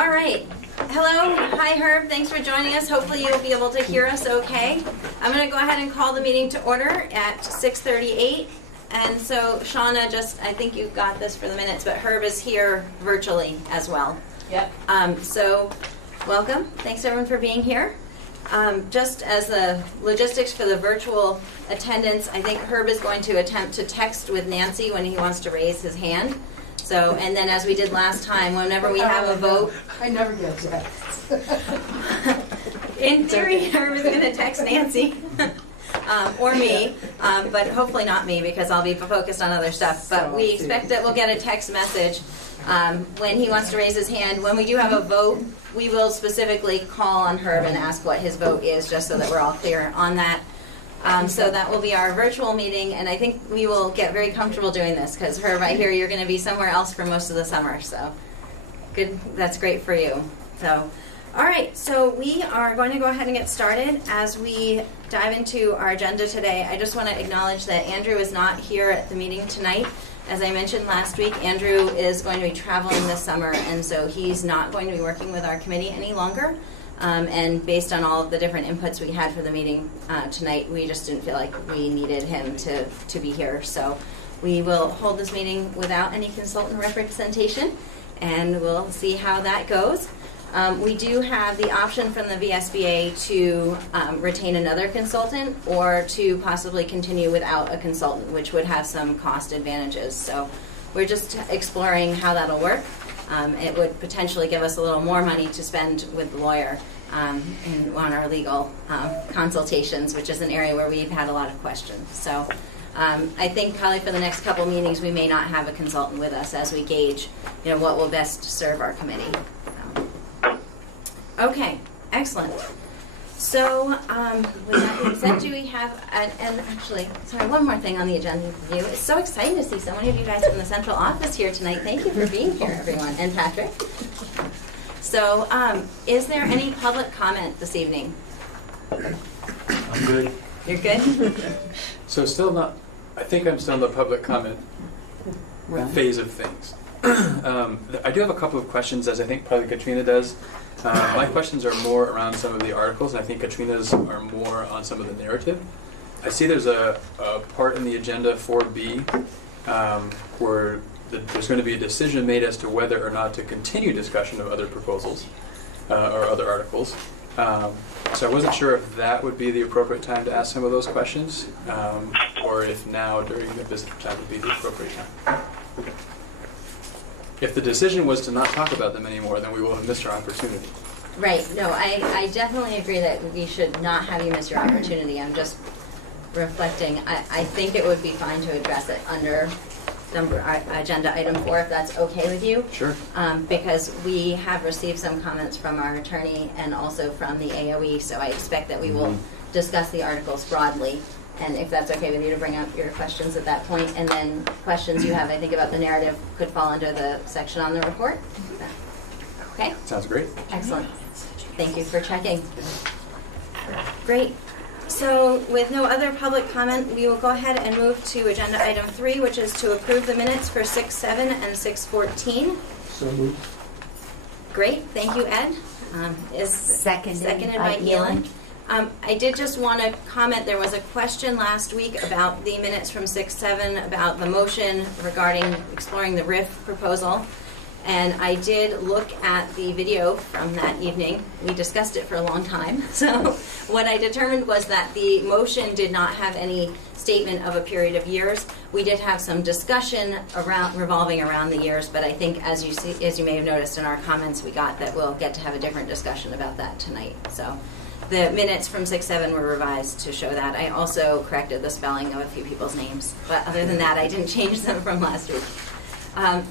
All right. Hello. Hi, Herb. Thanks for joining us. Hopefully you'll be able to hear us okay. I'm going to go ahead and call the meeting to order at 6:38. And so, Shauna, I think you got this for the minutes, but Herb is here virtually as well. Yep. So, welcome. Thanks, everyone, for being here. Just as the logistics for the virtual attendance, I think Herb is going to attempt to text with Nancy when he wants to raise his hand. So, and then as we did last time, whenever we have a vote... I never get texts. In theory, Herb is going to text Nancy. Or me, but hopefully not me because I'll be focused on other stuff. But we expect that we'll get a text message when he wants to raise his hand. When we do have a vote, we will specifically call on Herb and ask what his vote is, just so that we're all clear on that. So that will be our virtual meeting, and I think we will get very comfortable doing this because Herb, I hear you're going to be somewhere else for most of the summer, so good. That's great for you. So, all right, so we are going to go ahead and get started. As we dive into our agenda today, I just want to acknowledge that Andrew is not here at the meeting tonight. As I mentioned last week, Andrew is going to be traveling this summer, and so he's not going to be working with our committee any longer. And based on all of the different inputs we had for the meeting tonight, we just didn't feel like we needed him to be here. So we will hold this meeting without any consultant representation, and we'll see how that goes. We do have the option from the VSBA to retain another consultant or to possibly continue without a consultant, which would have some cost advantages. So we're just exploring how that'll work. It would potentially give us a little more money to spend with the lawyer on our legal consultations, which is an area where we've had a lot of questions. So I think probably for the next couple meetings we may not have a consultant with us as we gauge what will best serve our committee. Okay, excellent. So with that being said, do we have, and actually, sorry, one more thing on the agenda review. It's so exciting to see so many of you guys from the central office here tonight. Thank you for being here, everyone, and Patrick. So is there any public comment this evening? I'm good. You're good? So still not, I think I'm still in the public comment phase of things. I do have a couple of questions, as I think probably Katrina does. My questions are more around some of the articles, and I think Katrina's are more on some of the narrative. I see there's a part in the agenda 4B where there's going to be a decision made as to whether or not to continue discussion of other proposals or other articles. So I wasn't sure if that would be the appropriate time to ask some of those questions, or if now during the business time would be the appropriate time. If the decision was to not talk about them anymore, then we will have missed our opportunity. Right. No, I definitely agree that we should not have you miss your opportunity. I'm just reflecting. I think it would be fine to address it under agenda item 4, if that's okay with you. Sure. Because we have received some comments from our attorney and also from the AOE, so I expect that we will discuss the articles broadly. And if that's okay with you to bring up your questions at that point. And then questions you have, I think, about the narrative could fall under the section on the report. Okay? Sounds great. Excellent. Thank you for checking. Great. So with no other public comment, we will go ahead and move to agenda item 3, which is to approve the minutes for 6/7 and 6/14. So moved. Great. Thank you, Ed. Is seconded by Elin. I did just want to comment, there was a question last week about the minutes from 6/7 about the motion regarding exploring the RIF proposal. And I did look at the video from that evening. We discussed it for a long time. So what I determined was that the motion did not have any statement of a period of years. We did have some discussion revolving around the years, but I think as you may have noticed in our comments, we got that we'll get to have a different discussion about that tonight. So the minutes from 6/7 were revised to show that. I also corrected the spelling of a few people's names, but other than that, I didn't change them from last week.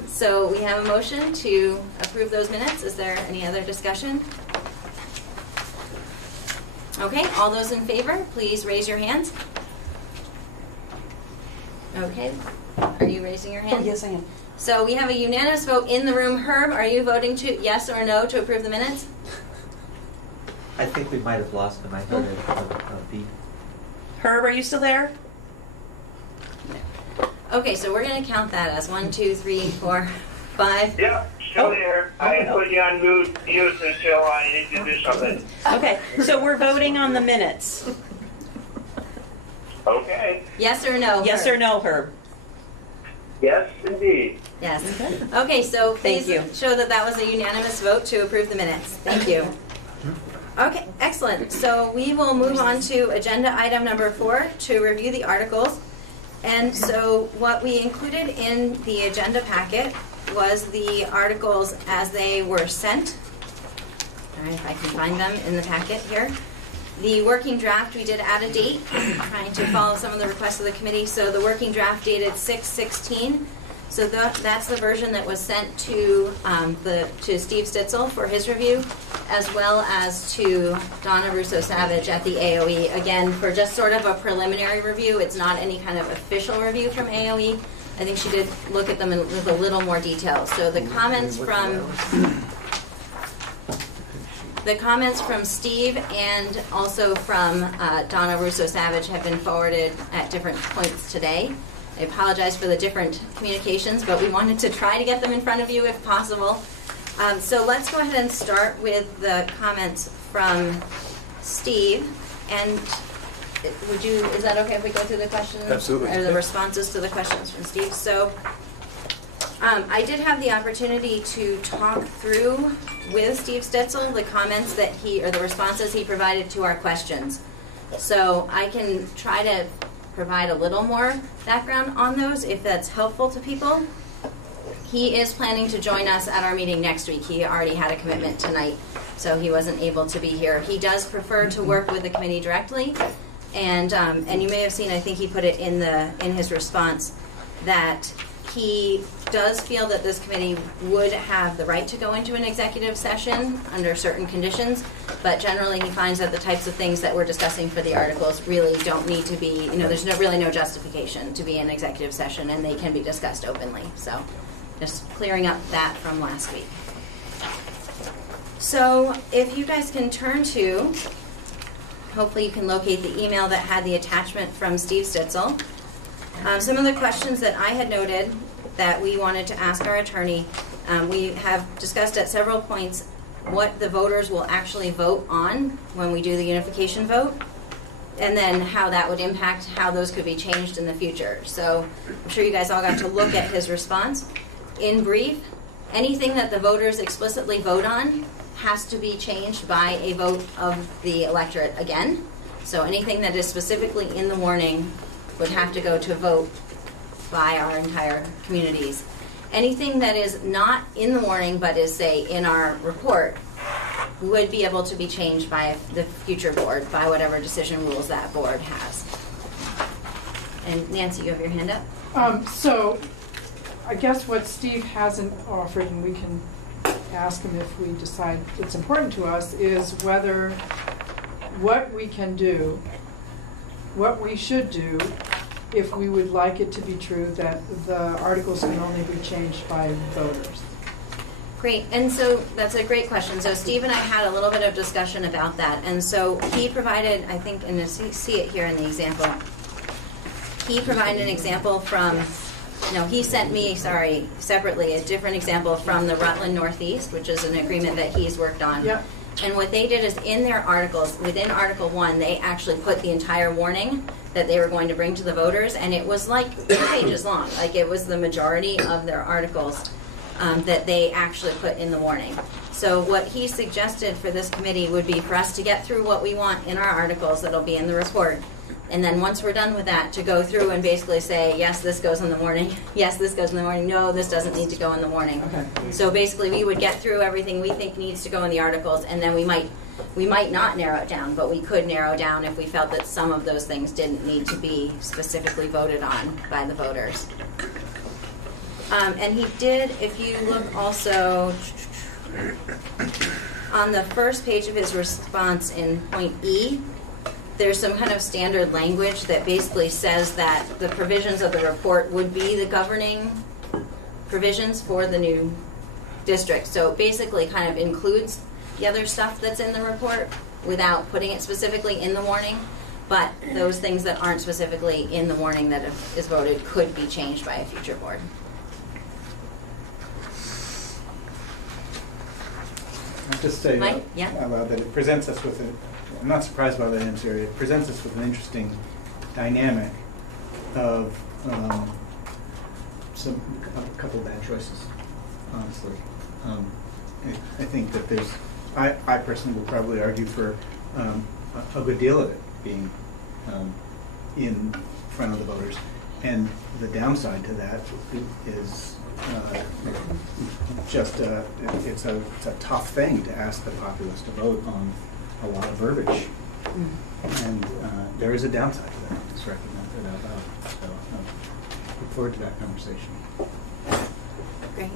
So we have a motion to approve those minutes. Is there any other discussion? Okay, all those in favor, please raise your hands. Okay, are you raising your hand? Oh, yes, I am. So we have a unanimous vote in the room. Herb, are you voting to yes or no to approve the minutes? I think we might have lost him. I heard a beep. Herb, are you still there? Okay, so we're going to count that as 1, 2, 3, 4, 5. Yeah, still Oh. here. I Oh. put you on mute until I need to do something. Okay, so we're voting on the minutes. Okay. Yes or no? Yes Herb? or no, Herb? Yes, indeed. Yes. Okay, so Thank please you. show that that was a unanimous vote to approve the minutes. Thank you. Okay, excellent. So we will move on to agenda item number 4 to review the articles. And so what we included in the agenda packet was the articles as they were sent. All right, if I can find them in the packet here. The working draft, we did add a date, trying to follow some of the requests of the committee. So the working draft dated 6/16. So that's the version that was sent to Steve Stitzel for his review, as well as to Donna Russo-Savage at the AOE, again, for just sort of a preliminary review. It's not any kind of official review from AOE. I think she did look at them with a little more detail. So the comments from Steve and also from Donna Russo-Savage have been forwarded at different points today. I apologize for the different communications, but we wanted to try to get them in front of you if possible. So let's go ahead and start with the comments from Steve. And is that okay if we go through the questions? Absolutely. Or the responses to the questions from Steve? So I did have the opportunity to talk through with Steve Stitzel the comments that the responses he provided to our questions. So I can try to provide a little more background on those if that's helpful to people. He is planning to join us at our meeting next week. He already had a commitment tonight, so he wasn't able to be here. He does prefer to work with the committee directly, and you may have seen, I think he put it in his response, that he does feel that this committee would have the right to go into an executive session under certain conditions, but generally he finds that the types of things that we're discussing for the articles really don't need to be, there's really no justification to be in executive session, and they can be discussed openly. So just clearing up that from last week. So if you guys can turn to, hopefully you can locate the email that had the attachment from Steve Stitzel. Some of the questions that I had noted that we wanted to ask our attorney, we have discussed at several points what the voters will actually vote on when we do the unification vote, and then how that would impact how those could be changed in the future. So I'm sure you guys all got to look at his response. In brief, anything that the voters explicitly vote on has to be changed by a vote of the electorate again. So anything that is specifically in the warning would have to go to vote by our entire communities. Anything that is not in the warning but is, say, in our report would be able to be changed by the future board, by whatever decision rules that board has. And Nancy, you have your hand up? So I guess what Steve hasn't offered, and we can ask him if we decide it's important to us, is whether what we can do, what we should do, if we would like it to be true that the articles can only be changed by voters. Great, and so that's a great question. So Steve and I had a little bit of discussion about that, and so he provided, I think, and you see it here in the example, he provided an example from, he sent me, separately, a different example from the Rutland Northeast, which is an agreement that he's worked on. Yep. And what they did is in their articles, within Article 1, they actually put the entire warning that they were going to bring to the voters, and it was like 2 pages long. Like it was the majority of their articles that they actually put in the warning. So what he suggested for this committee would be for us to get through what we want in our articles that'll be in the report. And then once we're done with that, to go through and basically say, yes, this goes in the warning. Yes, this goes in the warning. No, this doesn't need to go in the warning. Okay. So basically we would get through everything we think needs to go in the articles, and then we might not narrow it down, but we could narrow down if we felt that some of those things didn't need to be specifically voted on by the voters. And he did, if you look also on the first page of his response in point E, there's some kind of standard language that basically says that the provisions of the report would be the governing provisions for the new district. So it basically kind of includes the other stuff that's in the report without putting it specifically in the warning. But those things that aren't specifically in the warning that is voted could be changed by a future board. I'll just say Mike? Yeah. out loud that it presents us with I'm not surprised by that answer. It presents us with an interesting dynamic of a couple bad choices, honestly. I think that I personally will probably argue for a good deal of it being in front of the voters. And the downside to that is just it's a tough thing to ask the populace to vote on a lot of verbiage. And there is a downside to that. I'll just recognize it out loud. So look forward to that conversation. Great.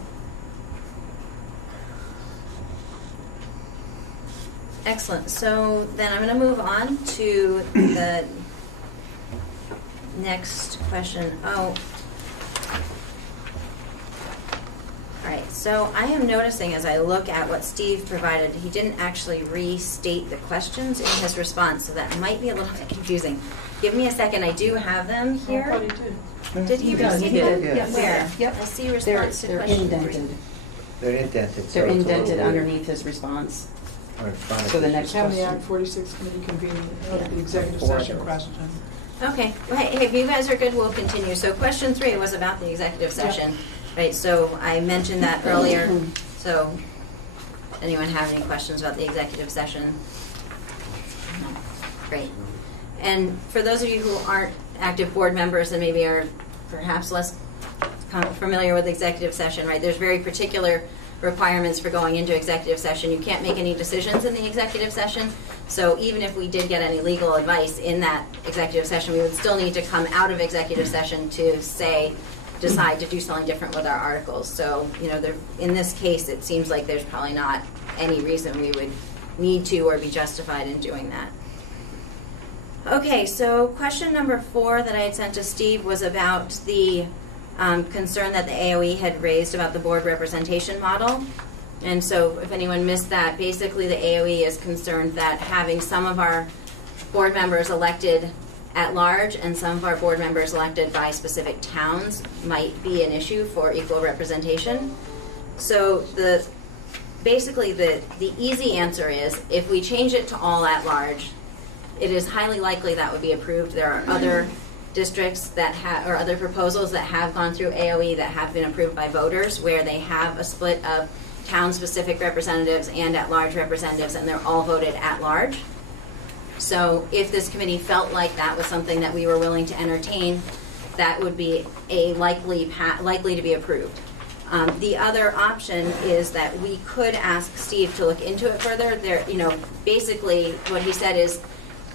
Excellent. So then I'm going to move on to the next question. Oh. All right. So I am noticing as I look at what Steve provided, he didn't actually restate the questions in his response, so that might be a little bit confusing. Give me a second. I do have them here. I thought he did. Did he does, restate he them? did. Yes. Where? Yep. I see response to They're questions. indented. They're indented. so They're it's a indented little weird. underneath his response. Or phonetic So the issues. next Have the question. Act 46 committee convene Yeah. the executive Four session of those. question. Okay. Well, hey, if you guys are good, we'll continue. So question 3 was about the executive session, right? So I mentioned that earlier. So anyone have any questions about the executive session? No. Great. And for those of you who aren't active board members and maybe are perhaps less familiar with executive session, right? There's very particular requirements for going into executive session. You can't make any decisions in the executive session. So even if we did get any legal advice in that executive session, we would still need to come out of executive session to decide to do something different with our articles. So, in this case, it seems like there's probably not any reason we would need to or be justified in doing that. Okay, so question number 4 that I had sent to Steve was about the concern that the AOE had raised about the board representation model. And so if anyone missed that, basically the AOE is concerned that having some of our board members elected at large and some of our board members elected by specific towns might be an issue for equal representation. So basically the easy answer is if we change it to all at large, it is highly likely that would be approved. There are other districts that or other proposals that have gone through AOE that have been approved by voters where they have a split of town-specific representatives and at-large representatives, and they're all voted at large. So if this committee felt like that was something that we were willing to entertain, that would be a likely to be approved. The other option is that we could ask Steve to look into it further. Basically what he said is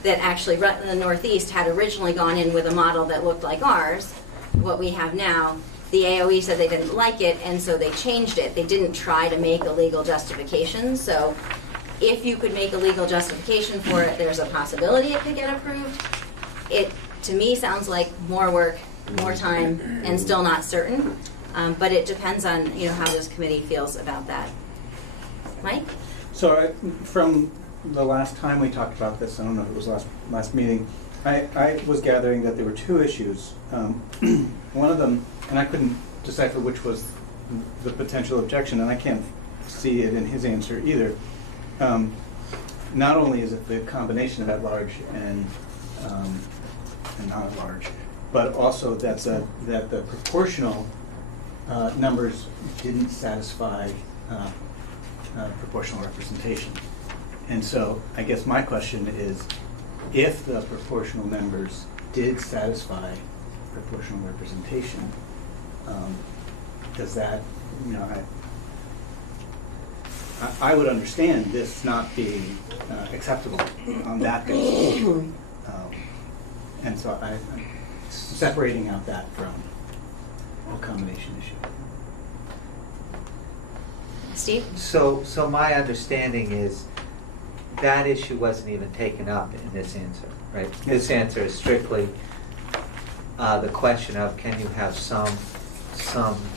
that actually the Northeast had originally gone in with a model that looked like ours, what we have now. The AOE said they didn't like it, and so they changed it. They didn't try to make a legal justification. So if you could make a legal justification for it, there's a possibility it could get approved. It, to me, sounds like more work, more time, and still not certain. But it depends on how this committee feels about that. Mike? So from the last time we talked about this, I don't know if it was last meeting, I was gathering that there were 2 issues. One of them, and I couldn't decipher which was the potential objection, and I can't see it in his answer either. Not only is it the combination of at-large and not at-large, but also that the proportional numbers didn't satisfy proportional representation. And so I guess my question is, if the proportional members did satisfy proportional representation, does that, I would understand this not being acceptable on that basis. And so I'm separating out that from a combination issue. Steve? So my understanding is that issue wasn't even taken up in this answer, right? This answer is strictly the question of can you have some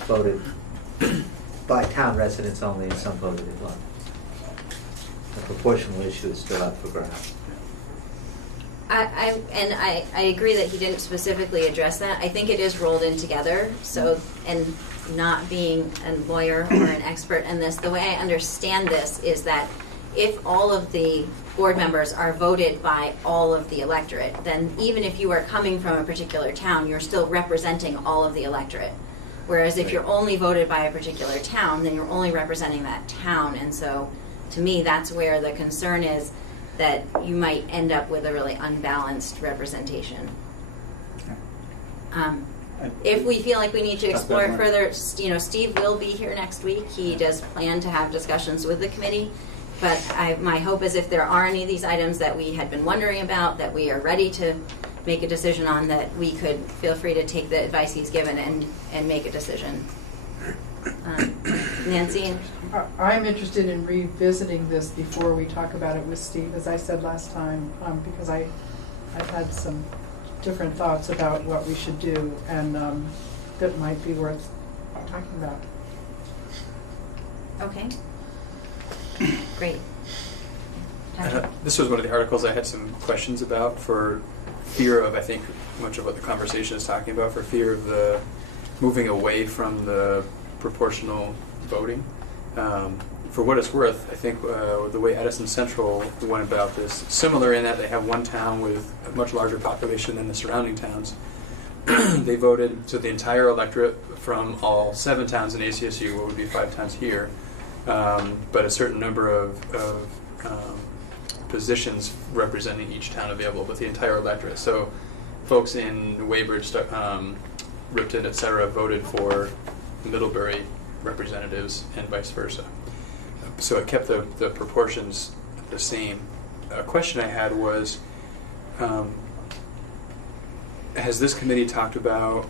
voted by town residents only and some voted at large. The proportional issue is still up for grabs. I agree that he didn't specifically address that. I think it is rolled in together. So, and not being a lawyer or an expert in this, the way I understand this is that if all of the board members are voted by all of the electorate, then even if you are coming from a particular town, you're still representing all of the electorate. Whereas if you're only voted by a particular town, then you're only representing that town. And so to me, that's where the concern is, that you might end up with a really unbalanced representation. If we feel like we need to explore it further, Steve will be here next week. He does plan to have discussions with the committee. But my hope is if there are any of these items that we had been wondering about, that we are ready to make a decision on, that we could feel free to take the advice he's given and make a decision. Nancy? I'm interested in revisiting this before we talk about it with Steve, as I said last time, because I've had some different thoughts about what we should do, and that might be worth talking about. Okay. Great. This was one of the articles I had some questions about, for fear of, I think, much of what the conversation is talking about, for fear of the moving away from the proportional voting. For what it's worth, I think the way Edison Central went about this, similar in that they have one town with a much larger population than the surrounding towns. They voted, so the entire electorate from all 7 towns in ACSU, what would be 5 towns here, but a certain number of positions representing each town available with the entire electorate. So folks in Weybridge, Ripton, etc., voted for Middlebury representatives and vice versa. So it kept the proportions the same. A question I had was, has this committee talked about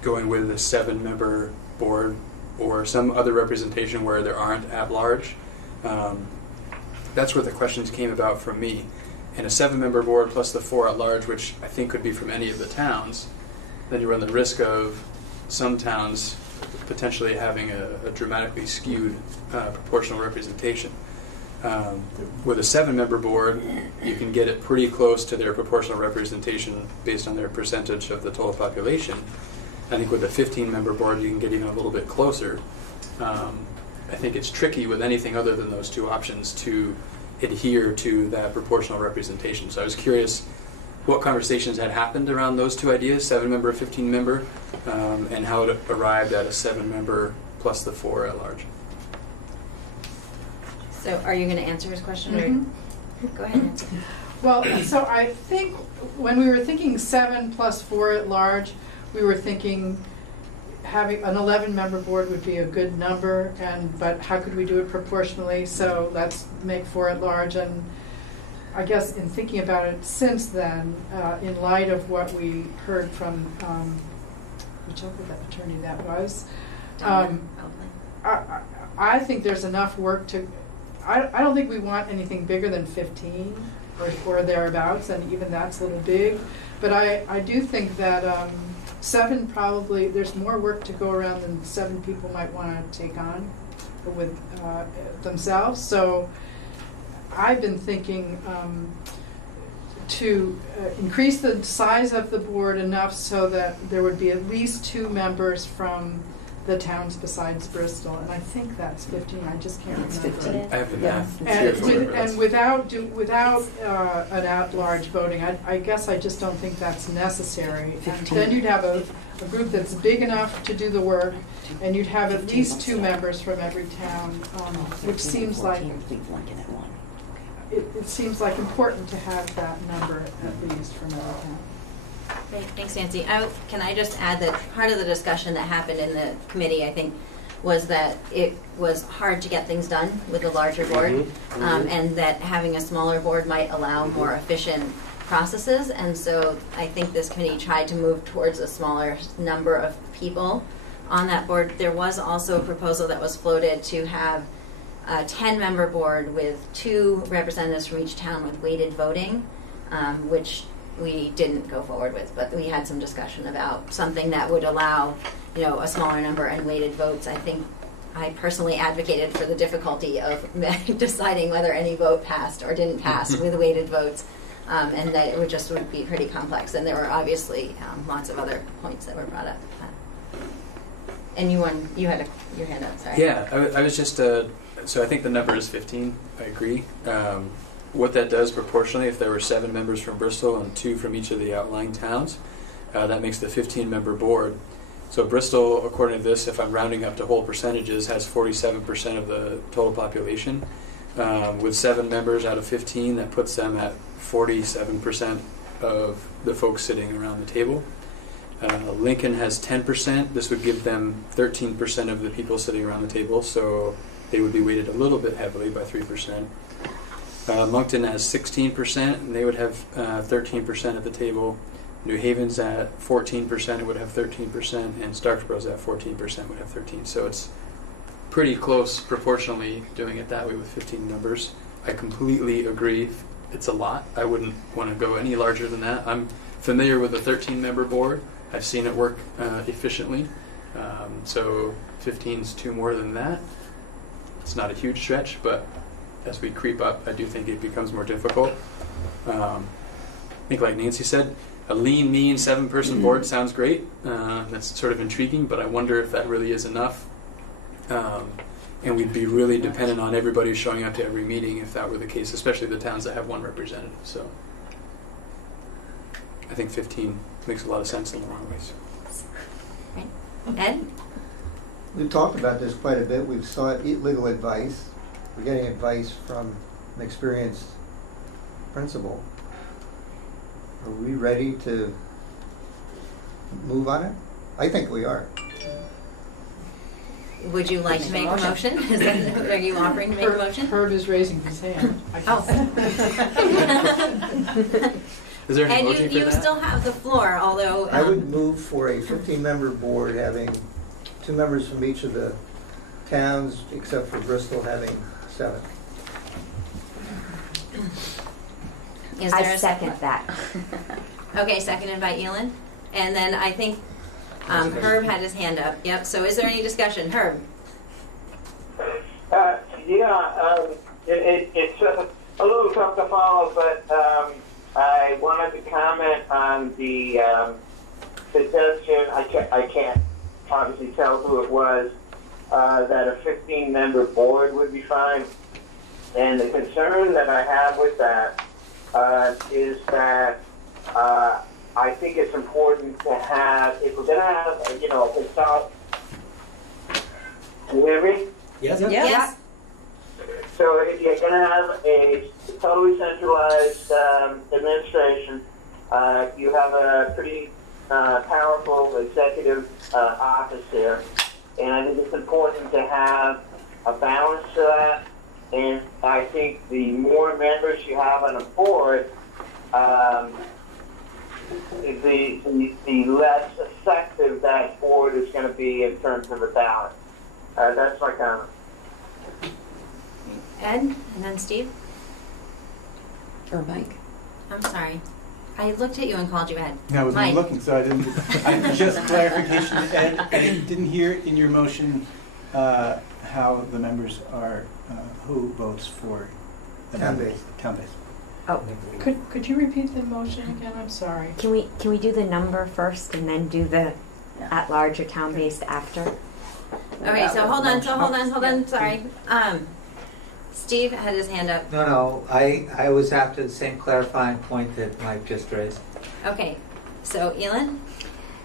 going with a 7-member board or some other representation where there aren't at-large? That's where the questions came about from me. In a 7-member board plus the 4 at-large, which I think could be from any of the towns, then you run the risk of some towns potentially having a dramatically skewed proportional representation. With a 7-member board, you can get it pretty close to their proportional representation based on their percentage of the total population. I think with a 15-member board, you can get even a little bit closer. I think it's tricky with anything other than those 2 options to adhere to that proportional representation. So I was curious what conversations had happened around those 2 ideas, 7-member, 15-member, and how it arrived at a 7-member plus the 4 at large. So are you going to answer his question? Mm-hmm. Or? Go ahead, Nancy. Well, so I think when we were thinking 7 plus 4 at large, we were thinking having an 11-member board would be a good number, but how could we do it proportionally? So let's make 4 at large. And I guess in thinking about it since then, in light of what we heard from whichever attorney that was, I think there's enough work to. I don't think we want anything bigger than 15 or thereabouts, and even that's a little big. But I do think that 7 probably, there's more work to go around than 7 people might want to take on with themselves. So I've been thinking to increase the size of the board enough so that there would be at least 2 members from the towns besides Bristol, and I think that's 15. I just can't remember. 15. I have the math. And without an at-large voting, I guess I just don't think that's necessary. And then you'd have a group that's big enough to do the work, and you'd have at least 2 members from every town, which seems like it seems like important to have that number at least from every town. Great. Thanks, Nancy. Can I just add that part of the discussion that happened in the committee, I think, was that it was hard to get things done with a larger board, and that having a smaller board might allow more efficient processes. And so I think this committee tried to move towards a smaller number of people on that board. There was also a proposal that was floated to have a 10-member board with 2 representatives from each town with weighted voting, which we didn't go forward with, but we had some discussion about something that would allow, a smaller number and weighted votes. I think I personally advocated for the difficulty of deciding whether any vote passed or didn't pass with weighted votes, and that it would be pretty complex. And there were obviously lots of other points that were brought up. And you had your hand up, sorry. Yeah, I was just, so I think the number is 15, I agree. What that does proportionally, if there were 7 members from Bristol and 2 from each of the outlying towns, that makes the 15-member board. So Bristol, according to this, if I'm rounding up to whole percentages, has 47% of the total population. With 7 members out of 15, that puts them at 47% of the folks sitting around the table. Lincoln has 10%. This would give them 13% of the people sitting around the table, so they would be weighted a little bit heavily by 3%. Moncton has 16%, and they would have 13% at the table. New Haven's at 14%, it would have 13%, and Starksborough's at 14%, would have 13%. So it's pretty close proportionally doing it that way with 15 members. I completely agree. It's a lot. I wouldn't want to go any larger than that. I'm familiar with the 13-member board. I've seen it work efficiently. So 15's 2 more than that. It's not a huge stretch, but as we creep up, I do think it becomes more difficult. I think, like Nancy said, a lean, mean 7-person board sounds great. That's sort of intriguing, but I wonder if that really is enough. And we'd be really dependent on everybody showing up to every meeting if that were the case, especially the towns that have 1 representative. So I think 15 makes a lot of sense in the long ways. Right. Ed? We've talked about this quite a bit. We've sought legal advice. We're getting advice from an experienced principal. Are we ready to move on it? I think we are. Would you like to make a motion? Are you offering to make a motion? Herb is raising his hand. Is there any And motion for you that? still have the floor, although... I would move for a 15-member board having 2 members from each of the towns, except for Bristol having 7. Is I there a second that. Okay, seconded by Elin. And then I think Herb had his hand up. Yep, so is there any discussion? Herb? It's a little tough to follow, but I wanted to comment on the suggestion. I can't obviously tell who it was, that a 15-member board would be fine. And the concern that I have with that is that I think it's important to have, if we're going to have, a consult. Can you hear me? Yes? Yes. So if you're going to have a totally centralized administration, you have a pretty powerful executive office there. And I think it's important to have a balance to that. And I think the more members you have on a board, the less effective that board is going to be in terms of a balance. That's my comment. Ed? And then Steve? Or Mike. I'm sorry. I looked at you and called you Ed. No, I wasn't Mike. looking, so I didn't. Just clarification, Ed. I didn't hear in your motion how the members are, who votes for the Town-based. Town-based. Oh, Could you repeat the motion again? I'm sorry. can we do the number first and then do the at-large or town-based after? Okay, so hold on. Sorry. Steve had his hand up. No, I was after the same clarifying point that Mike just raised. Okay, so Elin?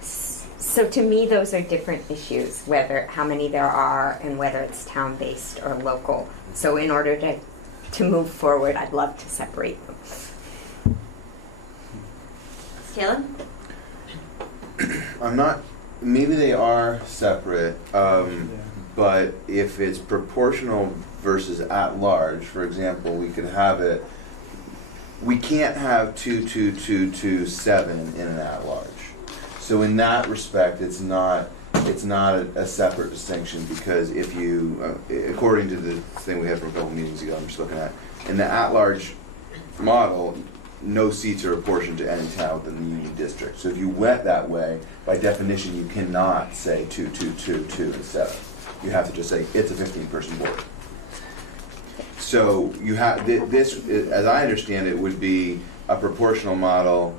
So to me, those are different issues, whether how many there are and whether it's town-based or local. So in order to move forward, I'd love to separate them. Caleb? I'm not, maybe they are separate, but if it's proportional versus at large, for example, we could have it, we can't have 2, 2, 2, 2, 7 in an at large. So in that respect, it's not a separate distinction, because if you, according to the thing we had from a couple meetings ago, I'm just looking at, in the at-large model, no seats are apportioned to any town within the Union District. So if you went that way, by definition, you cannot say 2, 2, 2, 2, and 7. You have to just say it's a 15-person board. So you have this, as I understand it, would be a proportional model,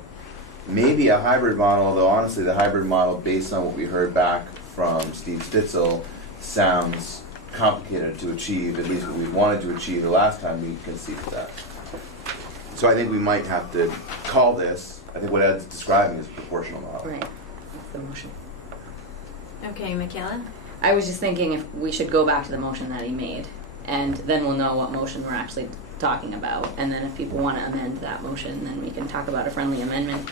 maybe a hybrid model, although honestly the hybrid model, based on what we heard back from Steve Stitzel sounds complicated to achieve, at least what we wanted to achieve the last time we conceived that. So I think we might have to call this, I think what Ed's describing is a proportional model. Right, that's the motion. Okay, Michaela? I was just thinking if we should go back to the motion that he made, and then we'll know what motion we're actually talking about, and then if people want to amend that motion, then we can talk about a friendly amendment.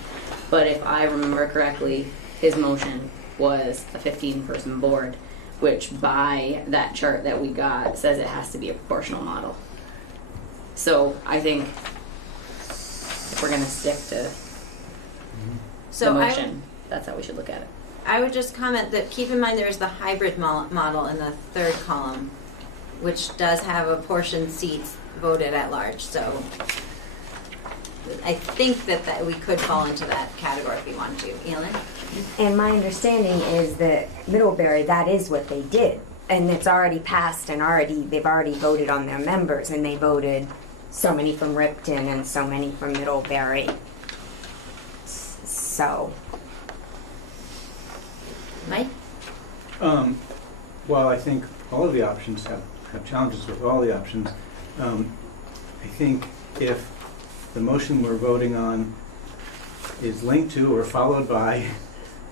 But if I remember correctly, his motion was a 15-person board, which by that chart that we got says it has to be a proportional model. So I think if we're going to stick to the motion, that's how we should look at it. I would just comment that keep in mind there's the hybrid model in the third column, which does have apportioned seats voted at large. So I think that we could fall into that category if we wanted to. Elin? And my understanding is that Middlebury, that is what they did. And it's already passed and they've already voted on their members, and they voted so many from Ripton and so many from Middlebury. So. Mike? Well, I think all of the options have challenges with all the options. I think if the motion we're voting on is linked to or followed by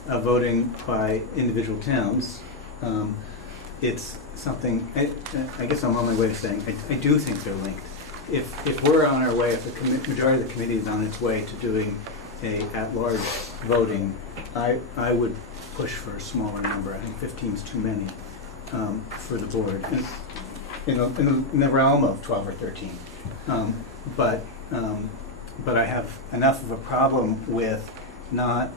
voting by individual towns, it's something, I guess I'm on my way to saying, I do think they're linked. If we're on our way, if the majority of the committee is on its way to doing a at-large voting, I would push for a smaller number. I think 15 is too many for the board, in the realm of 12 or 13. But I have enough of a problem with not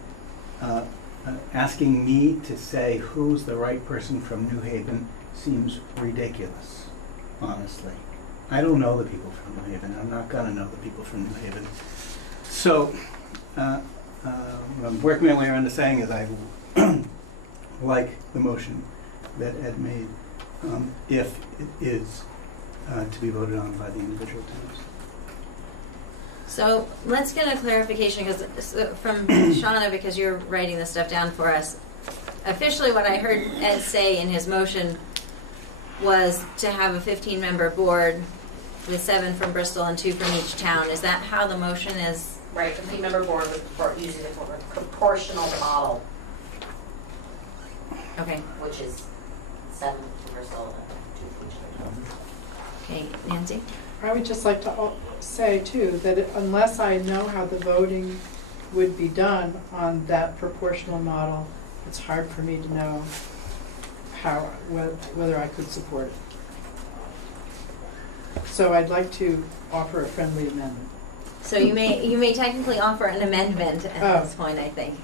asking me to say who's the right person from New Haven seems ridiculous, honestly. I don't know the people from New Haven. I'm not going to know the people from New Haven. So what I'm working my way around to saying is I like the motion that Ed made if it is to be voted on by the individual towns. So let's get a clarification from Shauna, because you're writing this stuff down for us. Officially, what I heard Ed say in his motion was to have a 15-member board with 7 from Bristol and 2 from each town. Is that how the motion is? Right, 15-member board using the proportional model. Okay. Which is 7 from Bristol and 2 from each town. Okay, Nancy? I would just like to say, too, that unless I know how the voting would be done on that proportional model, it's hard for me to know whether I could support it. So I'd like to offer a friendly amendment. So you may technically offer an amendment at this point, I think.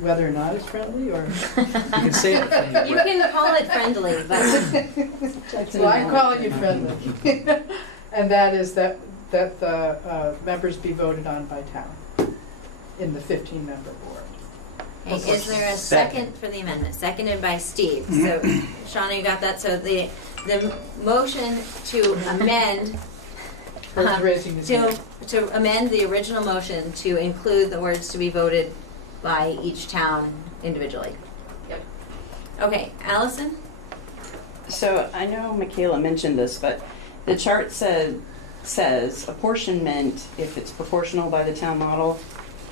Whether or not it's friendly, or You can say it. You can call it friendly, but well, I'm calling you friendly, and that is that the members be voted on by town in the 15-member board. okay, is there a second for the amendment? Seconded by Steve. So, Shauna, you got that? So the motion to amend. Raising his hand. To amend the original motion to include the words to be voted by each town individually. Yep. Okay, Allison? So I know Michaela mentioned this, but the chart says apportionment, if it's proportional by the town model,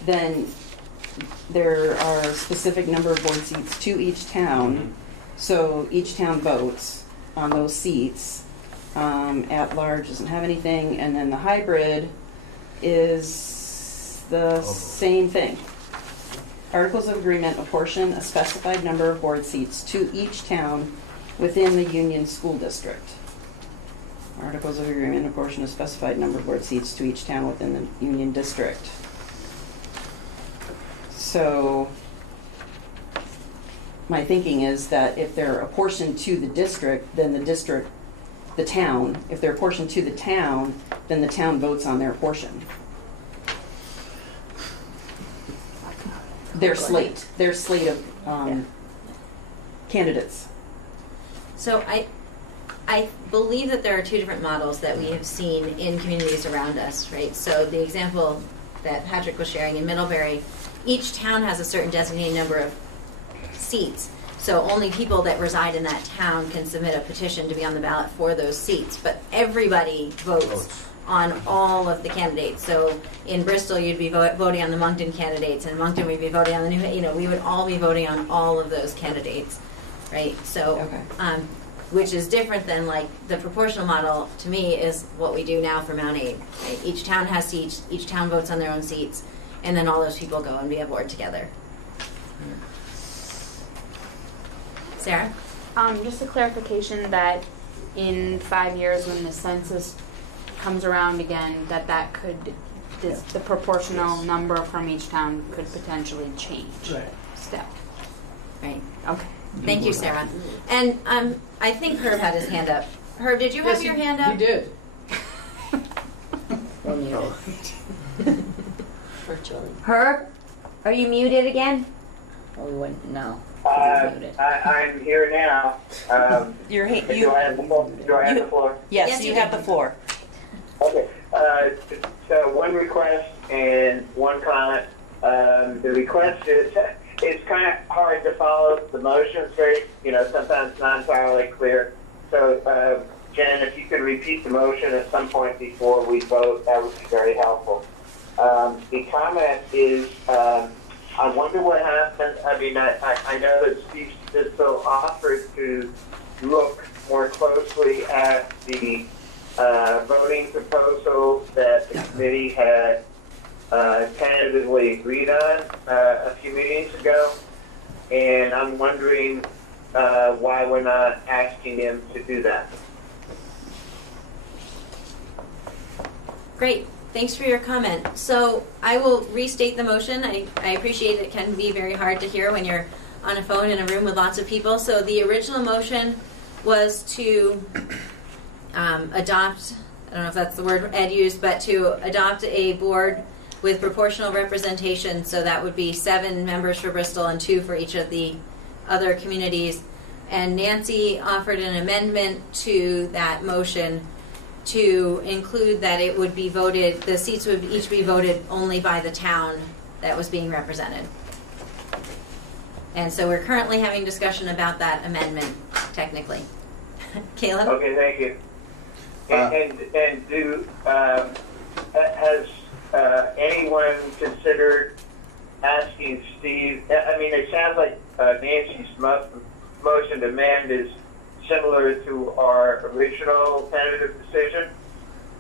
then there are a specific number of board seats to each town. So each town votes on those seats. At large doesn't have anything, and then the hybrid is the same thing. Articles of Agreement apportion a specified number of board seats to each town within the Union School District. Articles of Agreement apportion a specified number of board seats to each town within the Union District. So my thinking is that if they're apportioned to the district, then the town, if they're apportioned to the town, then the town votes on their portion. Their slate of candidates. So I believe that there are 2 different models that we have seen in communities around us, right? So the example that Patrick was sharing in Middlebury, each town has a certain designated number of seats, So only people that reside in that town can submit a petition to be on the ballot for those seats. But everybody votes on all of the candidates. So in Bristol, you'd be voting on the Moncton candidates, and in Moncton, we'd be voting on the we would all be voting on all of those candidates, right? So, which is different than like the proportional model. To me, is what we do now for Mount Aid. Right? Each town has seats. Each town votes on their own seats, and then all those people go and be a board together. Sarah? Just a clarification that in 5 years when the census comes around again, that could, the proportional number from each town could potentially change. Right. Step. Right. Okay. Thank you, Sarah. And I think Herb had his hand up. Herb, did you have your hand up? He did. Virtually. Herb, are you muted again? Oh, we wouldn't know. I'm here now. Do I have the floor? Yes, you have the floor. Okay. So one request and one comment. The request is, it's kind of hard to follow the motions, very, sometimes not entirely clear. So, Jen, if you could repeat the motion at some point before we vote, that would be very helpful. The comment is, I wonder what happened. I mean, I know that Steve Stitzel offered to look more closely at the voting proposal that the committee had tentatively agreed on a few meetings ago, and I'm wondering why we're not asking him to do that. Great. Thanks for your comment. So I will restate the motion. I appreciate it can be very hard to hear when you're on a phone in a room with lots of people. So the original motion was to adopt, I don't know if that's the word Ed used, but to adopt a board with proportional representation. So that would be 7 members for Bristol and 2 for each of the other communities. And Nancy offered an amendment to that motion to include that it would be voted, the seats would each be voted only by the town that was being represented. And so we're currently having discussion about that amendment, technically. Caleb? Okay, thank you. And do has anyone considered asking Steve? I mean, it sounds like Nancy's motion to amend is similar to our original tentative decision,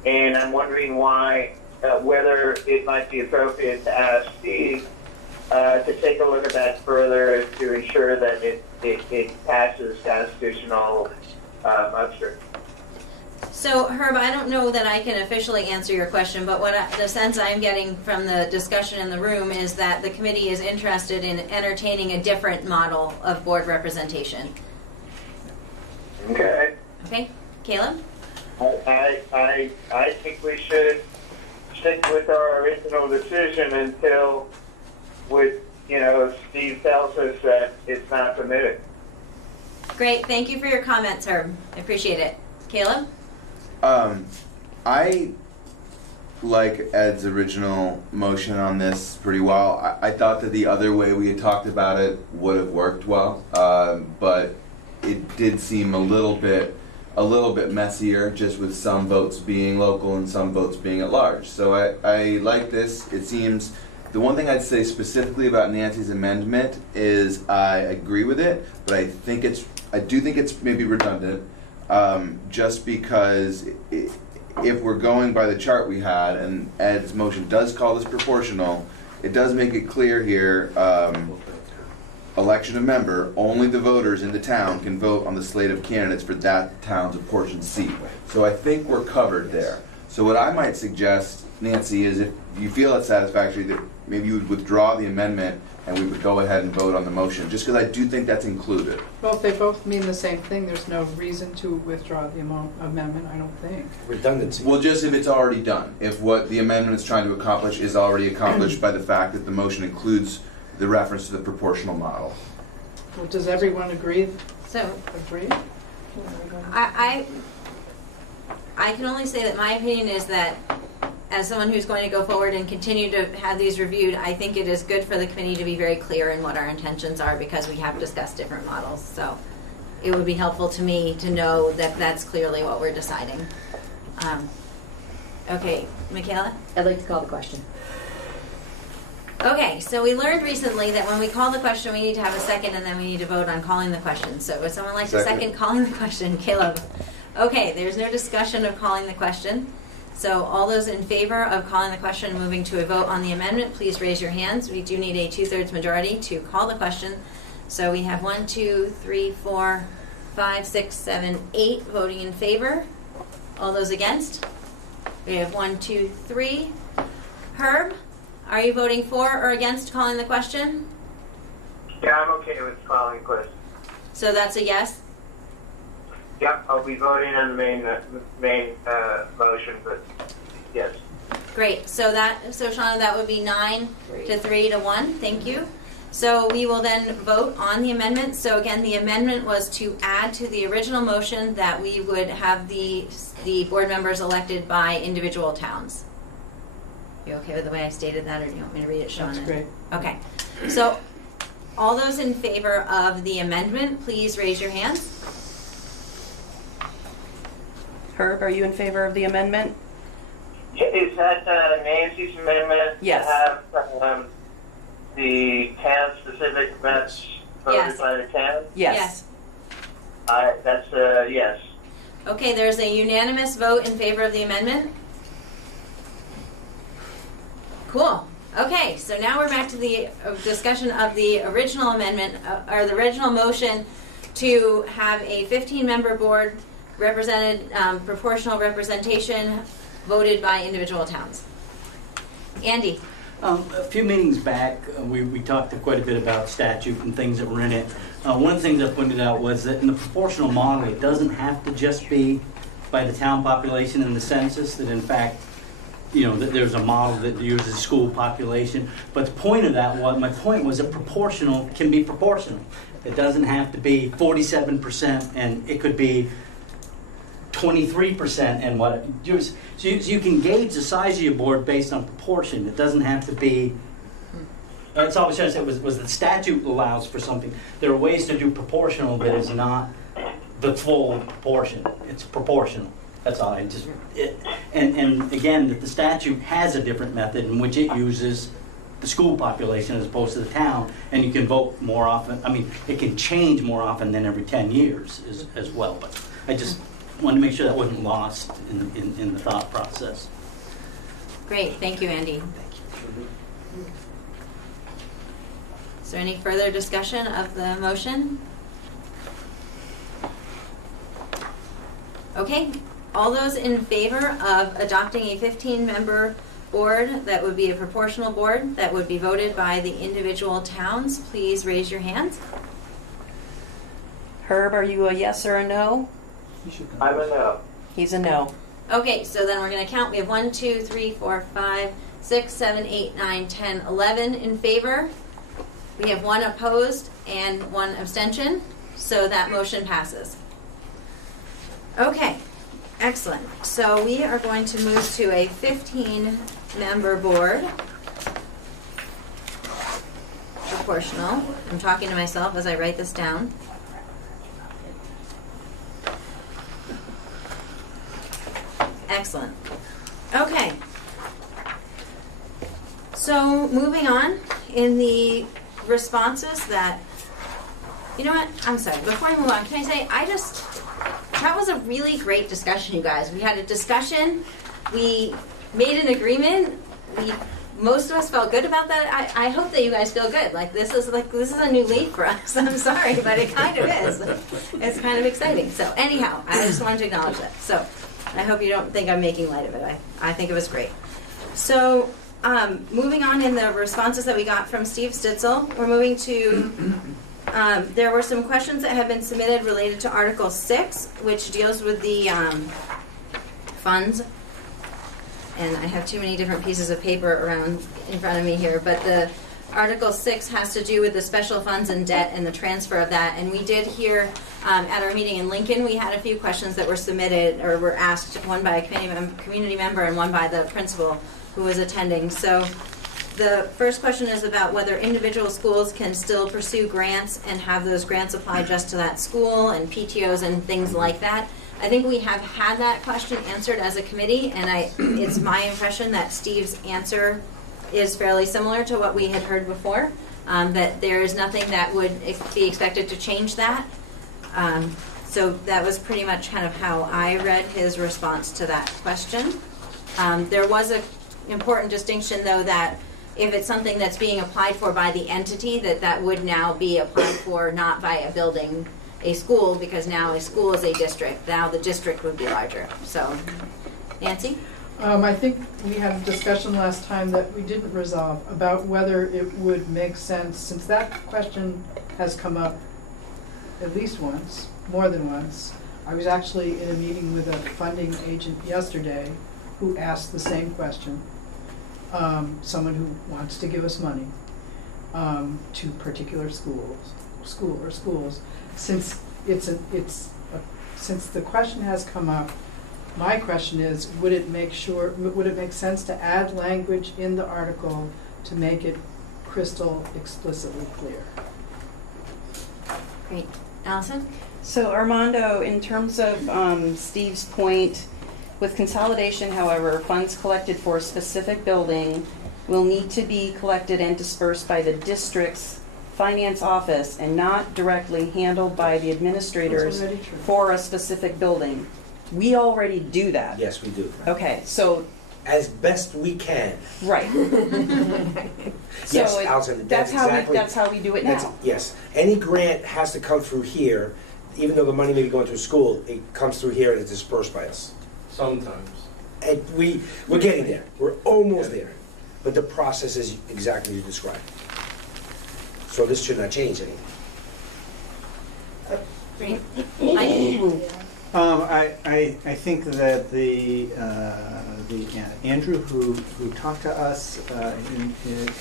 and I'm wondering why, whether it might be appropriate to ask Steve to take a look at that further to ensure that it passes constitutional muster. So, Herb, I don't know that I can officially answer your question, but the sense I'm getting from the discussion in the room is that the committee is interested in entertaining a different model of board representation. Okay. Okay, Caleb? I think we should stick with our original decision until, Steve tells us that it's not permitted. Great, thank you for your comments, Herb. I appreciate it. Caleb? I like Ed's original motion on this pretty well. I thought that the other way we had talked about it would have worked well, but it did seem a little bit messier, just with some votes being local and some votes being at large. So I like this. It seems, the one thing I'd say specifically about Nancy's amendment is I agree with it, but I do think it's maybe redundant, just because if we're going by the chart we had, and Ed's motion does call this proportional, it does make it clear here, election of member, only the voters in the town can vote on the slate of candidates for that town's apportioned seat. So I think we're covered there. So what I might suggest, Nancy, is if you feel it's satisfactory, that maybe you would withdraw the amendment and we would go ahead and vote on the motion, just because I do think that's included. Well, if they both mean the same thing, there's no reason to withdraw the amendment, I don't think. Redundancy. Well, just if it's already done. If what the amendment is trying to accomplish is already accomplished by the fact that the motion includes the reference to the proportional model. Well, does everyone agree? Agree? I can only say that my opinion is that as someone who's going to go forward and continue to have these reviewed, I think it is good for the committee to be very clear in what our intentions are, because we have discussed different models. So it would be helpful to me to know that that's clearly what we're deciding. Okay, Michaela? I'd like to call the question. Okay, so we learned recently that when we call the question, we need to have a second, and then we need to vote on calling the question. So would someone like to second calling the question? Caleb. Okay, there's no discussion of calling the question. So all those in favor of calling the question and moving to a vote on the amendment, please raise your hands. We do need a 2/3 majority to call the question. So we have 1, 2, 3, 4, 5, 6, 7, 8 voting in favor. All those against? We have 1, 2, 3. Herb, are you voting for or against calling the question? Yeah, I'm okay with calling the question. So that's a yes? Yep, I'll be voting on the main motion, but yes. Great. So Shauna, that would be 9 to 3 to 1. Thank you. So we will then vote on the amendment. So again, the amendment was to add to the original motion that we would have the board members elected by individual towns. You okay with the way I stated that, or do you want me to read it, Shauna? That's great. Okay. So all those in favor of the amendment, please raise your hands. Herb, are you in favor of the amendment? Is that Nancy's amendment? Yes. To have the town-specific maps voted Yes. by the town? Yes. That's yes. Okay, there's a unanimous vote in favor of the amendment. Cool. Okay, so now we're back to the discussion of the original amendment, or the original motion to have a 15-member board represented, proportional representation voted by individual towns. Andy. A few meetings back, we talked quite a bit about statute and things that were in it. One of the things I pointed out was that in the proportional model, it doesn't have to just be by the town population in the census, that in fact, that there's a model that uses school population. But the point of that was, my point was that proportional can be proportional. It doesn't have to be 47%, and it could be 23% and what. So you can gauge the size of your board based on proportion. It doesn't have to be. That's all I was trying to say was the statute allows for something. There are ways to do proportional that is not the full proportion. It's proportional. That's all. And again, that the statute has a different method in which it uses the school population as opposed to the town, and you can vote more often. I mean, it can change more often than every 10 years as well. But I just wanted to make sure that wasn't lost in the thought process. Great. Thank you, Andy. Is there any further discussion of the motion? Okay. All those in favor of adopting a 15-member board that would be a proportional board that would be voted by the individual towns, please raise your hands. Herb, are you a yes or a no? I'm a no. He's a no. Okay, so then we're going to count. We have 1, 2, 3, 4, 5, 6, 7, 8, 9, 10, 11 in favor. We have 1 opposed and 1 abstention, so that motion passes. Okay, excellent. So we are going to move to a 15-member board. Proportional. I'm talking to myself as I write this down. Excellent. Okay. So moving on in the responses that, you know what, I'm sorry, before I move on, can I say, that was a really great discussion, you guys. We had a discussion, we made an agreement, most of us felt good about that. I hope that you guys feel good. This is a new leaf for us. I'm sorry, but it kind of is. It's kind of exciting. So anyhow, I just wanted to acknowledge that. So I hope you don't think I'm making light of it. I think it was great. So moving on in the responses that we got from Steve Stitzel, we're moving to, there were some questions that have been submitted related to Article 6, which deals with the funds. And I have too many different pieces of paper around in front of me here, but the Article 6 has to do with the special funds and debt and the transfer of that. And we did hear at our meeting in Lincoln, we had a few questions that were submitted or were asked, one by a community member and one by the principal who was attending. So the first question is about whether individual schools can still pursue grants and have those grants apply just to that school and PTOs and things like that. I think we have had that question answered as a committee, and it's my impression that Steve's answer is fairly similar to what we had heard before, that there is nothing that would be expected to change that. So that was pretty much kind of how I read his response to that question. There was an important distinction, though, that if it's something that's being applied for by the entity, that would now be applied for not by a building, a school, because now a school is a district. Now the district would be larger. So, Nancy? I think we had a discussion last time that we didn't resolve about whether it would make sense, since that question has come up at least once, more than once. I was actually in a meeting with a funding agent yesterday who asked the same question. Someone who wants to give us money to particular schools. Since since the question has come up, my question is: would it make sense to add language in the article to make it crystal explicitly clear? Great, Allison. So Armando, in terms of Steve's point. With consolidation, however, funds collected for a specific building will need to be collected and dispersed by the district's finance office and not directly handled by the administrators for a specific building. We already do that. Yes, we do. Okay, so... As best we can. Right. Yes, so Allison, that's how we do it now. Yes. Any grant has to come through here, even though the money may be going to a school, it comes through here and it's dispersed by us. Sometimes. And we're getting there. We're almost there. But the process is exactly as you described. So this should not change anything. I think that the Andrew who talked to us in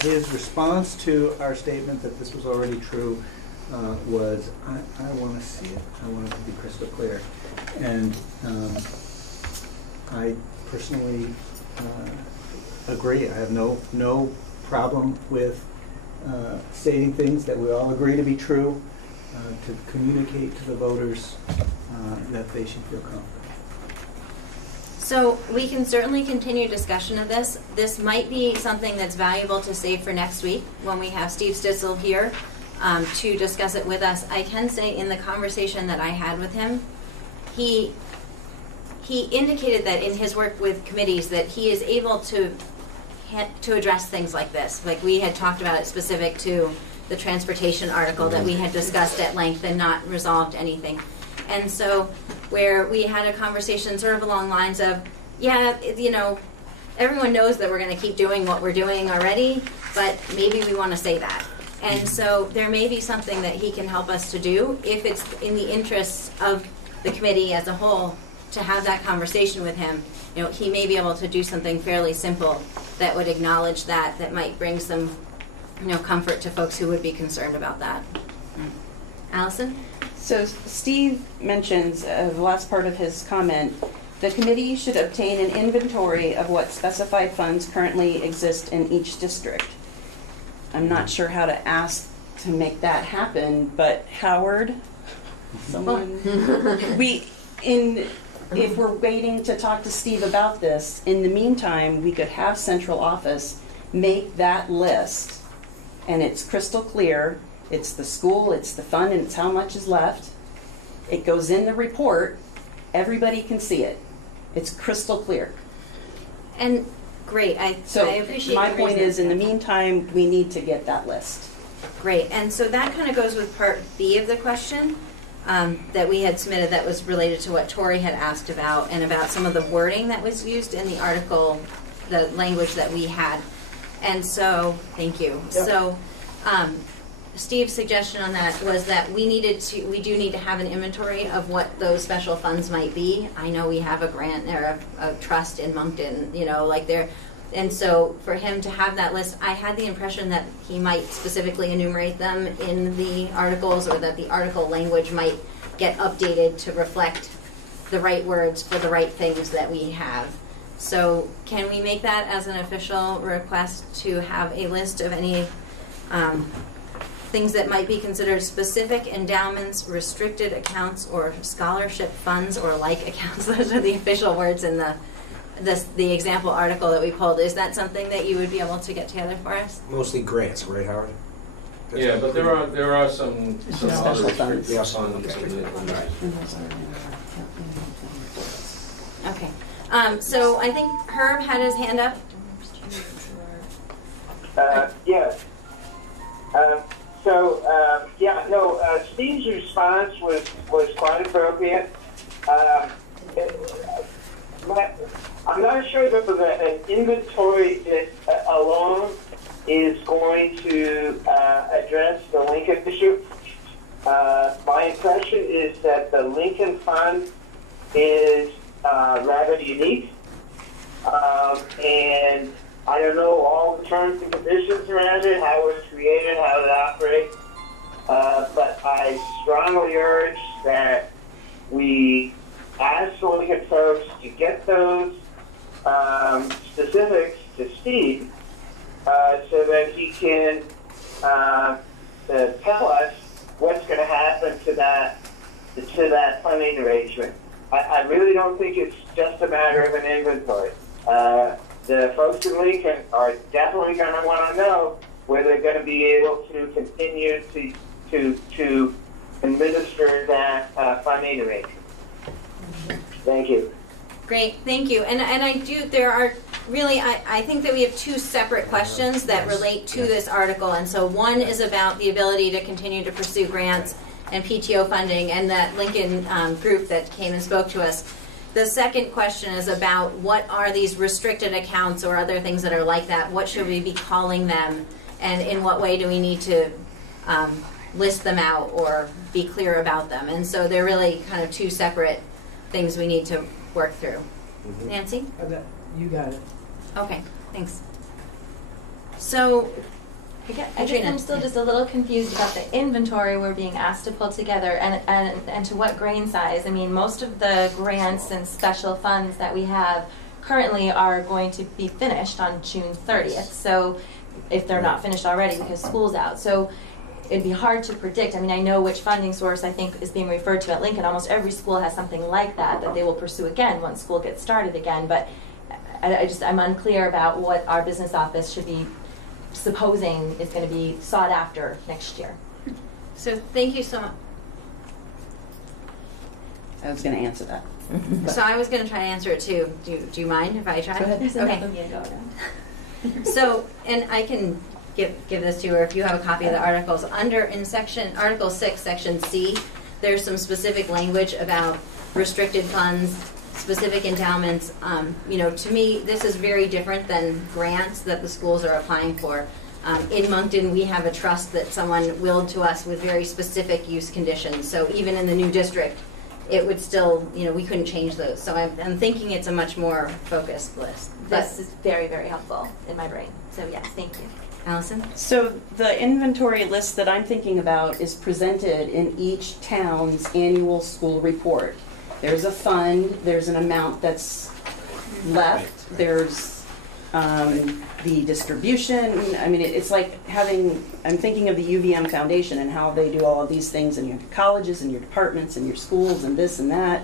his response to our statement that this was already true was I want to see it. I want it to be crystal clear. And I personally agree. I have no problem with stating things that we all agree to be true, to communicate to the voters that they should feel confident. So we can certainly continue discussion of this. This might be something that's valuable to save for next week when we have Steve Stitzel here to discuss it with us. I can say in the conversation that I had with him, he indicated that in his work with committees that he is able to address things like this. Like we had talked about it specific to the transportation article that we had discussed at length and not resolved anything. And so where we had a conversation sort of along lines of, yeah, everyone knows that we're going to keep doing what we're doing already, but maybe we want to say that. And so there may be something that he can help us to do if it's in the interests of the committee as a whole to have that conversation with him. He may be able to do something fairly simple that would acknowledge that might bring some comfort to folks who would be concerned about that. Allison? So Steve mentions, the last part of his comment, the committee should obtain an inventory of what specified funds currently exist in each district. I'm not sure how to ask to make that happen, but Howard, someone, if we're waiting to talk to Steve about this, in the meantime, we could have central office make that list, and it's crystal clear. It's the school, it's the fund, and it's how much is left. It goes in the report. Everybody can see it. It's crystal clear. And great, I appreciate my point is, in the meantime, we need to get that list. Great, and so that kind of goes with part B of the question that we had submitted that was related to what Tori had asked about and about some of the wording that was used in the article, the language that we had. And so, thank you. Yep. So, Steve's suggestion on that was that we do need to have an inventory of what those special funds might be. I know we have a grant or a trust in Moncton, And so for him to have that list, I had the impression that he might specifically enumerate them in the articles, or that the article language might get updated to reflect the right words for the right things that we have. So can we make that as an official request to have a list of any things that might be considered specific endowments, restricted accounts, or scholarship funds, or like accounts? Those are the official words in the example article that we pulled. Is that something that you would be able to get together for us? Mostly grants, right, Howard? Yeah, but there are some other restricted Yeah, funds in it. Okay. So I think Herb had his hand up. Yes. Steve's response was quite appropriate. I'm not sure that an inventory alone is going to address the Lincoln issue. My impression is that the Lincoln Fund is rather unique, and I don't know all the terms and conditions around it, how it was created, how it operates, but I strongly urge that we ask the Lincoln folks to get those specifics to Steve so that he can tell us what's going to happen to that funding arrangement. I really don't think it's just a matter of an inventory. The folks in Lincoln are definitely going to want to know whether they're going to be able to continue to administer that funding arrangement. Thank you. Great, thank you. And I do, there are really, I think that we have two separate questions that relate to this article. And so one is about the ability to continue to pursue grants and PTO funding, and that Lincoln group that came and spoke to us. The second question is about what are these restricted accounts or other things that are like that? What should we be calling them? And in what way do we need to list them out or be clear about them? And so they're really kind of two separate things we need to work through. Mm-hmm. Nancy? You got it. Okay, thanks. So, I guess I'm still just a little confused about the inventory we're being asked to pull together and to what grain size. I mean, most of the grants and special funds that we have currently are going to be finished on June 30th. So if they're not finished already because school's out. So it'd be hard to predict. I mean, I know which funding source I think is being referred to at Lincoln. Almost every school has something like that they will pursue again once school gets started again. But I'm unclear about what our business office should be supposing is going to be sought after next year. So thank you so much. I was going to answer that. So I was going to try to answer it too. Do you mind if I try? Go ahead. Okay. So, and I can give this to you, or if you have a copy of the articles. In section Article 6, Section C, there's some specific language about restricted funds, specific endowments. To me, this is very different than grants that the schools are applying for. In Moncton, we have a trust that someone willed to us with very specific use conditions. So even in the new district, it would still, we couldn't change those. So I'm thinking it's a much more focused list. This is very, very helpful in my brain. So yes, thank you. Allison? So the inventory list that I'm thinking about is presented in each town's annual school report. There's a fund, there's an amount that's left, there's the distribution. I mean, it's like I'm thinking of the UVM Foundation and how they do all of these things in your colleges and your departments and your schools and this and that.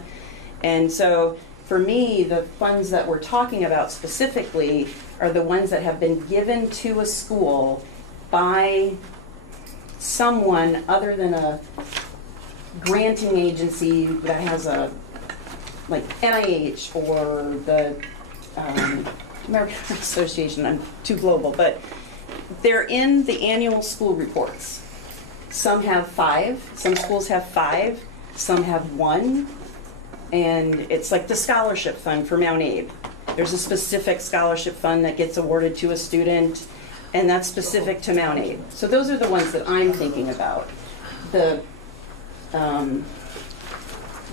And so for me, the funds that we're talking about specifically are the ones that have been given to a school by someone other than a granting agency that has like NIH or the American Association. I'm too global, but they're in the annual school reports. Some have 5, some schools have 5, some have 1, and it's like the scholarship fund for Mount Abe. There's a specific scholarship fund that gets awarded to a student, and that's specific to Mount Abe. So those are the ones that I'm thinking about. The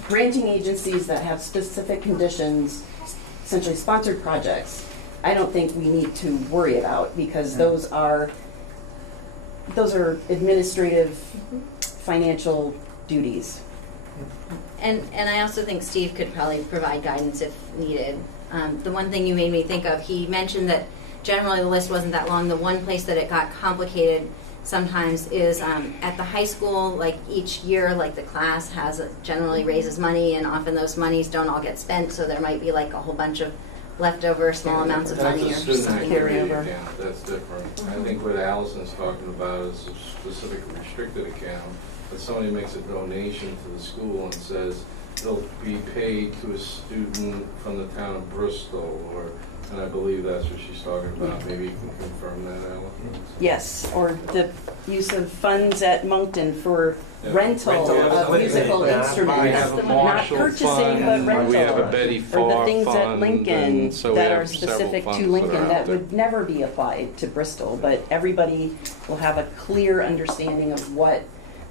granting agencies that have specific conditions, essentially sponsored projects, I don't think we need to worry about, because those are administrative, financial duties. And I also think Steve could probably provide guidance if needed. The one thing you made me think of, he mentioned that generally the list wasn't that long. The one place that it got complicated sometimes is at the high school, like each year, like the class generally raises money, and often those monies don't all get spent, so there might be like a whole bunch of leftover small amounts of money or something carry over. That's different. I think what Allison's talking about is a specific restricted account. That somebody makes a donation to the school and says they'll be paid to a student from the town of Bristol, and I believe that's what she's talking about. Maybe you can confirm that, Allison. Yes, or the use of funds at Moncton for rental of musical instruments, not purchasing but rental. We have a Betty Farr or the things at fund, Lincoln so that are specific to Lincoln that would never be applied to Bristol, but everybody will have a clear understanding of what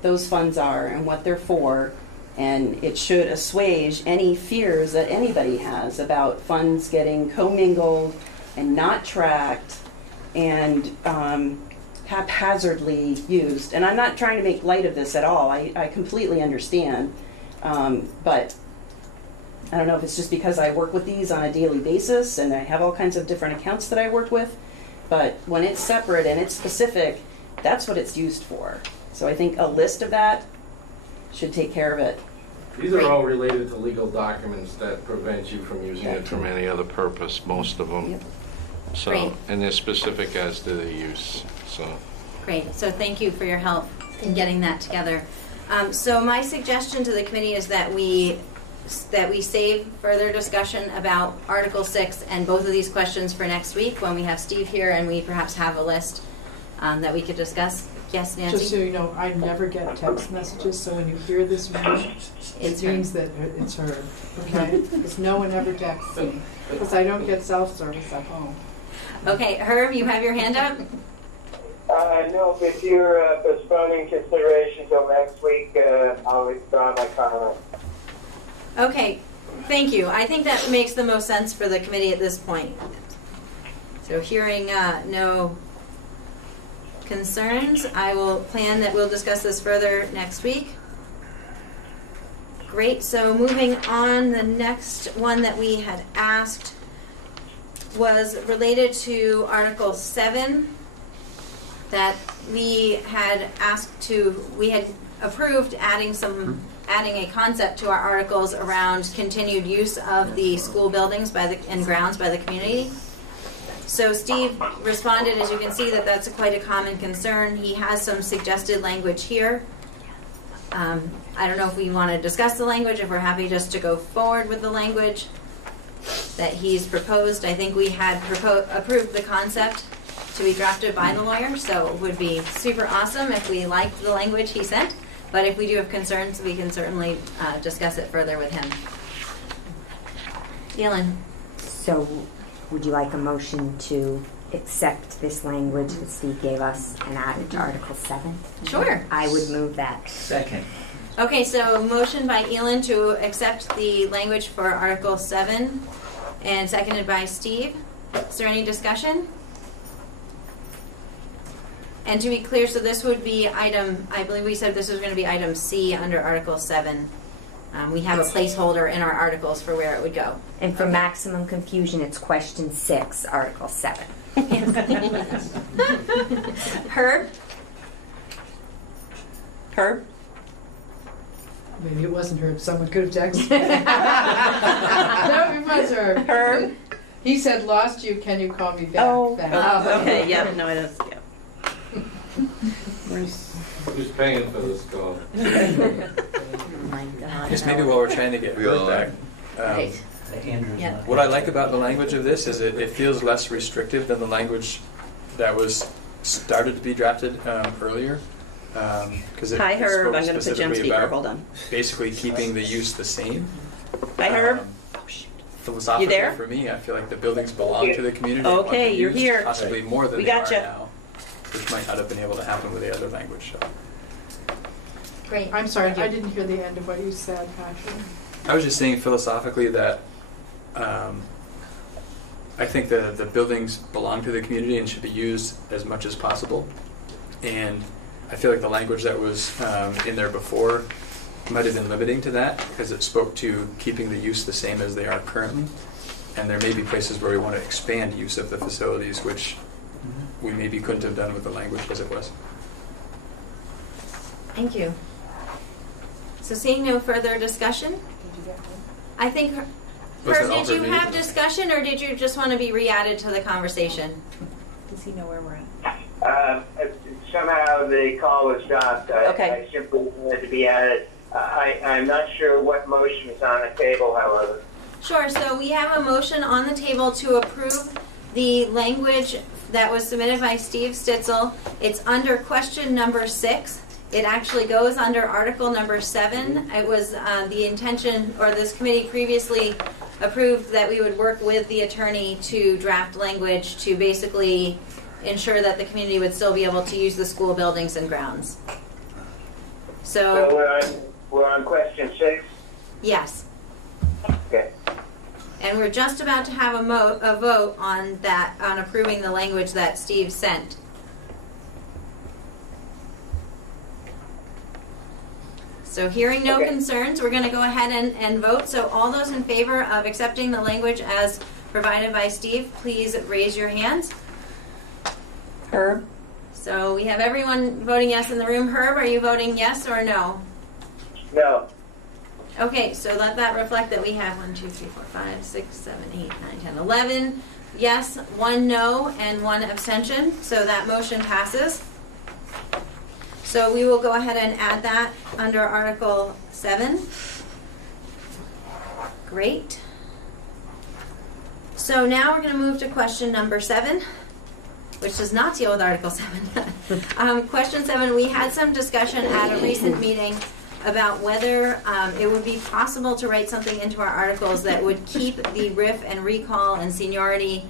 those funds are and what they're for, and it should assuage any fears that anybody has about funds getting commingled and not tracked and haphazardly used. And I'm not trying to make light of this at all. I completely understand, but I don't know if it's just because I work with these on a daily basis and I have all kinds of different accounts that I work with, but when it's separate and it's specific, that's what it's used for. So I think a list of that should take care of it. These are all related to legal documents that prevent you from using it from any other purpose, most of them. Yep. So, Great. and they're specific as to the use. So. Great. So thank you for your help in getting that together. So my suggestion to the committee is that we save further discussion about Article 6 and both of these questions for next week when we have Steve here and we perhaps have a list that we could discuss. Yes, Nancy? Just so you know, I never get text messages, so when you hear this ring, it means that it's her, okay? Because no one ever texts me, because I don't get self-service at home. Okay, Herb, you have your hand up? No, if you're postponing consideration till next week, I'll withdraw my comment. Okay, thank you. I think that makes the most sense for the committee at this point. So hearing no concerns, I will plan that we'll discuss this further next week. Great, so moving on, the next one that we had asked was related to Article 7 that we had approved adding a concept to our articles around continued use of the school buildings and grounds by the community. So Steve responded, as you can see, that that's quite a common concern. He has some suggested language here. I don't know if we want to discuss the language, if we're happy just to go forward with the language that he's proposed. I think we had approved the concept to be drafted by the lawyer, so it would be super awesome if we liked the language he sent. But if we do have concerns, we can certainly discuss it further with him. Elin. So, would you like a motion to accept this language that Steve gave us and add it to Article 7? Sure. I would move that. Second. Okay, so motion by Elin to accept the language for Article 7 and seconded by Steve. Is there any discussion? And to be clear, so this would be item, I believe we said this was going to be item C under Article 7. We have a placeholder in our articles for where it would go. And for maximum confusion, it's question 6, Article 7. Herb? Herb? Maybe it wasn't Herb. Someone could have texted. No, it was Herb. Herb? He said, "Lost you. Can you call me back?" Oh, okay. Yeah. No, it is. Yeah. Who's paying for this call? Oh my God. I guess maybe while we're trying to get Herb back. Right. Yeah. What I like about the language of this is it feels less restrictive than the language that was started to be drafted earlier. Hi, Herb. I'm going to put you on speaker. Hold on. Basically keeping the use the same. Hi, Herb. Philosophically, You there? for me, I feel like the buildings belong to the community. Okay, you're here. Possibly more than We they are gotcha. now, which might not have been able to happen with the other language. So. Great. I'm sorry, I didn't hear the end of what you said, Patrick. I was just saying philosophically that I think the buildings belong to the community and should be used as much as possible. And I feel like the language that was in there before might have been limiting to that because it spoke to keeping the use the same as they are currently. And there may be places where we want to expand use of the facilities, which we maybe couldn't have done with the language as it was. Thank you. So seeing no further discussion, I think, Herb, did you have discussion or did you just want to be re-added to the conversation? Does he know where we're at? Somehow the call was dropped. Okay. I simply wanted to be added. I'm not sure what motion is on the table, however. Sure. So we have a motion on the table to approve the language that was submitted by Steve Stitzel. It's under question number 6. It actually goes under article number 7. It was the intention, or this committee previously approved that we would work with the attorney to draft language to basically ensure that the community would still be able to use the school buildings and grounds. So we're on question 6? Yes. Okay. And we're just about to have a vote on that, on approving the language that Steve sent. So hearing no concerns, we're going to go ahead and vote. So all those in favor of accepting the language as provided by Steve, please raise your hands. Herb? So we have everyone voting yes in the room. Herb, are you voting yes or no? No. Okay, so let that reflect that we have 1, 2, 3, 4, 5, 6, 7, 8, 9, 10, 11 yes, 1 no, and 1 abstention. So that motion passes. So we will go ahead and add that under Article 7. Great. So now we're going to move to question number 7, which does not deal with Article 7. Question 7, we had some discussion at a recent meeting about whether it would be possible to write something into our articles that would keep the RIF and recall and seniority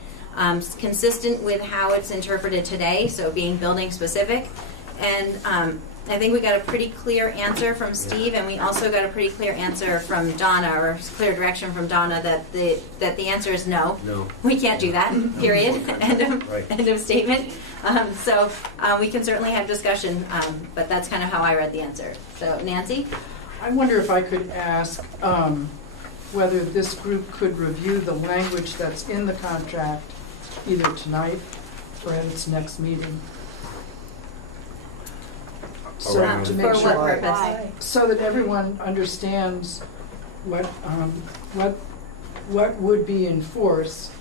consistent with how it's interpreted today, so being building specific. And I think we got a pretty clear answer from Steve, and we also got a pretty clear answer from Donna, or clear direction from Donna that the answer is no. No. We can't do that, period. Right. End of statement. So we can certainly have discussion, but that's kind of how I read the answer. So Nancy? I wonder if I could ask whether this group could review the language that's in the contract either tonight or at its next meeting. So to make for sure, what purpose? so that everyone understands what would be in force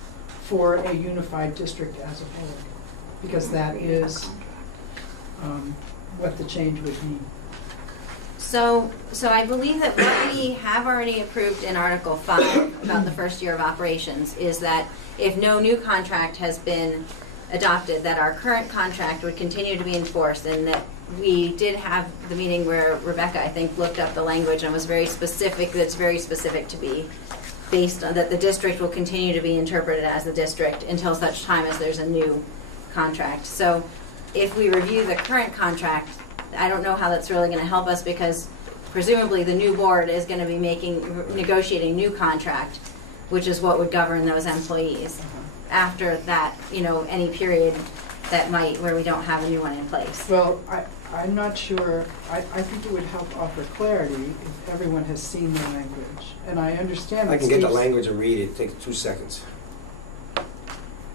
for a unified district as a whole, because that is what the change would mean. So I believe that what we have already approved in Article 5 about the first year of operations is that if no new contract has been adopted, that our current contract would continue to be enforced, and that we did have the meeting where Rebecca, I think, looked up the language and was very specific, that's very specific to be based on that the district will continue to be interpreted as the district until such time as there's a new contract. So if we review the current contract, I don't know how that's really going to help us, because presumably the new board is going to be negotiating new contract, which is what would govern those employees. After that, any period that where we don't have a new one in place. Well, I'm not sure. I think it would help offer clarity if everyone has seen the language. And I understand that I can get the language and read it. It takes 2 seconds.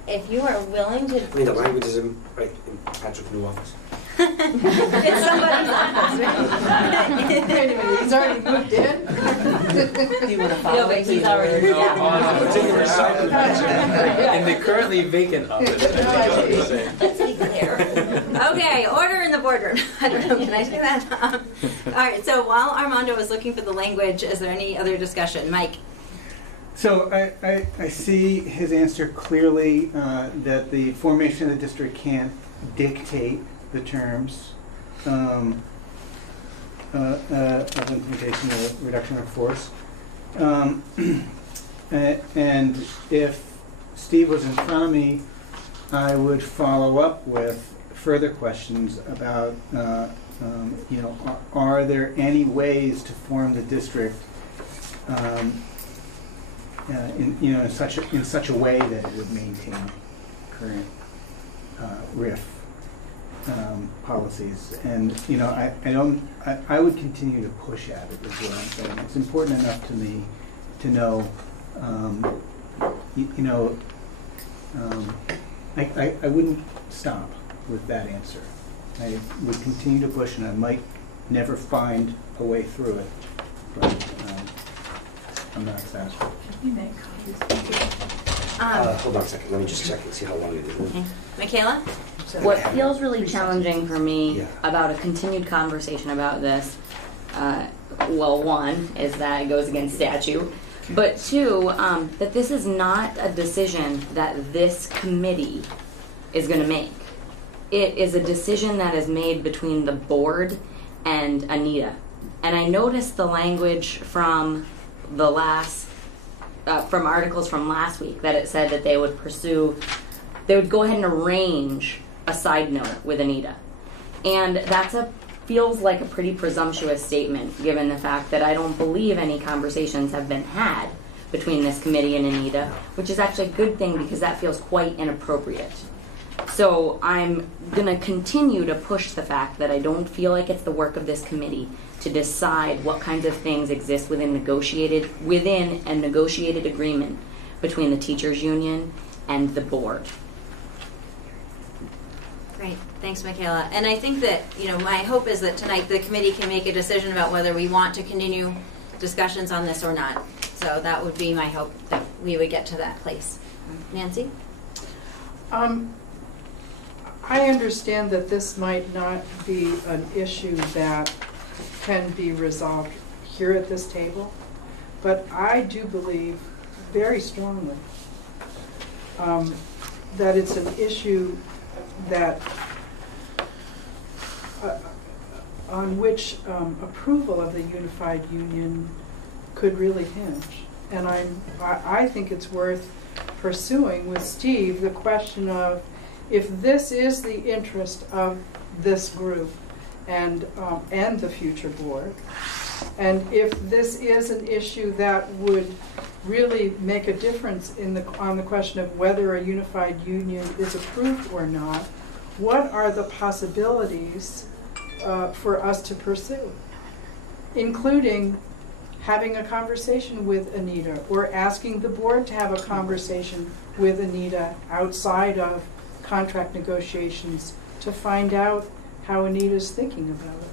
If you are willing to... I mean, the language is in Patrick's new office. It's somebody's office, right? Wait a minute, he's already moved in? Do you want to follow? No, but he's already moved out. It's in the recycling in the currently vacant office. Let's be clear. Okay, order in the boardroom. I don't know, can I say that? All right, so while Armando was looking for the language, is there any other discussion? Mike? So I see his answer clearly that the formation of the district can't dictate the terms of implementation or reduction of force. And if Steve was in front of me, I would follow up with further questions about, are there any ways to form the district in such a way that it would maintain current RIF policies. And I would continue to push at it, is what I'm saying. It's important enough to me to know, I wouldn't stop with that answer. I would continue to push, and I might never find a way through it, but I'm not satisfied. Can you make copies? Hold on a second, let me just check and see how long it is. Okay. Michaela? What feels really challenging for me about a continued conversation about this, well, one, is that it goes against statute, but two, that this is not a decision that this committee is going to make. It is a decision that is made between the board and Anita. And I noticed the language from the last, from articles from last week, that it said that they would go ahead and arrange a side note with Anita. And feels like a pretty presumptuous statement, given the fact that I don't believe any conversations have been had between this committee and Anita, which is actually a good thing because that feels quite inappropriate. So I'm going to continue to push the fact that I don't feel like it's the work of this committee to decide what kinds of things exist within a negotiated agreement between the teachers union and the board. Great, thanks, Michaela. And I think that, my hope is that tonight the committee can make a decision about whether we want to continue discussions on this or not. So that would be my hope, that we would get to that place. Nancy? I understand that this might not be an issue that can be resolved here at this table, but I do believe very strongly that it's an issue that on which approval of the unified union could really hinge. And I think it's worth pursuing with Steve the question of, if this is the interest of this group and the future board, and if this is an issue that would really make a difference on the question of whether a unified union is approved or not, what are the possibilities for us to pursue, including having a conversation with Anita, or asking the board to have a conversation with Anita outside of contract negotiations to find out how Anita's thinking about it.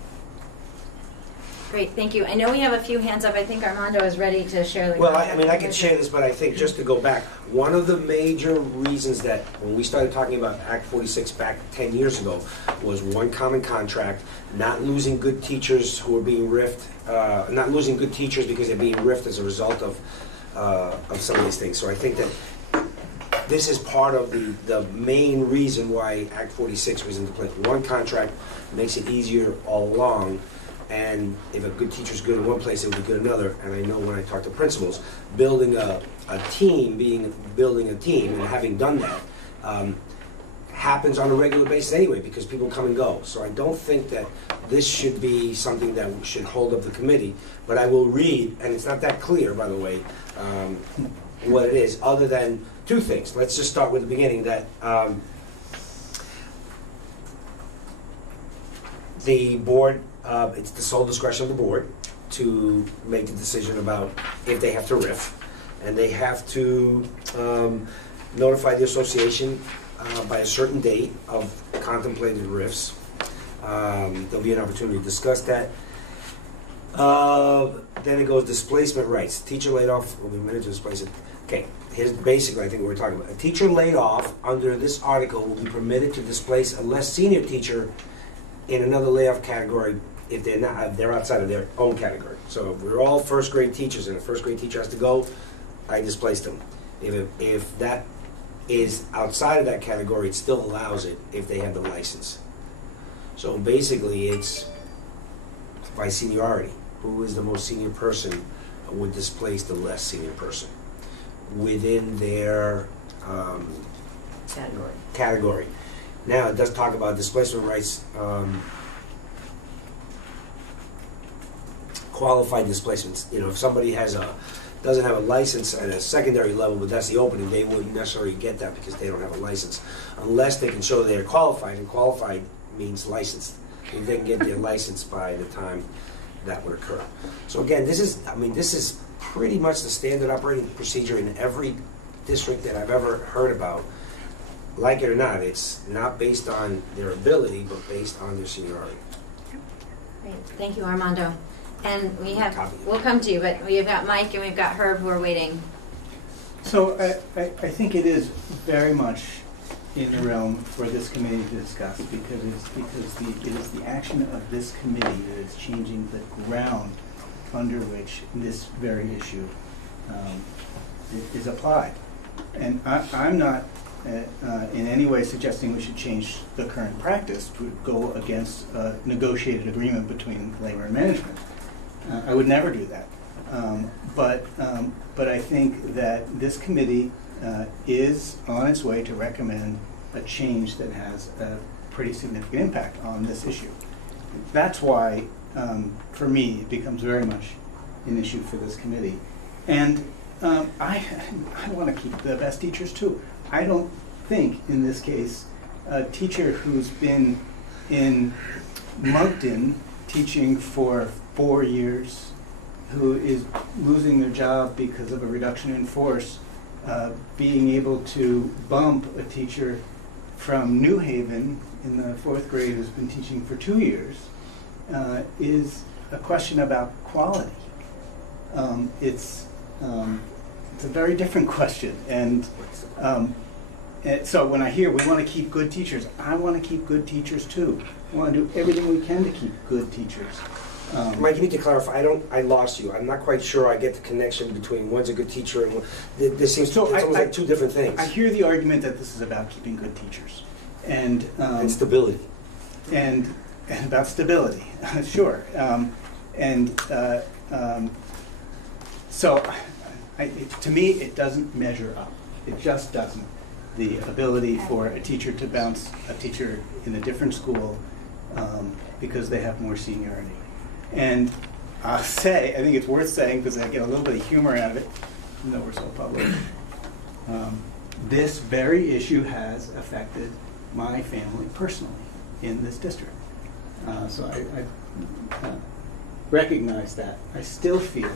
Great, thank you. I know we have a few hands up. I think Armando is ready to share the Well, I can share this, but I think just to go back, one of the major reasons that when we started talking about Act 46 back 10 years ago was one common contract, not losing good teachers who are being riffed, not losing good teachers because they're being riffed as a result of some of these things. So I think that this is part of the main reason why Act 46 was into place. One contract makes it easier all along. And if a good teacher's good in one place, it will be good in another. And I know when I talk to principals, building a team and having done that happens on a regular basis anyway, because people come and go. So I don't think that this should be something that should hold up the committee. But I will read, and it's not that clear, by the way, what it is, other than two things. Let's just start with the beginning, that the board, it's the sole discretion of the board to make the decision about if they have to RIF, and they have to notify the association by a certain date of contemplated RIFs. There'll be an opportunity to discuss that. Then it goes displacement rights. Teacher laid off, we'll be a minute to displace it. Okay, here's basically I think what we're talking about. A teacher laid off under this article will be permitted to displace a less senior teacher in another layoff category if they're outside of their own category. So if we're all first grade teachers and a first grade teacher has to go, I displaced them. If that is outside of that category, it still allows it if they have the license. So basically it's by seniority. Who is the most senior person would displace the less senior person within their category. Now it does talk about displacement rights, qualified displacements. You know, if somebody has doesn't have a license at a secondary level, but that's the opening, they wouldn't necessarily get that because they don't have a license, unless they can show they're qualified, and qualified means licensed. If they can get their license by the time that would occur. So again, this is pretty much the standard operating procedure in every district that I've ever heard about. Like it or not, it's not based on their ability, but based on their seniority. Great. Thank you, Armando. And we'll come to you, but we've got Mike and we've got Herb who are waiting. So I think it is very much in the realm for this committee to discuss, because it is the action of this committee that is changing the ground under which this very issue is applied. And I'm not in any way suggesting we should change the current practice to go against a negotiated agreement between labor and management. I would never do that. But I think that this committee is on its way to recommend a change that has a pretty significant impact on this issue. That's why, for me, it becomes very much an issue for this committee. And I want to keep the best teachers too. I don't think, in this case, a teacher who's been in Moncton teaching for 4 years, who is losing their job because of a reduction in force, being able to bump a teacher from New Haven in the 4th grade who's been teaching for 2 years is a question about quality. It's a very different question, and so when I hear we want to keep good teachers, I want to keep good teachers too. We want to do everything we can to keep good teachers. Mike, you need to clarify. I lost you. I'm not quite sure I get the connection between one's a good teacher and one. This seems it's almost like two different things. I hear the argument that this is about keeping good teachers and stability, and about stability, sure. So, to me, it doesn't measure up. It just doesn't. The ability for a teacher to bounce a teacher in a different school because they have more seniority. And I'll say, I think it's worth saying, because I get a little bit of humor out of it, even though we're so public, this very issue has affected my family personally in this district. So I recognize that. I still feel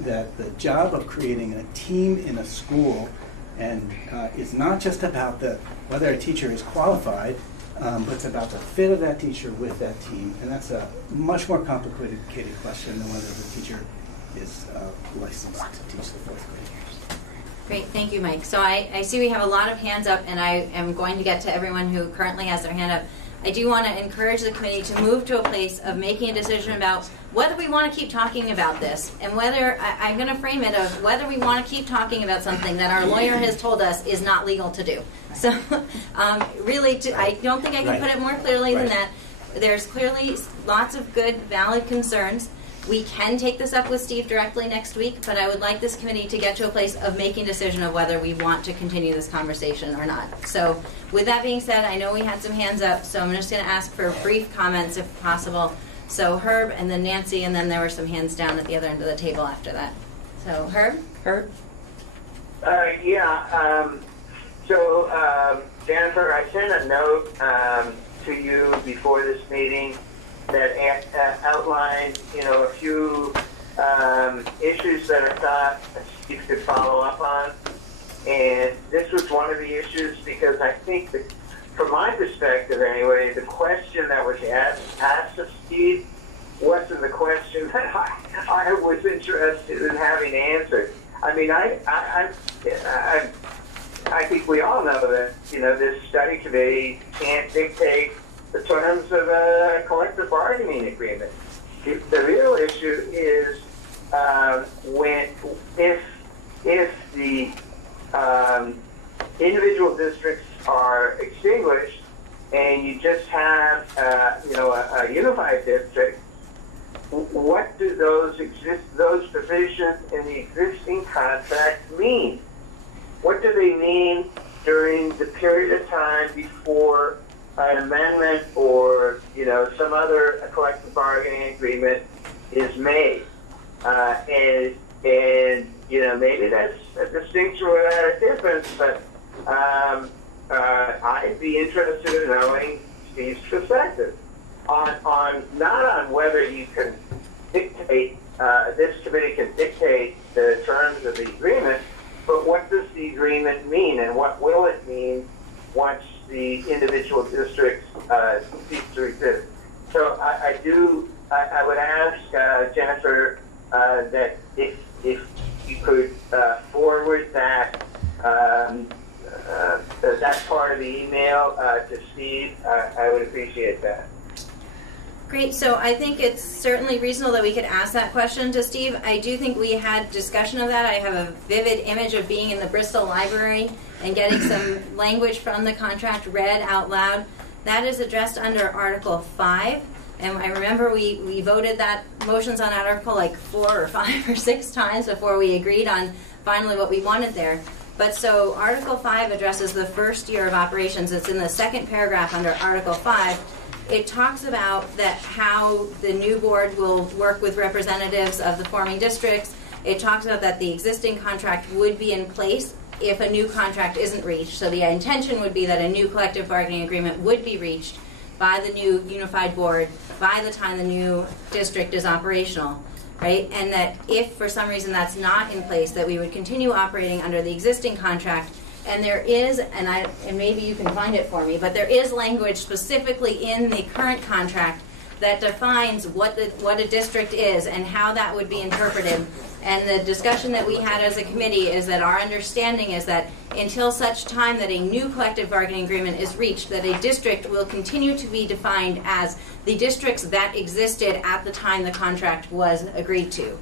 that the job of creating a team in a school and it's not just about whether a teacher is qualified, but it's about the fit of that teacher with that team. And that's a much more complicated question than whether the teacher is licensed to teach the 4th graders. Great, thank you, Mike. So I see we have a lot of hands up, and I am going to get to everyone who currently has their hand up. I do want to encourage the committee to move to a place of making a decision about whether we want to keep talking about this, and whether, I'm going to frame it of whether we want to keep talking about something that our lawyer has told us is not legal to do. So really, I don't think I can put it more clearly than that. There's clearly lots of good, valid concerns. We can take this up with Steve directly next week, but I would like this committee to get to a place of making a decision of whether we want to continue this conversation or not. So with that being said, I know we had some hands up, so I'm just going to ask for brief comments if possible. So Herb, and then Nancy, and then there were some hands down at the other end of the table after that. So Herb? Jennifer, I sent a note to you before this meeting that outlined, a few issues that I thought Steve could follow up on. And this was one of the issues because I think that, from my perspective anyway, the question that was asked of Steve wasn't the question that I was interested in having answered. I mean, I think we all know that, this study committee can't dictate the terms of a collective bargaining agreement. The real issue is if the individual districts are extinguished and you just have a unified district, what do those provisions in the existing contract mean? What do they mean during the period of time before an amendment or some other collective bargaining agreement is made? And And, you know, maybe that's a distinction without a difference, but I'd be interested in knowing Steve's perspective on not on whether you can dictate, this committee can dictate the terms of the agreement, but what does the agreement mean, and what will it mean once the individual districts cease to exist? So I would ask Jennifer that if you could forward that that part of the email to Steve, I would appreciate that. Great. So I think it's certainly reasonable that we could ask that question to Steve. I do think we had discussion of that. I have a vivid image of being in the Bristol Library and getting some language from the contract read out loud. That is addressed under Article 5. And I remember we voted that motions on that article like 4 or 5 or 6 times before we agreed on finally what we wanted there. But so Article 5 addresses the first year of operations. It's in the second paragraph under Article 5. It talks about that how the new board will work with representatives of the forming districts. It talks about that the existing contract would be in place if a new contract isn't reached. So the intention would be that a new collective bargaining agreement would be reached by the new unified board by the time the new district is operational, right? And that if for some reason that's not in place, that we would continue operating under the existing contract. And there is, and maybe you can find it for me, but there is language specifically in the current contract that defines what a district is and how that would be interpreted. And the discussion that we had as a committee is that our understanding is that until such time that a new collective bargaining agreement is reached, that a district will continue to be defined as the districts that existed at the time the contract was agreed to.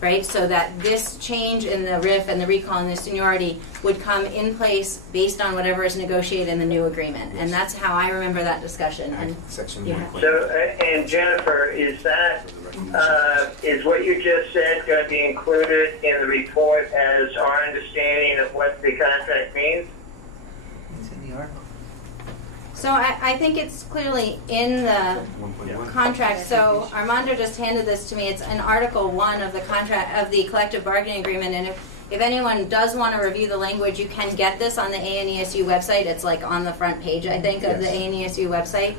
Right, so that this change in the RIF and the recall and the seniority would come in place based on whatever is negotiated in the new agreement, and that's how I remember that discussion. And yeah. So, and Jennifer, is that is what you just said going to be included in the report as our understanding of what the contract means? It's in the article. So I think it's clearly in the contract. So Armando just handed this to me. It's in Article 1 of the contract of the collective bargaining agreement. And if anyone does want to review the language, you can get this on the ANESU website. It's like on the front page, I think, of the ANESU website.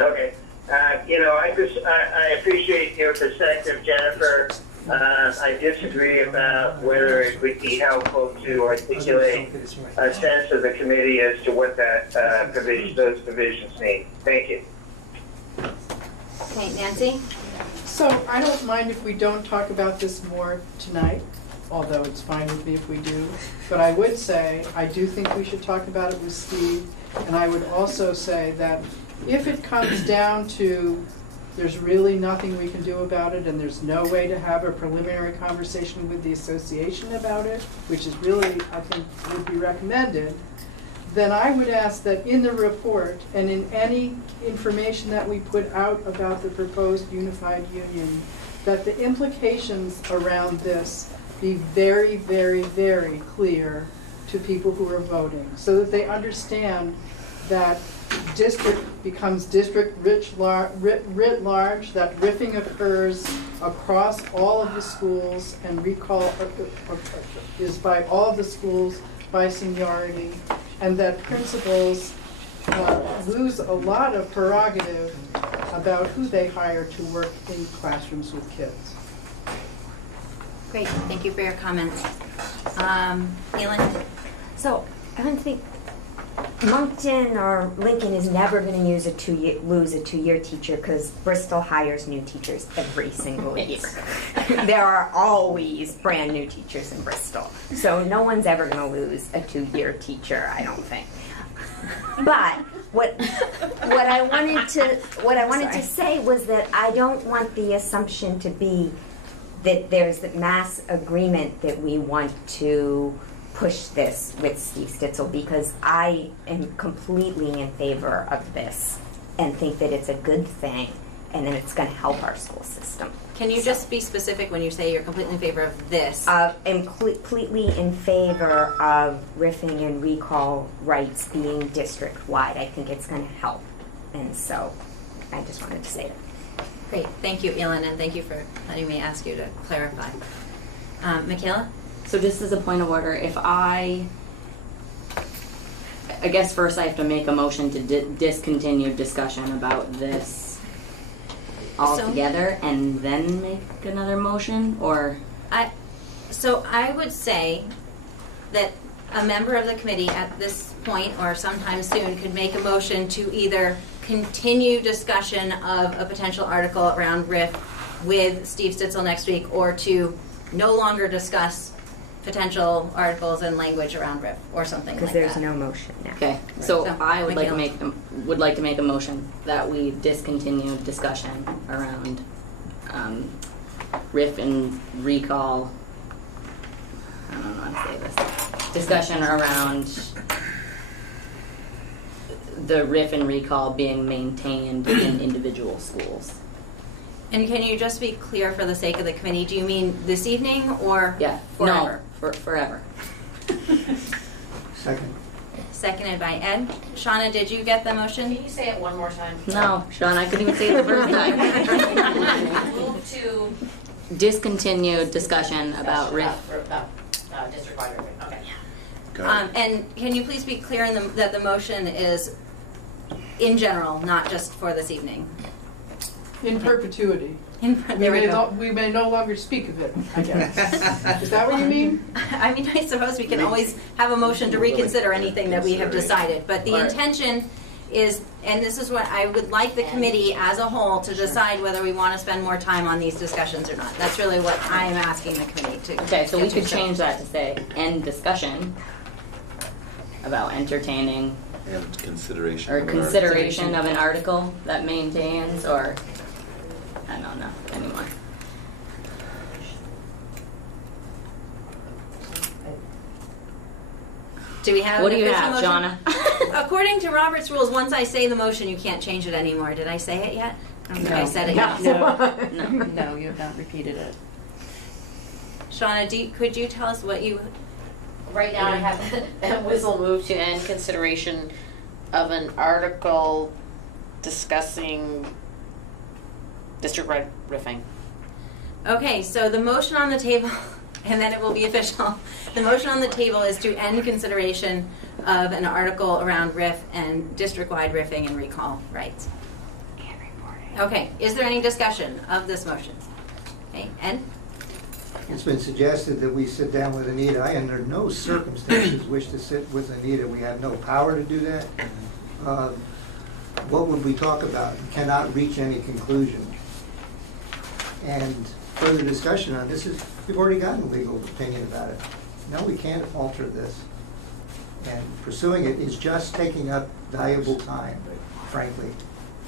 Okay. You know, I appreciate your perspective, Jennifer. I disagree about whether it would be helpful to articulate a sense of the committee as to what that those provisions mean. Thank you. Okay, Nancy? So I don't mind if we don't talk about this more tonight, although it's fine with me if we do. But I would say I do think we should talk about it with Steve. And I would also say that if it comes down to there's really nothing we can do about it, and there's no way to have a preliminary conversation with the association about it, which is really, I think, would be recommended, then I would ask that in the report and in any information that we put out about the proposed unified union, that the implications around this be very, very, very clear to people who are voting, so that they understand that district becomes district writ large, that riffing occurs across all of the schools, and recall is by all of the schools by seniority, and that principals lose a lot of prerogative about who they hire to work in classrooms with kids. Great, thank you for your comments. Elin? So, I don't think Moncton or Lincoln is never going to lose a two-year teacher because Bristol hires new teachers every single year. There are always brand new teachers in Bristol. So no one's ever going to lose a two-year teacher, I don't think. But what I wanted to say was that I don't want the assumption to be that there's the mass agreement that we want to push this with Steve Stitzel, because I am completely in favor of this and think that it's a good thing and that it's going to help our school system. Can you just be specific when you say you're completely in favor of this? I'm completely in favor of riffing and recall rights being district-wide. I think it's going to help. And so I just wanted to say that. Great, thank you, Elin, and thank you for letting me ask you to clarify. Michaela? So just as a point of order, if I guess first I have to make a motion to discontinue discussion about this altogether and then make another motion, or? So I would say that a member of the committee at this point or sometime soon could make a motion to either continue discussion of a potential article around RIF with Steve Stitzel next week, or to no longer discuss potential articles and language around RIF or something like that. Because there's no motion now. Okay, Right. so So, I would Michaela. like to make a motion that we discontinue discussion around RIF and recall. I don't know how to say this. Discussion around the RIF and recall being maintained in individual schools. And can you just be clear for the sake of the committee, do you mean this evening or forever? No, forever. Second. Seconded by Ed. Shauna, did you get the motion? Can you say it one more time? No, Sean, I couldn't even say it the first time. Move to Discontinue discussion about RIF. district-wide ribbon. Okay. And can you please be clear that the motion is in general, not just for this evening? In perpetuity. There we go. We may no longer speak of it, I guess. Is that what you mean? I mean, I suppose we can always have a motion to reconsider anything that we have decided, but the intention is, and this is what I would like the committee as a whole to decide whether we want to spend more time on these discussions or not. That's really what I'm asking the committee to. Okay, so we could to. change that to say end discussion about entertaining And consideration. or of an consideration of an article that maintains, or I don't know anymore. Do we have What an do you official have, motion? Jonna? According to Robert's rules, once I say the motion, you can't change it anymore. Did I say it yet? I don't think I said it yet. No, you have not repeated it. Shauna, could you tell us what you... Right now, I have a whistle move to end consideration of an article discussing district-wide riffing. Okay, so the motion on the table, and then it will be official. The motion on the table is to end consideration of an article around RIF and district-wide riffing and recall rights. Okay, is there any discussion of this motion? Okay, Ed? It's been suggested that we sit down with Anita. I under no circumstances wish to sit with Anita. We have no power to do that. What would we talk about? We cannot reach any conclusion. And further discussion on this is, we've already gotten a legal opinion about it. No, we can't alter this. And pursuing it is just taking up valuable time, frankly.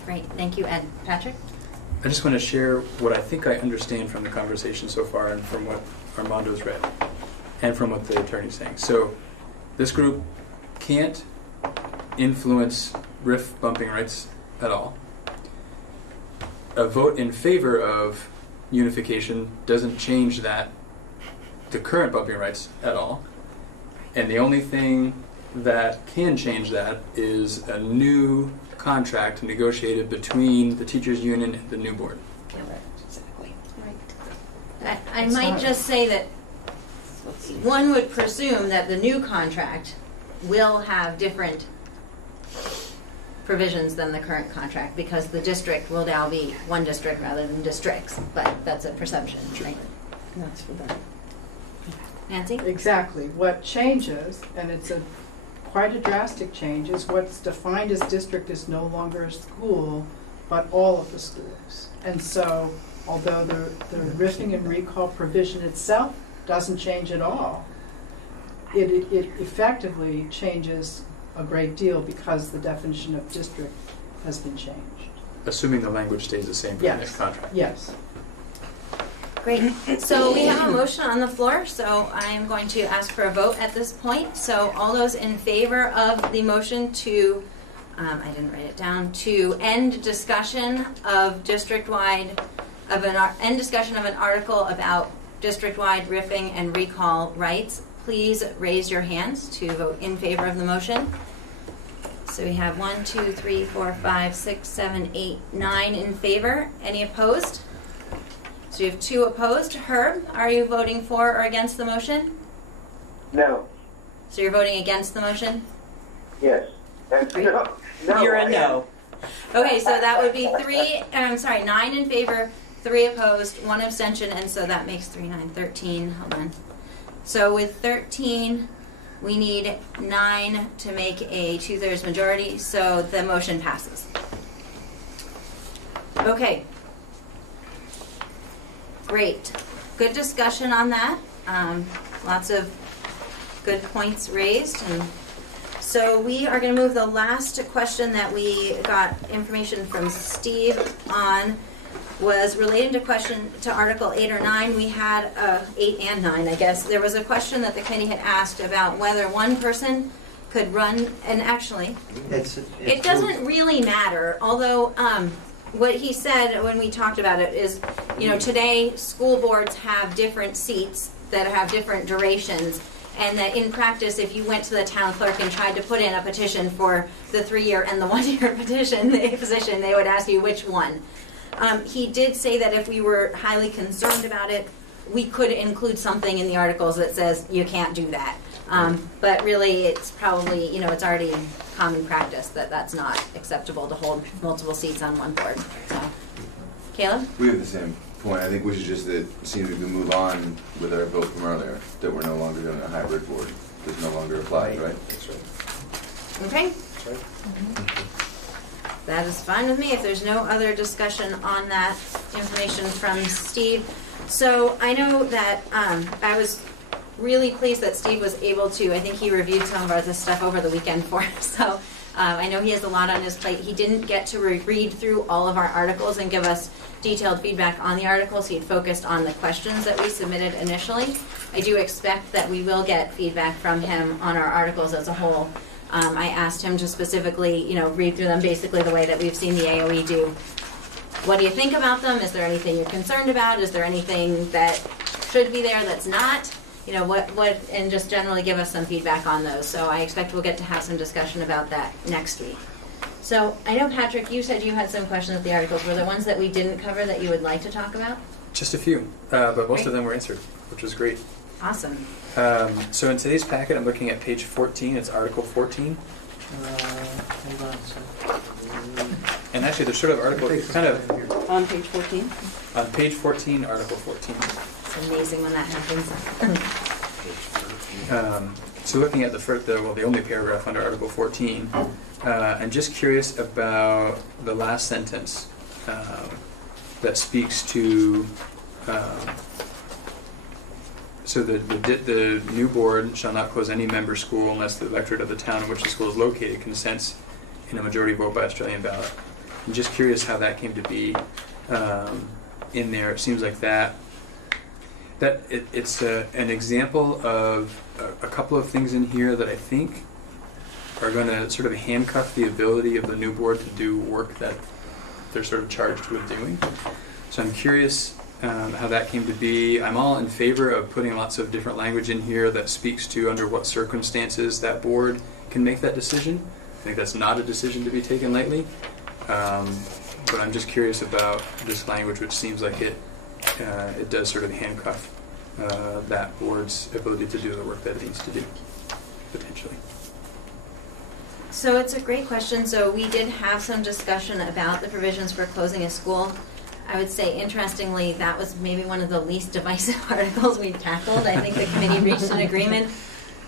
Great, thank you, Ed. Patrick? I just want to share what I think I understand from the conversation so far and from what Armando's read and from what the attorney's saying. So this group can't influence RIF bumping rights at all. A vote in favor of unification doesn't change the current bumping rights at all. And the only thing that can change that is a new contract negotiated between the teachers union and the new board. Exactly. I might just say that one would presume that the new contract will have different provisions than the current contract because the district will now be one district rather than districts, but that's a perception, right? That's for them. Nancy? Exactly. What changes, and it's quite a drastic change, is what's defined as district is no longer a school, but all of the schools. And so, although the riffing and recall provision itself doesn't change at all, it effectively changes a great deal because the definition of district has been changed. Assuming the language stays the same for the next contract. Yes. Great. So we have a motion on the floor, so I am going to ask for a vote at this point. So all those in favor of the motion to, I didn't write it down, to end discussion of district-wide, end discussion of an article about district-wide riffing and recall rights, please raise your hands to vote in favor of the motion. So we have 1, 2, 3, 4, 5, 6, 7, 8, 9 in favor. Any opposed? So you have 2 opposed. Herb, are you voting for or against the motion? No. So you're voting against the motion? Yes. No. You're a no. Okay, so that would be 9 in favor, 3 opposed, 1 abstention, and so that makes 3, 9, 13. Hold on. So with 13, we need 9 to make a 2/3 majority, so the motion passes. Okay. Great. Good discussion on that. Lots of good points raised. And so we are going to move the last question that we got information from Steve on was related to Article 8 or 9. We had 8 and 9, I guess. There was a question that the committee had asked about whether one person could run, and actually, it doesn't really matter, although what he said when we talked about it is, today school boards have different seats that have different durations, and that in practice, if you went to the town clerk and tried to put in a petition for the 3-year and the 1-year position, they would ask you which one. He did say that if we were highly concerned about it, we could include something in the articles that says you can't do that. But really, it's probably, it's already common practice that that's not acceptable to hold multiple seats on one board. So, Caleb? We have the same point. I think we should just see if we can move on with our vote from earlier, that we're no longer doing a hybrid board. This no longer applies, right? That's right. Okay. That's right. That is fine with me if there's no other discussion on that information from Steve. So I know that I was really pleased that Steve was able to, I think he reviewed some of this stuff over the weekend for us. So I know he has a lot on his plate. He didn't get to read through all of our articles and give us detailed feedback on the articles. He had focused on the questions that we submitted initially. I do expect that we will get feedback from him on our articles as a whole. I asked him to specifically, read through them basically the way that we've seen the AOE do. What do you think about them? Is there anything you're concerned about? Is there anything that should be there that's not? And just generally give us some feedback on those. So I expect we'll get to have some discussion about that next week. So I know, Patrick, you said you had some questions with the articles. Were there ones that we didn't cover that you would like to talk about? Just a few, but most of them were answered, which was great. Awesome. So in today's packet, I'm looking at page 14. It's Article 14. Hold on a second. And actually, there's sort of article, kind of On page 14? on page 14, Article 14. It's amazing when that happens. So looking at the only paragraph under Article 14, I'm just curious about the last sentence that speaks to. So the new board shall not close any member school unless the electorate of the town in which the school is located consents in a majority vote by Australian ballot. I'm just curious how that came to be in there. It seems like it's an example of a couple of things in here that I think are going to sort of handcuff the ability of the new board to do work that they're sort of charged with doing. So I'm curious how that came to be. I'm all in favor of putting lots of different language in here that speaks to under what circumstances that board can make that decision. I think that's not a decision to be taken lightly. But I'm just curious about this language, which seems like it does sort of handcuff that board's ability to do the work that it needs to do, potentially. So it's a great question. So we did have some discussion about the provisions for closing a school. I would say, interestingly, that was maybe one of the least divisive articles we tackled. I think the committee reached an agreement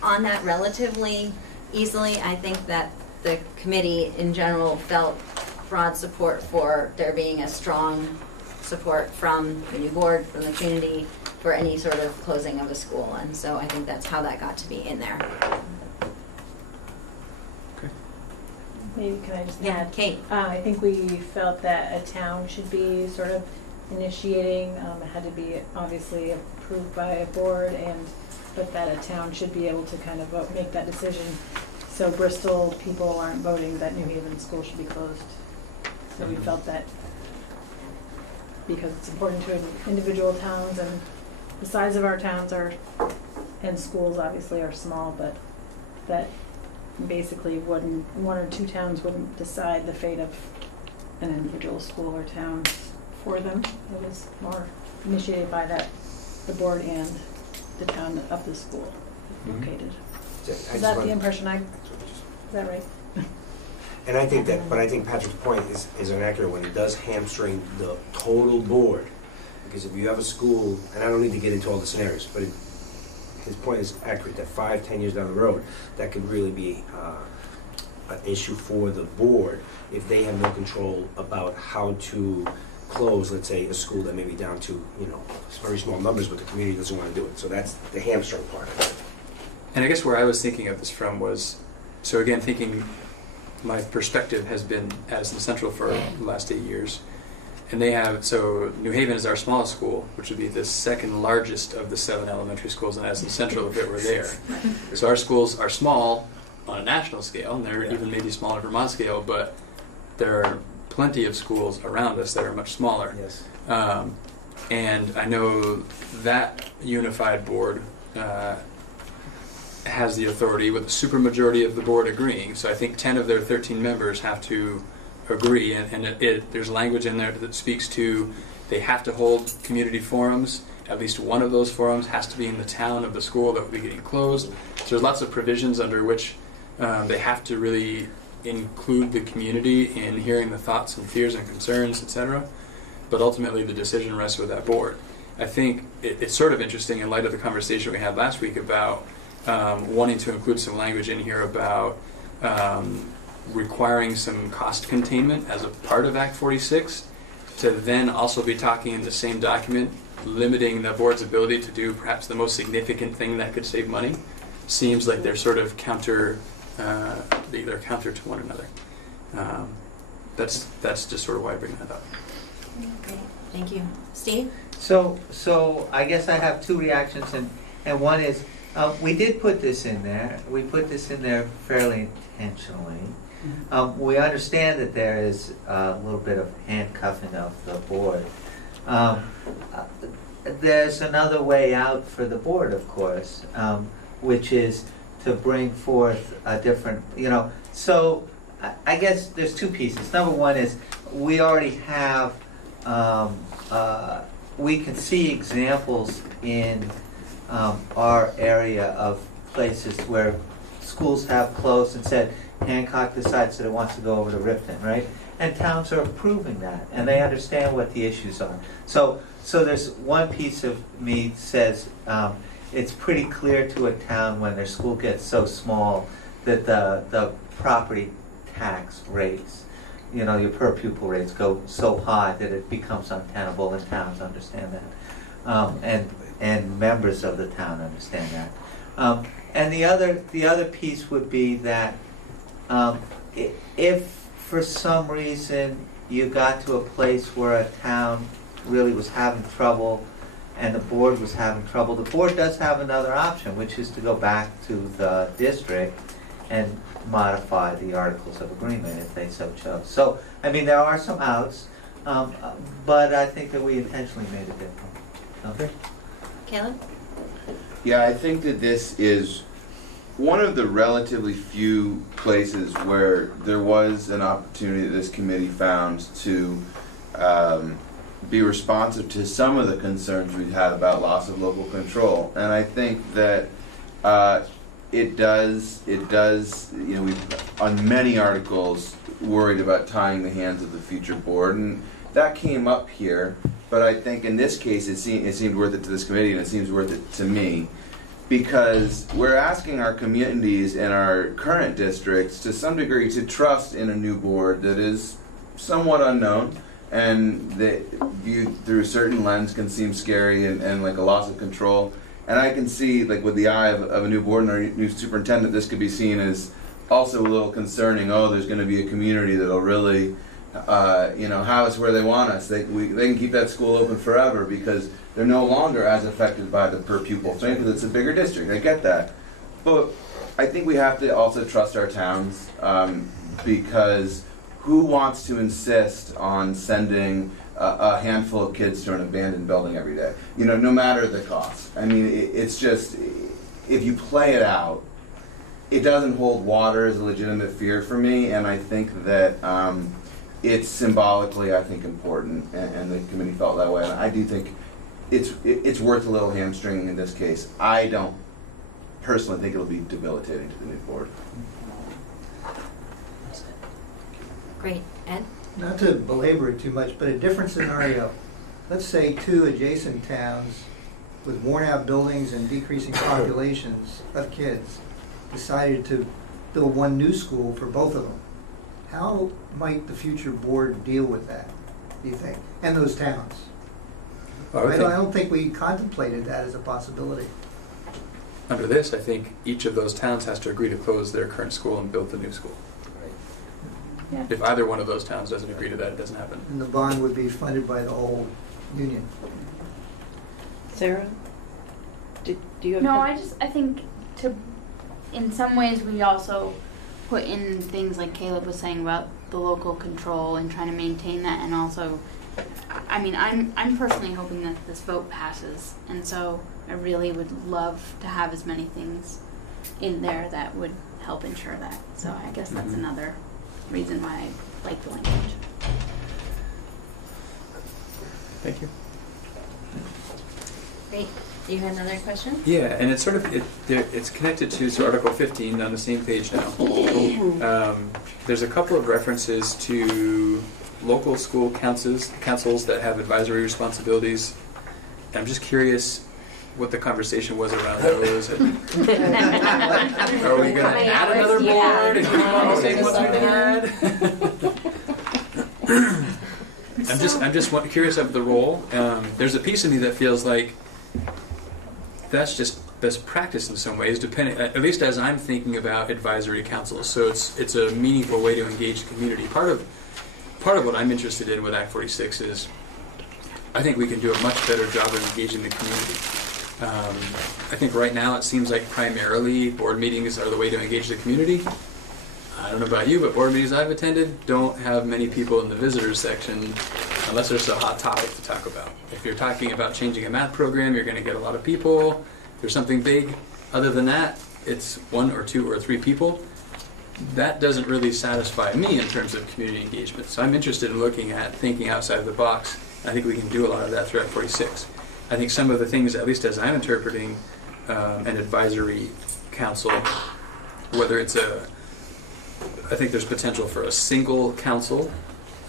on that relatively easily. I think that the committee in general felt broad support for there being a strong support from the new board, from the community, for any sort of closing of a school. And so I think that's how that got to be in there. Maybe can I just add? Kate. I think we felt that a town should be sort of initiating. It had to be obviously approved by a board, but that a town should be able to kind of make that decision. So Bristol people aren't voting that New Haven School should be closed. So we felt that because it's important to individual towns, and the size of our towns and schools obviously are small, but that basically one or two towns wouldn't decide the fate of an individual school or town for them. It was more initiated by the board and the town of the school located. Is that the impression is that right? And I think that, but I think Patrick's point is an accurate one. It does hamstring the total board. Because if you have a school, and I don't need to get into all the scenarios, but his point is accurate, that 5-10 years down the road, that could really be an issue for the board if they have no control about how to close, let's say, a school that may be down to, very small numbers, but the community doesn't want to do it. So that's the hamstring part of it. And I guess where I was thinking of this from was, so again, thinking my perspective has been Addison Central for the last 8 years. And they have, so New Haven is our smallest school, which would be the second largest of the 7 elementary schools in Addison Central if it were there. So our schools are small on a national scale, and they're even maybe small on a Vermont scale, but there are plenty of schools around us that are much smaller. Yes. And I know that unified board has the authority with a supermajority of the board agreeing. So I think 10 of their 13 members have to agree, and there's language in there that speaks to they have to hold community forums. At least one of those forums has to be in the town of the school that will be getting closed. So there's lots of provisions under which they have to really include the community in hearing the thoughts and fears and concerns, etc. But ultimately the decision rests with that board. I think it's sort of interesting in light of the conversation we had last week about wanting to include some language in here about requiring some cost containment as a part of Act 46, to then also be talking in the same document limiting the board's ability to do perhaps the most significant thing that could save money. Seems like they're sort of counter to one another. That's just sort of why I bring that up. Great, thank you. Steve? So I guess I have two reactions, and one is we did put this in there. We put this in there fairly intentionally. We understand that there is a little bit of handcuffing of the board. There's another way out for the board, of course, which is to bring forth a different, so I guess there's two pieces. Number one is we already have, we can see examples in our area of places where schools have closed and said, Hancock decides that it wants to go over to Ripton, right? And towns are approving that, and they understand what the issues are. So there's one piece of me says it's pretty clear to a town when their school gets so small that the property tax rates, your per pupil rates go so high that it becomes untenable, and towns understand that, and members of the town understand that. And the other piece would be that if for some reason you got to a place where a town really was having trouble and the board was having trouble, the board does have another option, which is to go back to the district and modify the Articles of Agreement if they so chose. So, there are some outs, but I think that we intentionally made it different. Okay? Caleb? Yeah, I think that this is one of the relatively few places where there was an opportunity that this committee found to be responsive to some of the concerns we've had about loss of local control. And I think that it does, we've on many articles worried about tying the hands of the future board, and that came up here, but I think in this case it seemed worth it to this committee, and it seems worth it to me, because we're asking our communities and our current districts to some degree to trust in a new board that is somewhat unknown, and that viewed through a certain lens can seem scary and like a loss of control. And I can see, like with the eye of a new board and our new superintendent, this could be seen as also a little concerning. Oh, there's going to be a community that'll really, have us where they want us. They can keep that school open forever because they're no longer as affected by the per pupil thing because it's a bigger district. I get that. But I think we have to also trust our towns because who wants to insist on sending a handful of kids to an abandoned building every day? No matter the cost. It's just, if you play it out, it doesn't hold water as a legitimate fear for me, and I think that it's symbolically, I think, important, and the committee felt that way. And I do think it's worth a little hamstringing in this case. I don't personally think it'll be debilitating to the new board. Great. Ed? Not to belabor it too much, but a different scenario. Let's say 2 adjacent towns with worn-out buildings and decreasing populations of kids decided to build one new school for both of them. How might the future board deal with that, do you think, and those towns? I don't think we contemplated that as a possibility. Under this, I think each of those towns has to agree to close their current school and build the new school. Yeah. If either one of those towns doesn't agree to that, it doesn't happen. And the bond would be funded by the whole union. Sarah, do you have? No, I think in some ways we also put in things like Caleb was saying about the local control and trying to maintain that, and also, I mean, I'm personally hoping that this vote passes, and so I really would love to have as many things in there that would help ensure that. So I guess that's another reason why I like the language. Thank you. Great. You had another question? Yeah, and it's sort of it's connected to Article 15 on the same page now. There's a couple of references to local school councils that have advisory responsibilities. And I'm just curious what the conversation was around those. Are we going to add another board and keep on the same ones we've had? I'm just curious of the role. There's a piece of me that feels like that's just best practice in some ways, depending, at least as I'm thinking about advisory councils. So it's a meaningful way to engage the community. Part of what I'm interested in with Act 46 is I think we can do a much better job of engaging the community. I think right now it seems like primarily board meetings are the way to engage the community. I don't know about you, but board meetings I've attended don't have many people in the visitors section unless there's a hot topic to talk about. If you're talking about changing a math program, you're going to get a lot of people. If there's something big, other than that, it's 1 or 2 or 3 people. That doesn't really satisfy me in terms of community engagement. So I'm interested in looking at thinking outside of the box. I think we can do a lot of that through Act 46. I think some of the things, at least as I'm interpreting an advisory council, whether it's I think there's potential for a single council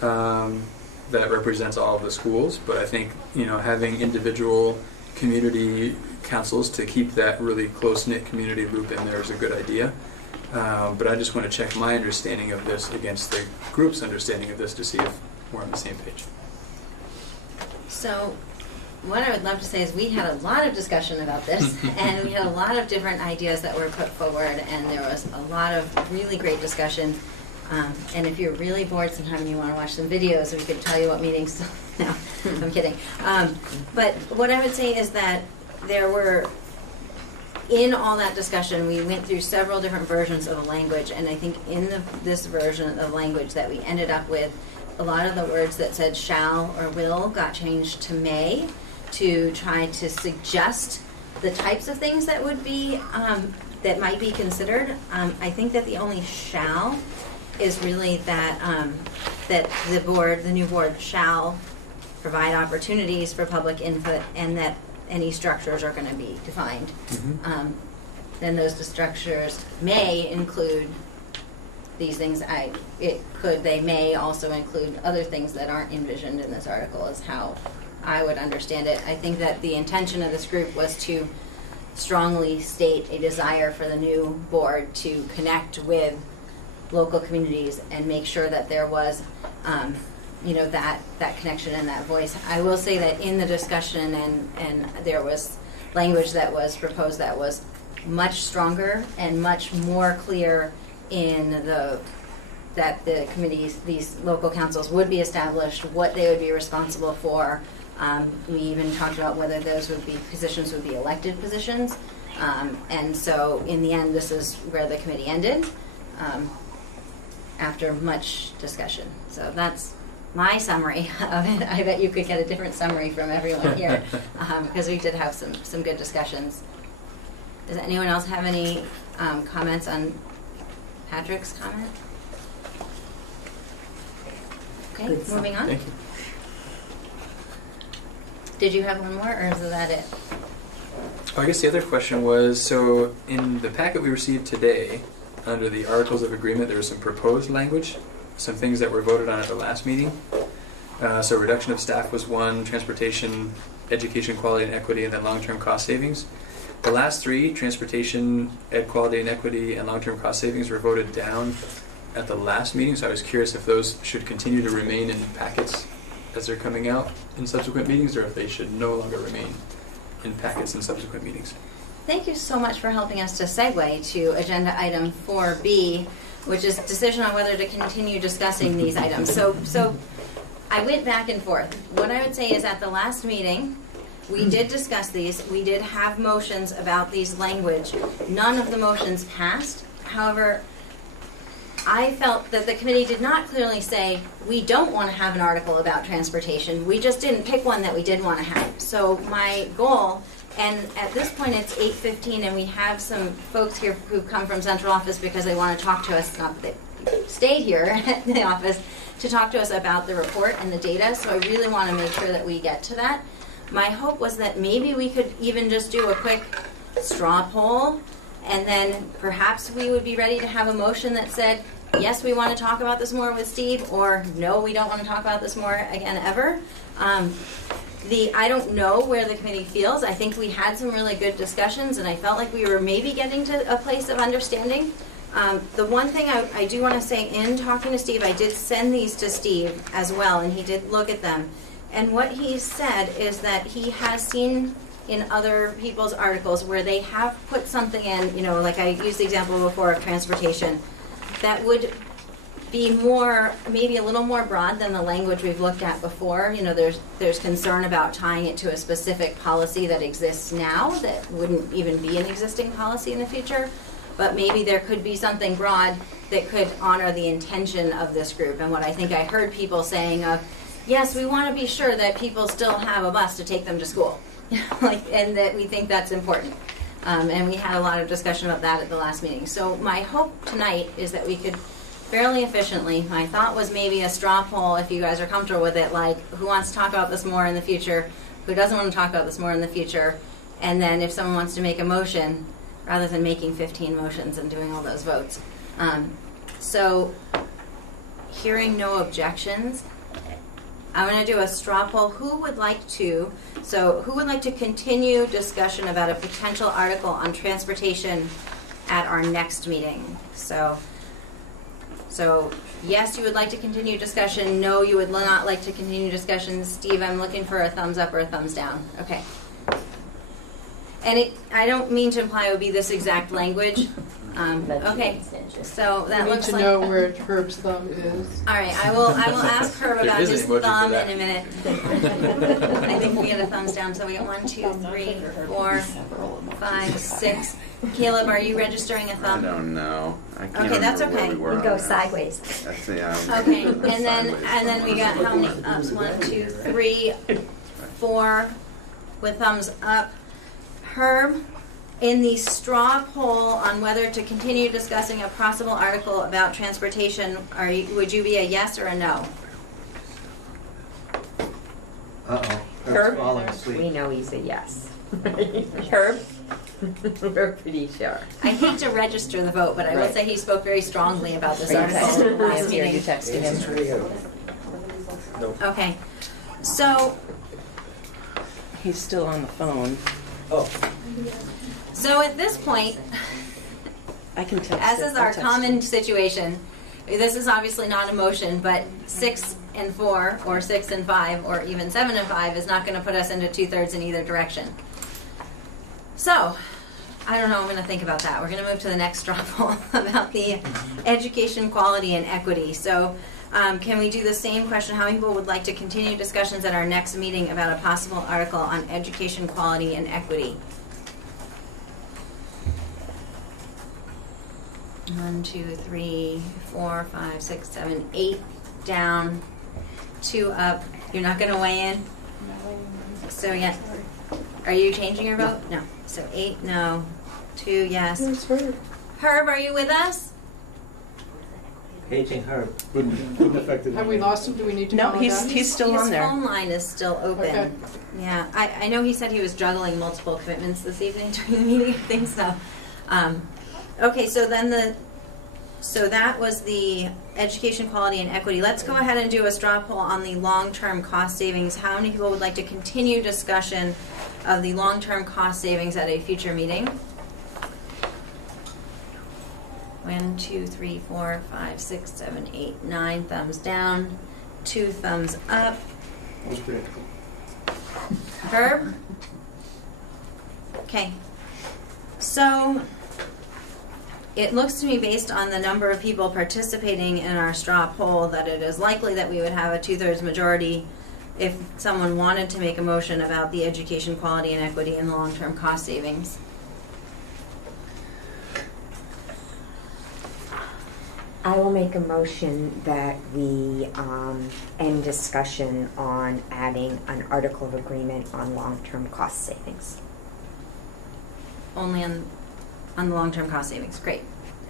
that represents all of the schools, but I think having individual community councils to keep that really close-knit community loop in there is a good idea. But I just want to check my understanding of this against the group's understanding of this to see if we're on the same page. So what I would love to say is we had a lot of discussion about this, and we had a lot of different ideas that were put forward, and there was a lot of really great discussion. And if you're really bored sometime and you want to watch some videos, we could tell you what meetings. No, I'm kidding. But what I would say is that there were, in all that discussion, we went through several different versions of the language, and I think in this version of language that we ended up with, a lot of the words that said shall or will got changed to may, to try to suggest the types of things that would be that might be considered. I think that the only shall is really that that the new board shall provide opportunities for public input, and that any structures are going to be defined. Then those structures may include these things. They may also include other things that aren't envisioned in this article, is how I would understand it. I think that the intention of this group was to strongly state a desire for the new board to connect with local communities and make sure that there was that connection and that voice. I will say that in the discussion and there was language that was proposed that was much stronger and much more clear in that the committees, these local councils would be established, what they would be responsible for. We even talked about whether those positions would be elected positions. And so in the end, this is where the committee ended after much discussion. So that's my summary of it. I bet you could get a different summary from everyone here because we did have some good discussions. Does anyone else have any comments on Patrick's comment? Okay, moving on. Thank you. Did you have one more, or is that it? Oh, I guess the other question was, so in the packet we received today, under the Articles of Agreement, there was some proposed language, some things that were voted on at the last meeting. So reduction of staff was one, transportation, education, quality, and equity, and then long-term cost savings. The last three, transportation, ed quality and equity, and long-term cost savings, were voted down at the last meeting, so I was curious if those should continue to remain in packets as they're coming out in subsequent meetings, or if they should no longer remain in packets in subsequent meetings. Thank you so much for helping us to segue to agenda item 4B, which is decision on whether to continue discussing these items. So I went back and forth. What I would say is at the last meeting, we did discuss these. We did have motions about these language. None of the motions passed. However, I felt that the committee did not clearly say, we don't want to have an article about transportation. We just didn't pick one that we did want to have. So my goal, and at this point it's 8:15 and we have some folks here who've come from central office because they want to talk to us, not that they stayed here at the office, to talk to us about the report and the data. So I really want to make sure that we get to that. My hope was that maybe we could even just do a quick straw poll, and then perhaps we would be ready to have a motion that said, yes, we want to talk about this more with Steve, or no, we don't want to talk about this more again ever. I don't know where the committee feels. I think we had some really good discussions, and I felt like we were maybe getting to a place of understanding. The one thing I do want to say, in talking to Steve, I did send these to Steve as well, and he did look at them. And what he said is that he has seen in other people's articles where they have put something in, like I used the example before of transportation, that would be more, maybe a little more broad than the language we've looked at before. There's concern about tying it to a specific policy that exists now that wouldn't even be an existing policy in the future. But maybe there could be something broad that could honor the intention of this group. And what I think I heard people saying of, yes, we want to be sure that people still have a bus to take them to school. And that we think that's important. And we had a lot of discussion about that at the last meeting. So my hope tonight is that we could fairly efficiently, my thought was maybe a straw poll, if you guys are comfortable with it, like who wants to talk about this more in the future, who doesn't want to talk about this more in the future, and then if someone wants to make a motion, rather than making 15 motions and doing all those votes. So hearing no objections, I'm going to do a straw poll. Who would like to continue discussion about a potential article on transportation at our next meeting? So yes, you would like to continue discussion. No, you would not like to continue discussion. Steve, I'm looking for a thumbs up or a thumbs down. Okay. And I don't mean to imply it would be this exact language. Okay, so that looks like... We need to know where Herb's thumb is. All right, I will ask Herb about his thumb in a minute. I think we get a thumbs down, so we got 1, 2, 3, 4, 5, 6. Caleb, are you registering a thumb? I don't know. I can't okay, that's remember okay. where we We go sideways. Okay, and then we got how many ups? 1, 2, 3, 4 with thumbs up. Herb, in the straw poll on whether to continue discussing a possible article about transportation, would you be a yes or a no? Uh-oh. Herb? Falling asleep. We know he's a yes. Herb? We're pretty sure. I hate to register the vote, but I will Right. say he spoke very strongly about this Are you article texting him? last Are you meeting. texting him? No. Okay, so He's still on the phone. Oh. So at this point, I can text as it. is our I'll text common it. situation, this is obviously not a motion, but 6 and 4 or 6 and 5 or even 7 and 5 is not going to put us into 2/3 in either direction. So I don't know, I'm going to think about that. We're going to move to the next straw poll about the education quality and equity. So can we do the same question? How many people would like to continue discussions at our next meeting about a possible article on education quality and equity? 1, 2, 3, 4, 5, 6, 7, 8 down, 2 up. You're not going to weigh in? So yeah. Are you changing your vote? No. So 8 no, 2 yes. Herb, are you with us? Paging Herb. Wouldn't affect it. Have we lost him? Do we need to No, call he's him back? he's still His on there. phone line is still open. Okay. Yeah, I know he said he was juggling multiple commitments this evening during the meeting. I think so. Okay, so then so that was the education quality and equity. Let's go ahead and do a straw poll on the long-term cost savings. How many people would like to continue discussion of the long-term cost savings at a future meeting? 1, 2, 3, 4, 5, 6, 7, 8, 9 thumbs down, 2 thumbs up. That's great. Herb? Okay. So it looks to me, based on the number of people participating in our straw poll, that it is likely that we would have a 2/3 majority if someone wanted to make a motion about the education quality and equity and the long-term cost savings. I will make a motion that we end discussion on adding an article of agreement on long-term cost savings. Only on the long-term cost savings. Great.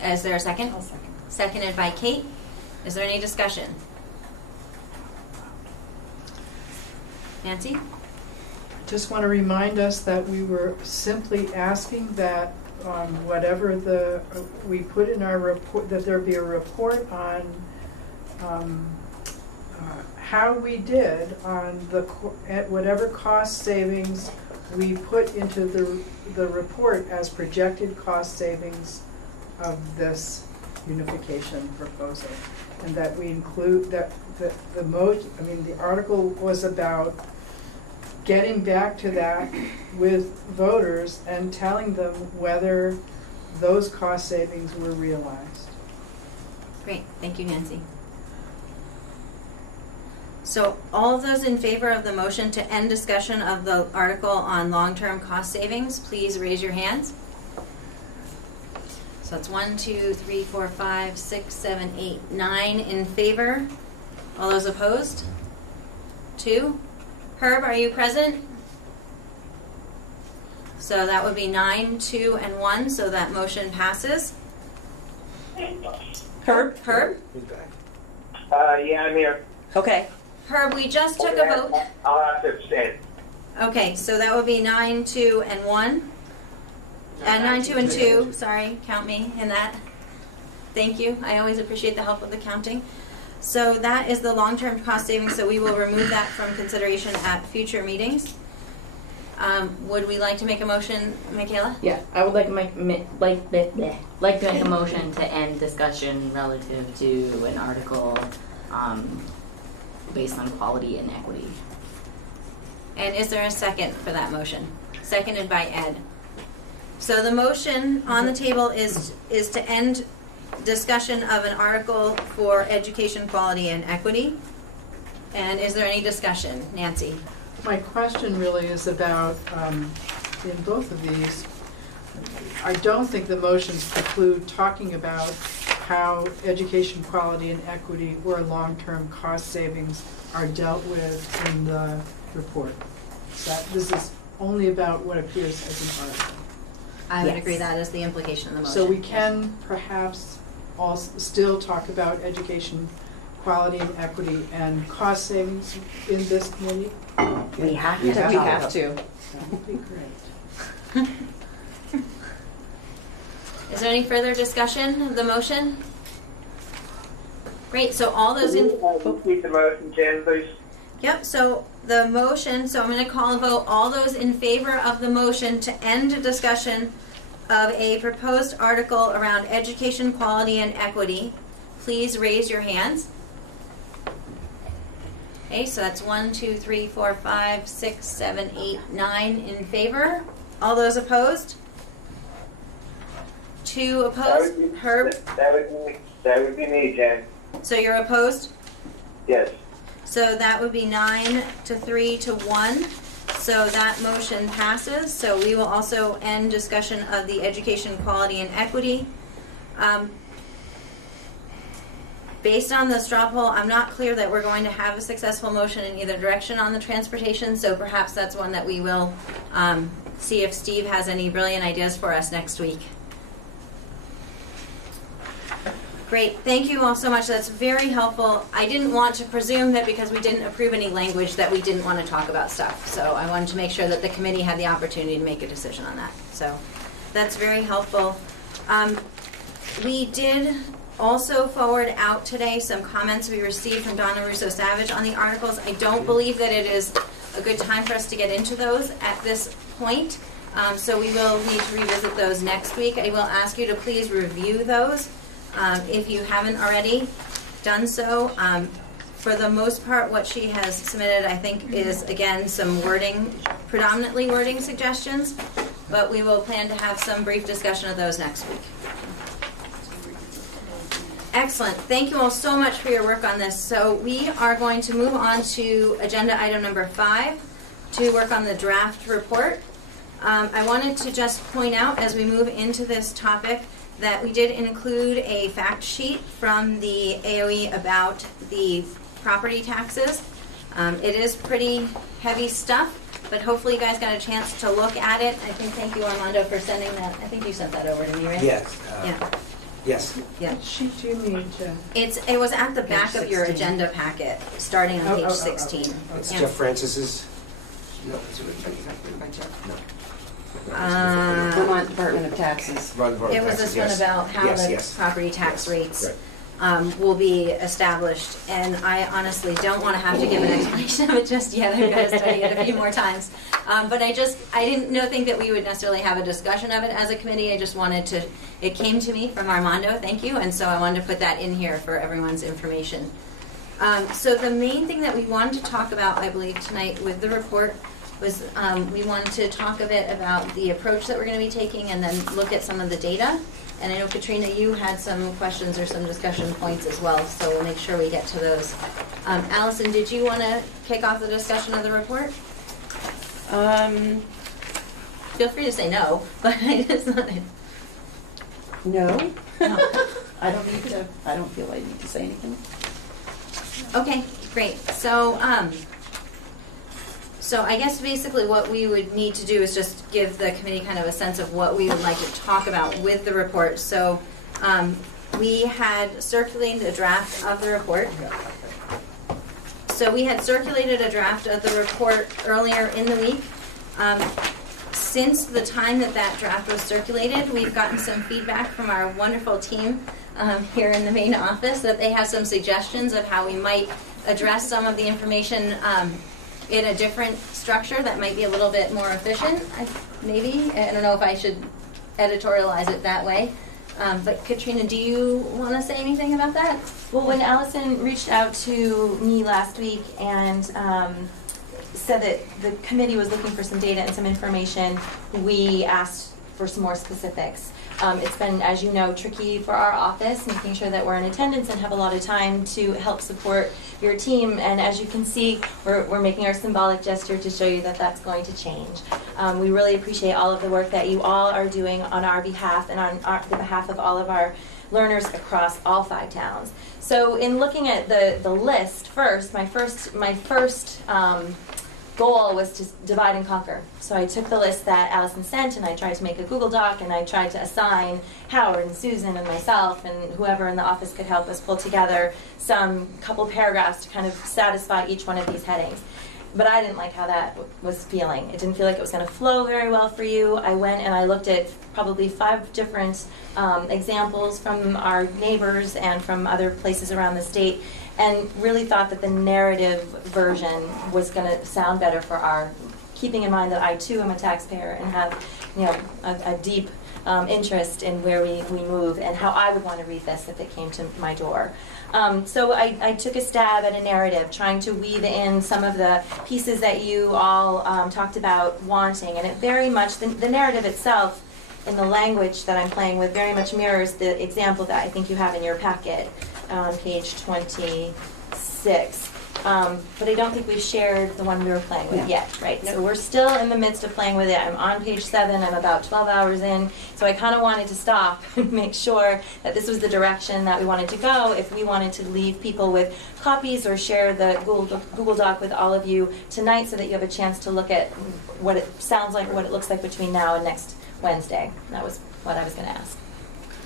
Is there a second? I'll second. Seconded by Kate. Is there any discussion? Nancy? Just want to remind us that we were simply asking that whatever we put in our report, that there be a report on how we did on whatever cost savings we put into the report as projected cost savings of this unification proposal, and that we include that the article was about getting back to that with voters and telling them whether those cost savings were realized. Great. Thank you, Nancy. So all of those in favor of the motion to end discussion of the article on long-term cost savings, please raise your hands. So it's 1, 2, 3, 4, 5, 6, 7, 8, 9 in favor. All those opposed? 2. Herb, are you present? So that would be 9, 2, and 1. So that motion passes. Herb? Who's back? Yeah, I'm here. Okay. Herb, we just took a vote. I'll have to abstain. Okay, so that would be 9, 2, and 1. 9, 2, and 2. Sorry, count me in that. Thank you. I always appreciate the help with the counting. So that is the long-term cost savings, so we will remove that from consideration at future meetings. Would we like to make a motion, Michaela? Yeah, I would like to make a motion to end discussion relative to an article based on quality and equity. And is there a second for that motion? Seconded by Ed. So the motion on the table is to end discussion of an article for education quality and equity. And is there any discussion? Nancy? My question really is about, in both of these, I don't think the motions preclude talking about how education quality and equity or long-term cost savings are dealt with in the report. That this is only about what appears as an article. I would agree that is the implication of the motion. So we can perhaps also still talk about education quality and equity and cost savings in this committee? We have We to. have to. That would be great. Is there any further discussion of the motion? Great, so all those in... Repeat the motion, Jen, please. Yep, so the motion, so I'm going to call a vote. All those in favor of the motion to end discussion of a proposed article around education quality and equity, please raise your hands. Okay, so that's 1, 2, 3, 4, 5, 6, 7, 8, 9 in favor. All those opposed? 2 opposed. Herb? That would be me, Jen. So you're opposed? Yes. So that would be 9 to 3 to 1. So that motion passes. So we will also end discussion of the education quality and equity. Based on the straw poll, I'm not clear that we're going to have a successful motion in either direction on the transportation. So perhaps that's one that we will see if Steve has any brilliant ideas for us next week. Great, thank you all so much. That's very helpful. I didn't want to presume that because we didn't approve any language that we didn't want to talk about stuff. So I wanted to make sure that the committee had the opportunity to make a decision on that. So that's very helpful. We did also forward out today some comments we received from Donna Russo-Savage on the articles. I don't believe that it is a good time for us to get into those at this point. So we will need to revisit those next week. I will ask you to please review those if you haven't already done so. For the most part, what she has submitted, I think, is, again, some wording, predominantly wording suggestions, but we will plan to have some brief discussion of those next week. Excellent. Thank you all so much for your work on this. So we are going to move on to agenda item number 5 to work on the draft report. I wanted to just point out as we move into this topic that we did include a fact sheet from the AOE about the property taxes. It is pretty heavy stuff, but hopefully you guys got a chance to look at it. I think, thank you, Armando, for sending that. I think you sent that over to me, right? Yes. Yeah. Yes. Yeah. What sheet do you need to? It was at the back of your agenda packet, starting on page 16. It's Yeah. Jeff Francis's. No, is it by Jeff? No. Vermont Department of Taxes. It was this one about how the property tax rates will be established, and I honestly don't want to have to give an explanation of it just yet. I've got to study it a few more times. But I didn't think that we would necessarily have a discussion of it as a committee. I just wanted to, it came to me from Armando, thank you, and so I wanted to put that in here for everyone's information. So the main thing that we wanted to talk about, I believe, tonight with the report was we wanted to talk a bit about the approach that we're going to be taking and then look at some of the data. And I know, Katrina, you had some questions or some discussion points as well, so we'll make sure we get to those. Allison, did you want to kick off the discussion of the report? Feel free to say no, but I just wanted... No. I don't feel I need to say anything. Okay, great. So I guess basically what we would need to do is just give the committee kind of a sense of what we would like to talk about with the report. So we had circulated a draft of the report. So we had circulated a draft of the report earlier in the week. Since the time that draft was circulated, we've gotten some feedback from our wonderful team here in the main office that they have some suggestions of how we might address some of the information in a different structure that might be a little bit more efficient, maybe. I don't know if I should editorialize it that way. But Katrina, do you want to say anything about that? Well, when Allison reached out to me last week and said that the committee was looking for some data and some information, we asked for some more specifics. It's been, as you know, tricky for our office, making sure that we're in attendance and have a lot of time to help support your team. And as you can see, we're making our symbolic gesture to show you that that's going to change. We really appreciate all of the work that you all are doing on our behalf and on the behalf of all of our learners across all 5 towns. So in looking at the list first, my first goal was to divide and conquer. So I took the list that Allison sent and I tried to make a Google Doc and I tried to assign Howard and Susan and myself and whoever in the office could help us pull together some couple paragraphs to kind of satisfy each one of these headings. But I didn't like how that was feeling. It didn't feel like it was going to flow very well for you. I went and I looked at probably 5 different examples from our neighbors and from other places around the state, and really thought that the narrative version was going to sound better for our, keeping in mind that I too am a taxpayer and have, a deep interest in where we move and how I would want to read this if it came to my door. So I took a stab at a narrative, trying to weave in some of the pieces that you all talked about wanting, and it very much, the narrative itself in the language that I'm playing with very much mirrors the example that I think you have in your packet on page 26. But I don't think we've shared the one we were playing with yet, right? Nope. So we're still in the midst of playing with it. I'm on page 7. I'm about 12 hours in. So I kind of wanted to stop and make sure that this was the direction that we wanted to go if we wanted to leave people with copies or share the Google Doc with all of you tonight so that you have a chance to look at what it sounds like, what it looks like between now and next Wednesday. That was what I was going to ask.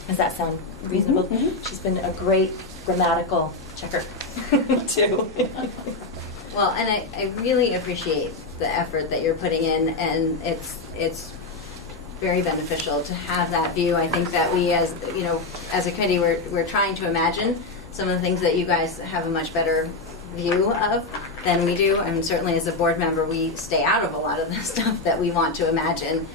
Does that sound reasonable? She's been a great grammatical checker, too. Well, and I really appreciate the effort that you're putting in, and it's very beneficial to have that view. I think that we, as a committee, we're trying to imagine some of the things that you guys have a much better view of than we do. And certainly as a board member, we stay out of a lot of the stuff that we want to imagine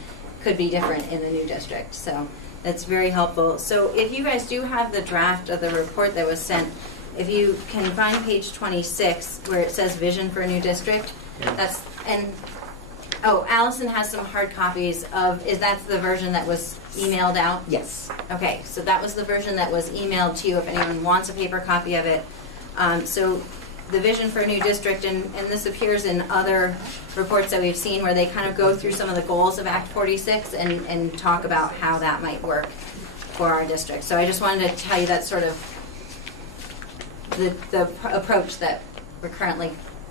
could be different in the new district. So that's very helpful. So if you guys do have the draft of the report that was sent, if you can find page 26 where it says vision for a new district, Allison has some hard copies of, is that the version that was emailed out? Yes. Okay, so that was the version that was emailed to you if anyone wants a paper copy of it. So the vision for a new district, and this appears in other reports that we've seen where they kind of go through some of the goals of Act 46 and talk about how that might work for our district. So I just wanted to tell you that's sort of the approach that we're currently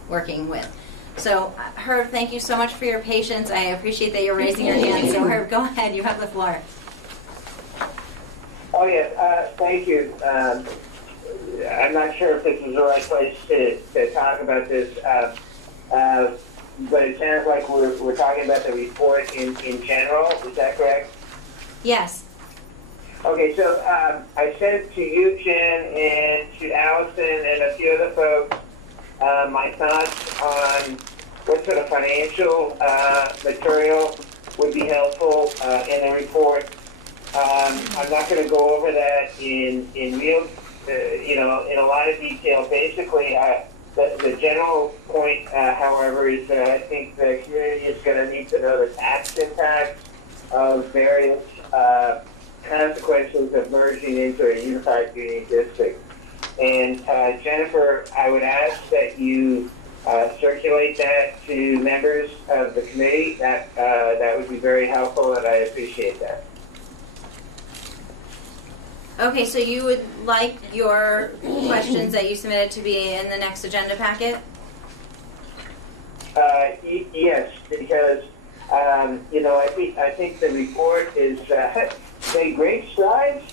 working with. So Herb, thank you so much for your patience. I appreciate that you're raising your hand. So Herb, go ahead. You have the floor. Oh, yes. Thank you. I'm not sure if this is the right place to talk about this, but it sounds like we're talking about the report in general. Is that correct? Yes. Okay, so I sent to you, Jen, and to Allison and a few other folks my thoughts on what sort of financial material would be helpful in the report. I'm not going to go over that in real, in a lot of detail. Basically, the general point, however, is that I think the community is going to need to know the tax impact of various consequences of merging into a unified union district. And Jennifer, I would ask that you circulate that to members of the committee. That would be very helpful, and I appreciate that. Okay, so you would like your questions that you submitted to be in the next agenda packet? Yes, because I think the report is made great strides.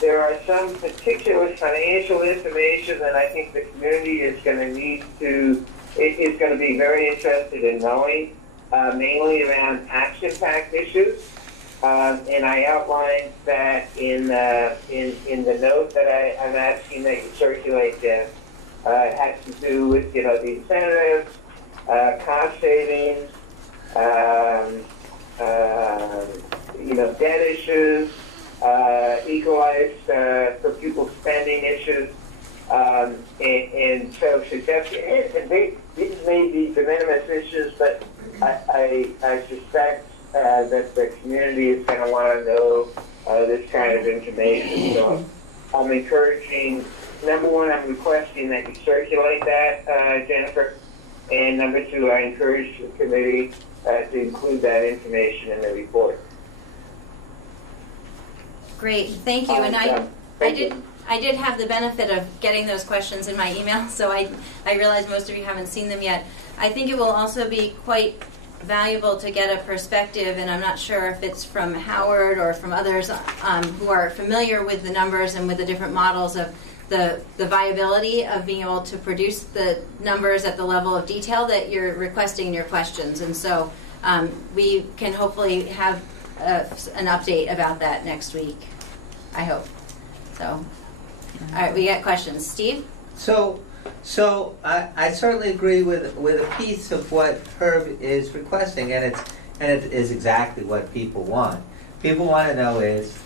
There are some particular financial information that I think the community is going to need to, is going to be very interested in knowing, mainly around tax impact issues. And I outlined that in the note that I'm asking that you circulate. It has to do with the incentives, cost savings, debt issues, equalized per pupil spending issues, and so these may be de minimis issues, but I suspect that the community is going to want to know this kind of information. So I'm encouraging, number one, I'm requesting that you circulate that, Jennifer, and number two, I encourage the committee to include that information in the report. Great, thank you. And I did have the benefit of getting those questions in my email, so I realize most of you haven't seen them yet. I think it will also be quite valuable to get a perspective, and I'm not sure if it's from Howard or from others who are familiar with the numbers and with the different models of the viability of being able to produce the numbers at the level of detail that you're requesting in your questions. And so we can hopefully have an update about that next week, I hope. So, all right, we got questions. Steve? So I certainly agree with a piece of what Herb is requesting, and it is exactly what people want. People want to know is,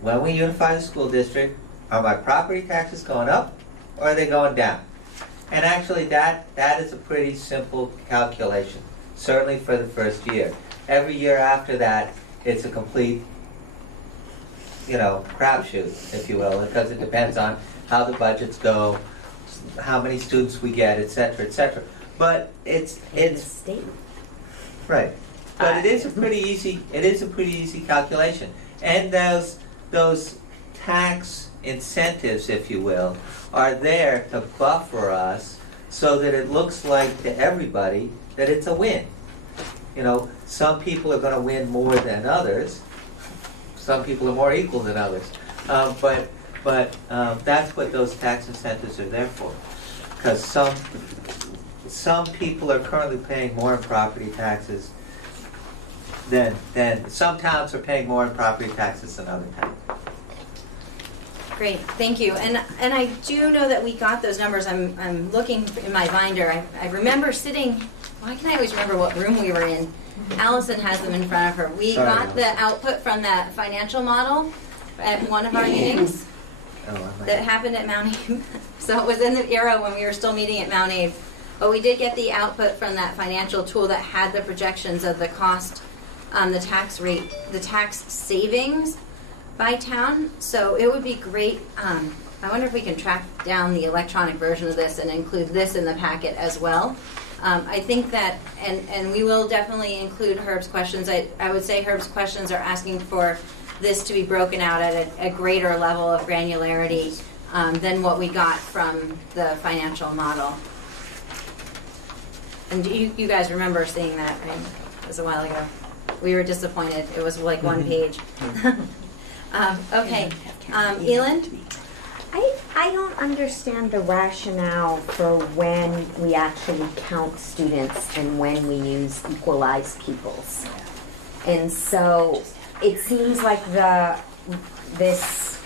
when we unify the school district, are my property taxes going up or are they going down? And actually that is a pretty simple calculation, certainly for the first year. Every year after that, it's a complete, crapshoot, if you will, because it depends on how the budgets go, how many students we get, et cetera, et cetera. But it's right. But it is a pretty easy calculation. And those tax incentives, if you will, are there to buffer us so that it looks like to everybody that it's a win. Some people are going to win more than others. some people are more equal than others. But that's what those tax incentives are there for. Because some people are currently paying more in property taxes than some towns are paying more in property taxes than other towns. Great, thank you. And I do know that we got those numbers. I'm looking in my binder. I remember sitting. Why can I always remember what room we were in? Allison has them in front of her. We got the output from that financial model at one of our meetings that happened at Mount Abe. So it was in the era when we were still meeting at Mount Abe. But we did get the output from that financial tool that had the projections of the cost, the tax rate, the tax savings by town. So it would be great. I wonder if we can track down the electronic version of this and include this in the packet as well. I think that, and we will definitely include Herb's questions. I would say Herb's questions are asking for this to be broken out at a greater level of granularity than what we got from the financial model. And you guys remember seeing that, right? It was a while ago. We were disappointed. It was like one page. Okay. Elin? I don't understand the rationale for when we actually count students and when we use equalized pupils. And so it seems like these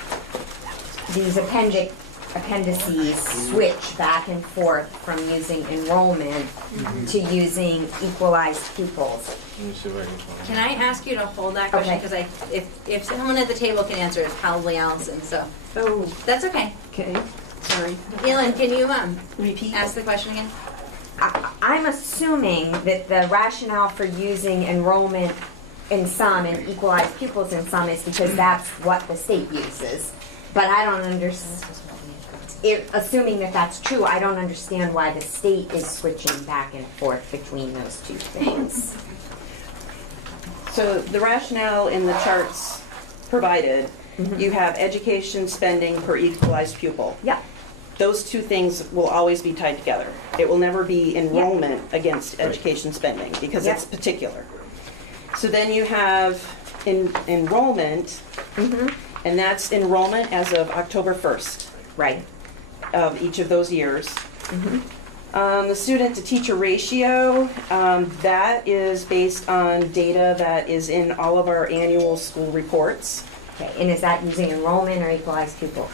appendices switch back and forth from using enrollment to using equalized pupils. Can I ask you to hold that question? Because if someone at the table can answer, it's probably Allison. So that's okay. Okay. Sorry. Elin, can you repeat? Ask the question again. I'm assuming that the rationale for using enrollment in some and equalized pupils in some is because that's what the state uses. But I don't understand. Assuming that that's true, I don't understand why the state is switching back and forth between those two things. So the rationale in the charts provided, you have education spending per equalized pupil. Yeah. Those two things will always be tied together. It will never be enrollment against education spending because it's particular. So then you have enrollment, and that's enrollment as of October 1st. Right. Of each of those years. The student to teacher ratio, that is based on data that is in all of our annual school reports. Okay, and is that using enrollment or equalized pupils?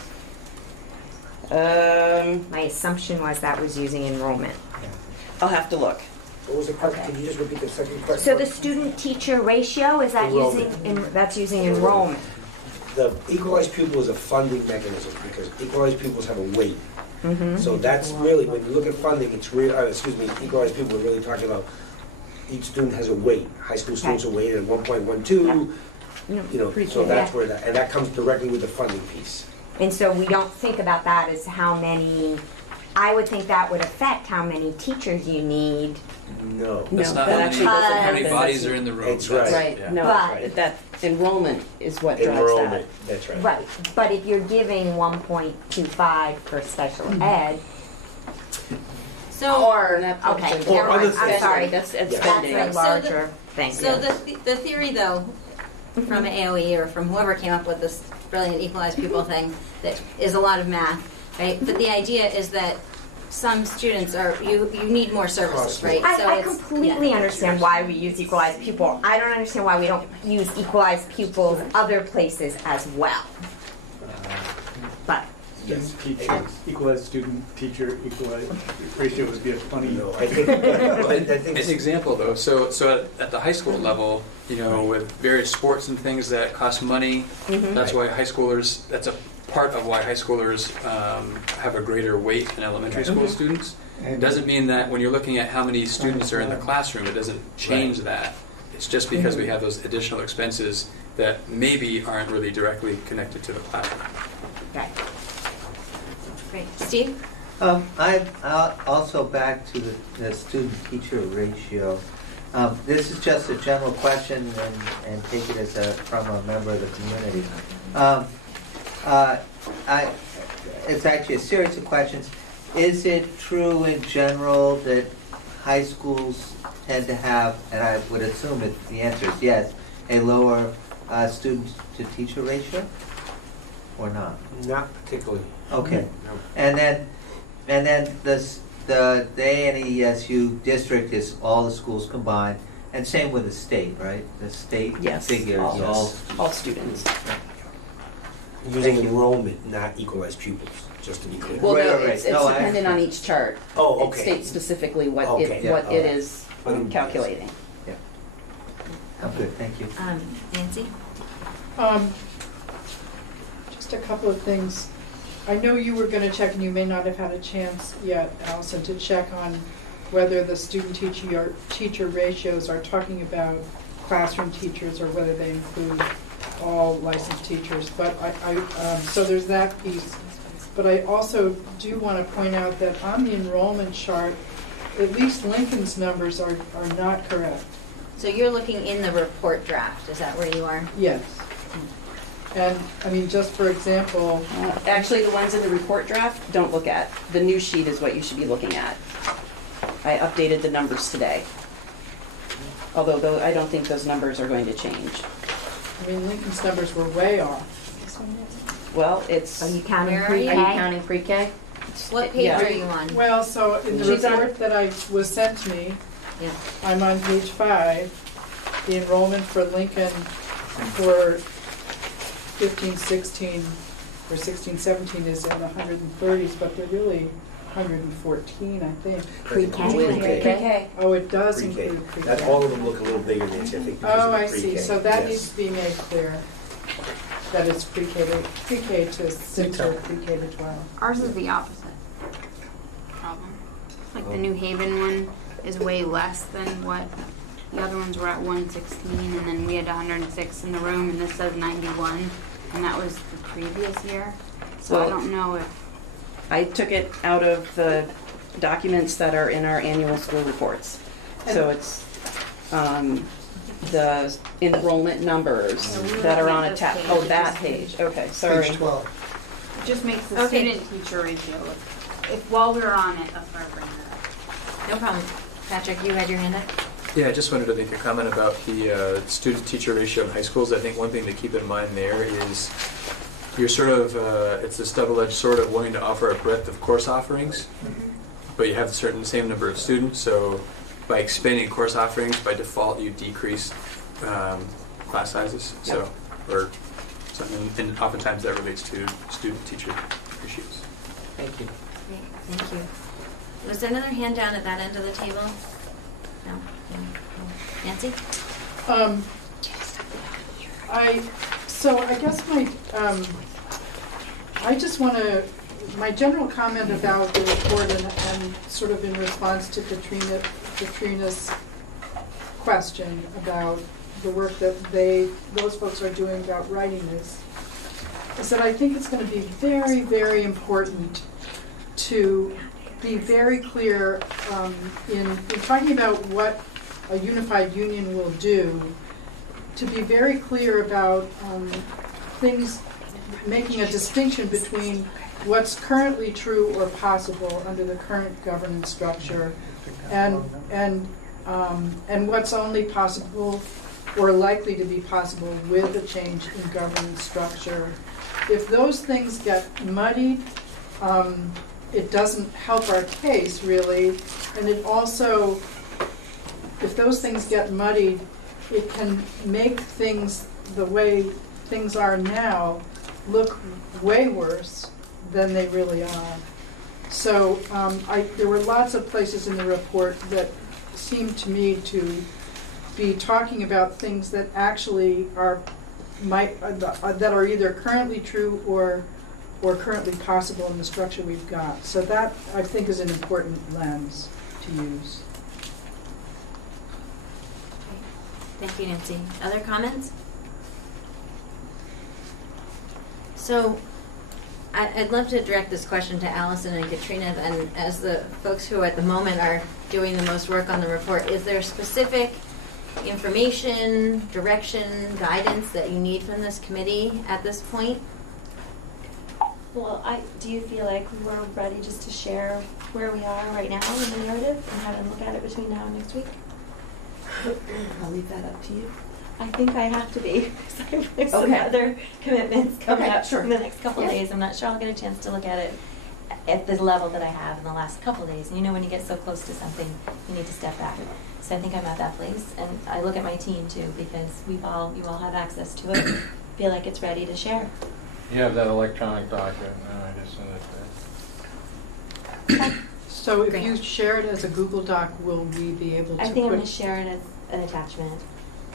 My assumption was that was using enrollment. I'll have to look. What was the question? Can you just repeat the second question? So the student-teacher ratio, is that that's using enrollment? The equalized pupil is a funding mechanism because equalized pupils have a weight. So that's really, when you look at funding, it's equalized pupil, we're really talking about each student has a weight. High school students are weighted at 1.12. So that's where and that comes directly with the funding piece. And so we don't think about that as how many. I would think that would affect how many teachers you need. No. That's not how many bodies are in the room. That's right. Right. No, But that enrollment is what drives Enrollment, that. that's right. Right, but if you're giving 1.25 for special ed, or okay, Or never other mind. I'm things. sorry, That's spending. That's a larger thing. So the theory, though, from AOE or from whoever came up with this brilliant equalized pupil thing, that is a lot of math, right? But the idea is that some students you need more services, right? I completely understand why we use equalized pupil. I don't understand why we don't use equalized pupils other places as well. But Yes, teachers, equalized student, teacher, equalized ratio would be a funny. No, I think As an example, though, so at the high school level, with various sports and things that cost money, that's why high schoolers. That's a part of why high schoolers have a greater weight than elementary school students. It doesn't mean that when you're looking at how many students are in the classroom, it doesn't change that. It's just because we have those additional expenses that maybe aren't really directly connected to the classroom. Okay. Great. Steve? Also back to the student-teacher ratio. This is just a general question, and take it as from a member of the community. It's actually a series of questions. Is it true in general that high schools tend to have, and I would assume the answer is yes, a lower student-to-teacher ratio, or not? Not particularly. Okay. No. And then the ANESU district is all the schools combined, and same with the state, right? The state Yes, figures all students. Using enrollment, not equalized pupils, just to be clear. Well, no, Right. it's No, I dependent on each chart. Oh, It okay. states specifically what Okay, yeah, it all right. is calculating. I'm good, thank you. Nancy? Just a couple of things. I know you were going to check, and you may not have had a chance yet, Allison, to check on whether the student-teacher ratios are talking about classroom teachers or whether they include all licensed teachers. But so there's that piece. But I also do want to point out that on the enrollment chart, at least Lincoln's numbers are not correct. So you're looking in the report draft, is that where you are? Yes. And, I mean, just for example... Actually, the ones in the report draft, don't look at. The new sheet is what you should be looking at. I updated the numbers today. Although I don't think those numbers are going to change. I mean, Lincoln's numbers were way off. Well, it's... Are you counting Where are pre-K? you? Are you counting pre-K? What page Yeah. are you on? Well, so in the She's on- report that was sent to me, Yeah. I'm on page 5. The enrollment for Lincoln for 15-16 or 16-17 is in the 130s, but they're really 114, I think. Pre-K. Oh, it does Pre-K. include pre-K. That all of them look a little bigger, Nancy, I think. because Oh, of the I see. pre-K. So that Yes. needs to be made clear, that it's pre-K to 6 or pre-K to 12. Ours is the opposite problem. Like the New Haven one is way less than what the other ones were at 116, and then we had 106 in the room, and this says 91, and that was the previous year. So I Well- don't know if I took it out of the documents that are in our annual school reports. So it's the enrollment numbers that are on a tab. Oh, that page. Okay, sorry. Page 12. it just makes the Okay. student-teacher ratio. If while we were on it, that's why I bring that up. No problem. Patrick, you had your hand up? Yeah, I just wanted to make a comment about the student-teacher ratio in high schools. I think one thing to keep in mind there is you're sort of, it's this double-edged sword of wanting to offer a breadth of course offerings, but you have a certain same number of students, so by expanding course offerings, by default you decrease class sizes. So, or something, and oftentimes that relates to student-teacher ratios. Thank you. Great, thank you. Was there another hand down at that end of the table? No? No? Nancy? I guess I just want to, my general comment about the report and sort of in response to Katrina's question about the work that those folks are doing about writing this, is that I think it's going to be very, very important to be very clear in talking about what a unified union will do, to be very clear about things, making a distinction between what's currently true or possible under the current governance structure and what's only possible or likely to be possible with a change in governance structure. If those things get muddied, it doesn't help our case really, and it also, if those things get muddied, it can make things the way things are now look way worse than they really are. So there were lots of places in the report that seemed to me to be talking about things that actually that are either currently true or currently possible in the structure we've got. So that, I think, is an important lens to use. Thank you, Nancy. Other comments? So I'd love to direct this question to Allison and Katrina, and as the folks who at the moment are doing the most work on the report, is there specific information, direction, guidance that you need from this committee at this point? Well, do you feel like we're ready just to share where we are right now in the narrative and have them look at it between now and next week? I'll leave that up to you. I think I have to be because I have some Okay. other commitments coming Okay, up sure. in the next couple of Yeah. days. I'm not sure I'll get a chance to look at it at the level that I have in the last couple of days. And you know, when you get so close to something, you need to step back. So I think I'm at that place, and I look at my team too because you all have access to it. Feel like it's ready to share. You have that electronic document, I just sent it there. So if Great. you share it as a Google Doc, will we be able to I think I'm put? going to share it as an attachment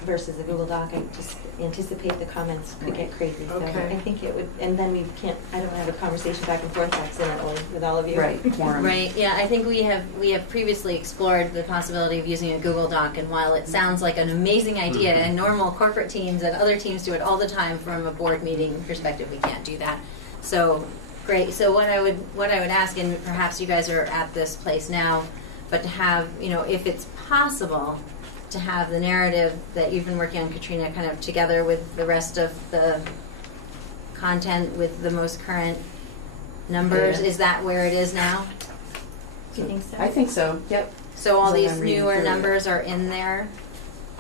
versus a Google Doc. I just anticipate the comments could get crazy. So Okay. I think it would, and then we can't, I don't have a conversation back and forth accidentally with all of you. Right, quorum. Right, yeah, I think we have previously explored the possibility of using a Google Doc, and while it sounds like an amazing idea, and normal corporate teams and other teams do it all the time from a board meeting perspective, we can't do that. So, great, so what I would ask, and perhaps you guys are at this place now, but to have, if it's possible, to have the narrative that you've been working on, Katrina, kind of together with the rest of the content with the most current numbers. Yeah. Is that where it is now? Do you think so? I think so, yep. So all So these I'm reading newer through it. numbers are in there?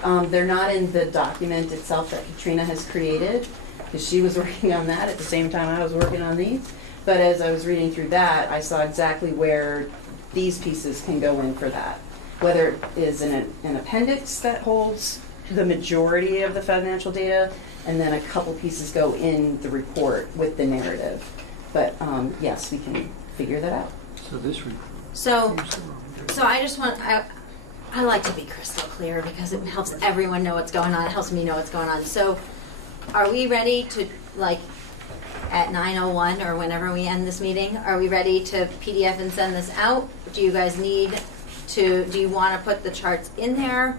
They're not in the document itself that Katrina has created, because she was working on that at the same time I was working on these. But as I was reading through that, I saw exactly where these pieces can go in for that. Whether it is an appendix that holds the majority of the financial data, and then a couple pieces go in the report with the narrative. But yes, we can figure that out. So this report. So I just want, I like to be crystal clear because it helps everyone know what's going on. It helps me know what's going on. So are we ready to, like, at 9:01 or whenever we end this meeting, are we ready to PDF and send this out? Do you guys need to, do you want to put the charts in there?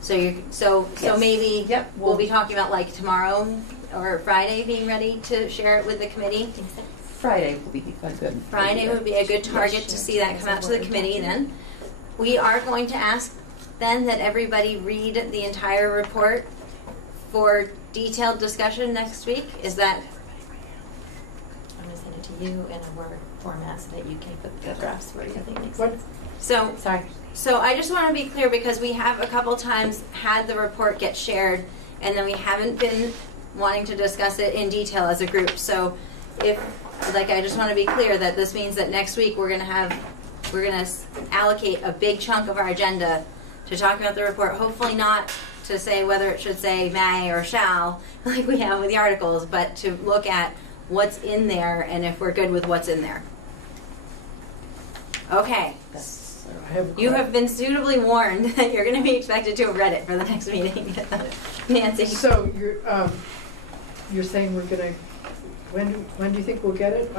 So Yes. maybe Yep, we'll be talking about like tomorrow or Friday being ready to share it with the committee? Friday will be a good. Friday idea. would be a good target to see that come out to the committee then. We are going to ask then that everybody read the entire report for detailed discussion next week. Is that? I'm going to send it to you in a Word format so that you can put the drafts where you think makes What? sense. So, Sorry. so I just want to be clear because we have a couple times had the report get shared and then we haven't been wanting to discuss it in detail as a group. So if, like, I just want to be clear that this means that next week we're going to allocate a big chunk of our agenda to talk about the report. Hopefully not to say whether it should say may or shall, like we have with the articles, but to look at what's in there and if we're good with what's in there. Okay. You have been suitably warned that you're going to be expected to have read it for the next meeting, Nancy. So you're saying we're gonna, when do you think we'll get it?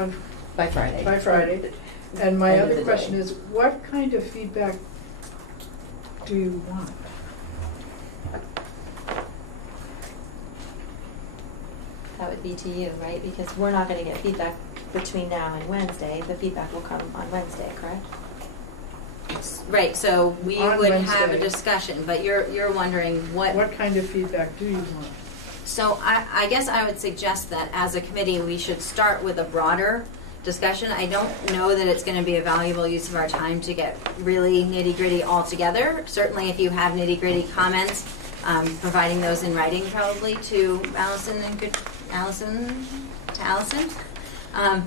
By Friday. By Friday. And my End of other the question day. is, what kind of feedback do you want? That would be to you, right? Because we're not going to get feedback between now and Wednesday. The feedback will come on Wednesday, correct? Right, so we On would have a Wednesday. discussion, but you're wondering What kind of feedback do you want? So I guess I would suggest that as a committee, we should start with a broader discussion. I don't know that it's going to be a valuable use of our time to get really nitty-gritty all together. Certainly if you have nitty-gritty comments, providing those in writing probably to Allison.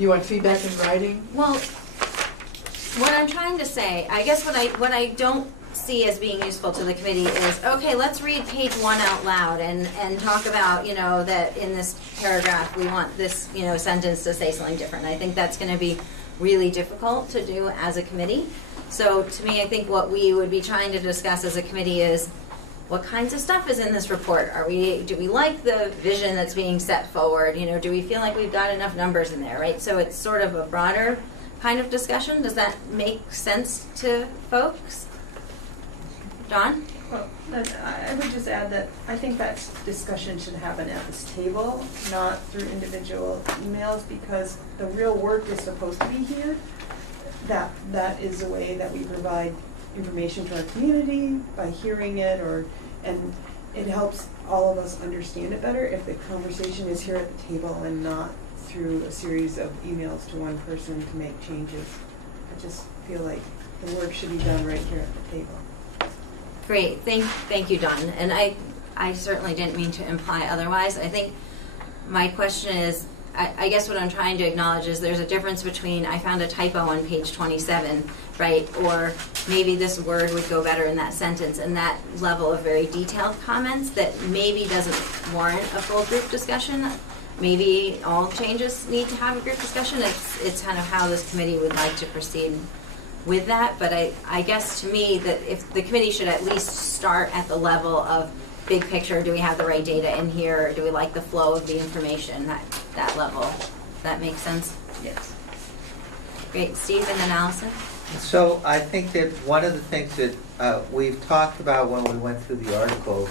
You want feedback in writing? Well, what I'm trying to say, I guess what I don't see as being useful to the committee is, okay, let's read page 1 out loud and talk about, that in this paragraph we want this, sentence to say something different. I think that's going to be really difficult to do as a committee. So to me, I think what we would be trying to discuss as a committee is what kinds of stuff is in this report? Do we like the vision that's being set forward? Do we feel like we've got enough numbers in there, right? So it's sort of a broader kind of discussion. Does that make sense to folks? John? Well, I would just add that I think that discussion should happen at this table, not through individual emails, because the real work is supposed to be here. That is the way that we provide information to our community by hearing it, and it helps all of us understand it better if the conversation is here at the table and not through a series of emails to one person to make changes. I just feel like the work should be done right here at the table. Great, thank you, Dawn. And I certainly didn't mean to imply otherwise. I think my question is, I guess what I'm trying to acknowledge is there's a difference between I found a typo on page 27, right, or maybe this word would go better in that sentence, and that level of very detailed comments that maybe doesn't warrant a full group discussion. Maybe all changes need to have a group discussion. It's kind of how this committee would like to proceed with that, but I guess to me that if the committee should at least start at the level of big picture, do we have the right data in here, or do we like the flow of the information, that level. That makes sense? Yes. Great. Steve and then Allison? So I think that one of the things that we've talked about when we went through the articles,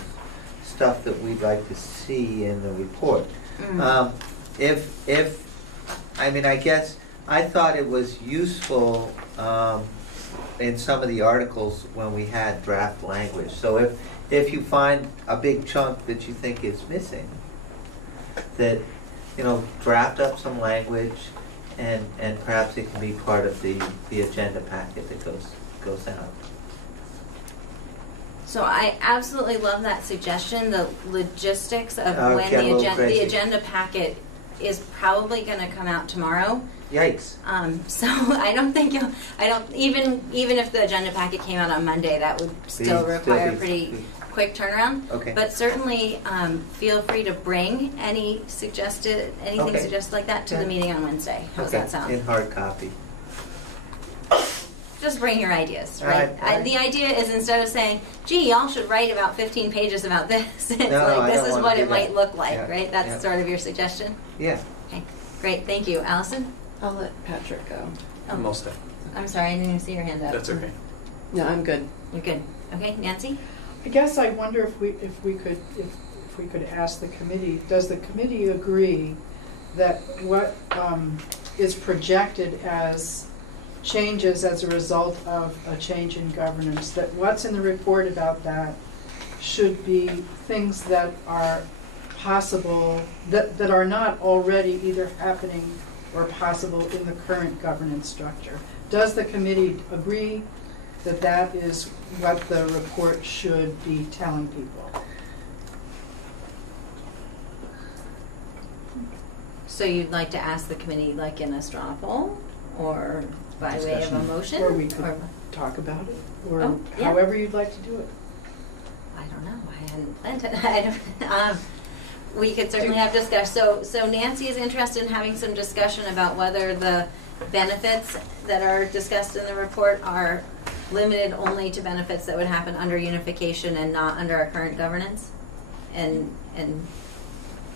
stuff that we'd like to see in the report. I guess I thought it was useful in some of the articles when we had draft language. So if you find a big chunk that you think is missing, that, draft up some language, and perhaps it can be part of the agenda packet that goes out. So I absolutely love that suggestion. The logistics of when the agenda packet is probably going to come out tomorrow. Yikes. So I don't think even if the agenda packet came out on Monday, that would still require a pretty quick turnaround. Okay. But certainly feel free to bring anything suggested like that to the meeting on Wednesday. How's that sound? In hard copy. Just bring your ideas, right? The idea is instead of saying, gee, y'all should write about 15 pages about this, it's this is what it might look like, right? That's sort of your suggestion? Yeah. Okay, great, thank you. Allison? I'll let Patrick go. I'm all set. I'm sorry, I didn't even see your hand up. That's okay. No, I'm good. You're good. Okay, Nancy? I guess I wonder if we could ask the committee, does the committee agree that what is projected as changes as a result of a change in governance, that what's in the report about that should be things that are possible, that are not already either happening or possible in the current governance structure? Does the committee agree that that is what the report should be telling people? So you'd like to ask the committee like in a straw poll or by way of a motion? Or we could talk about it, or however you'd like to do it. I don't know. I hadn't planned it. We could certainly have discussion. So Nancy is interested in having some discussion about whether the benefits that are discussed in the report are limited only to benefits that would happen under unification and not under our current governance? And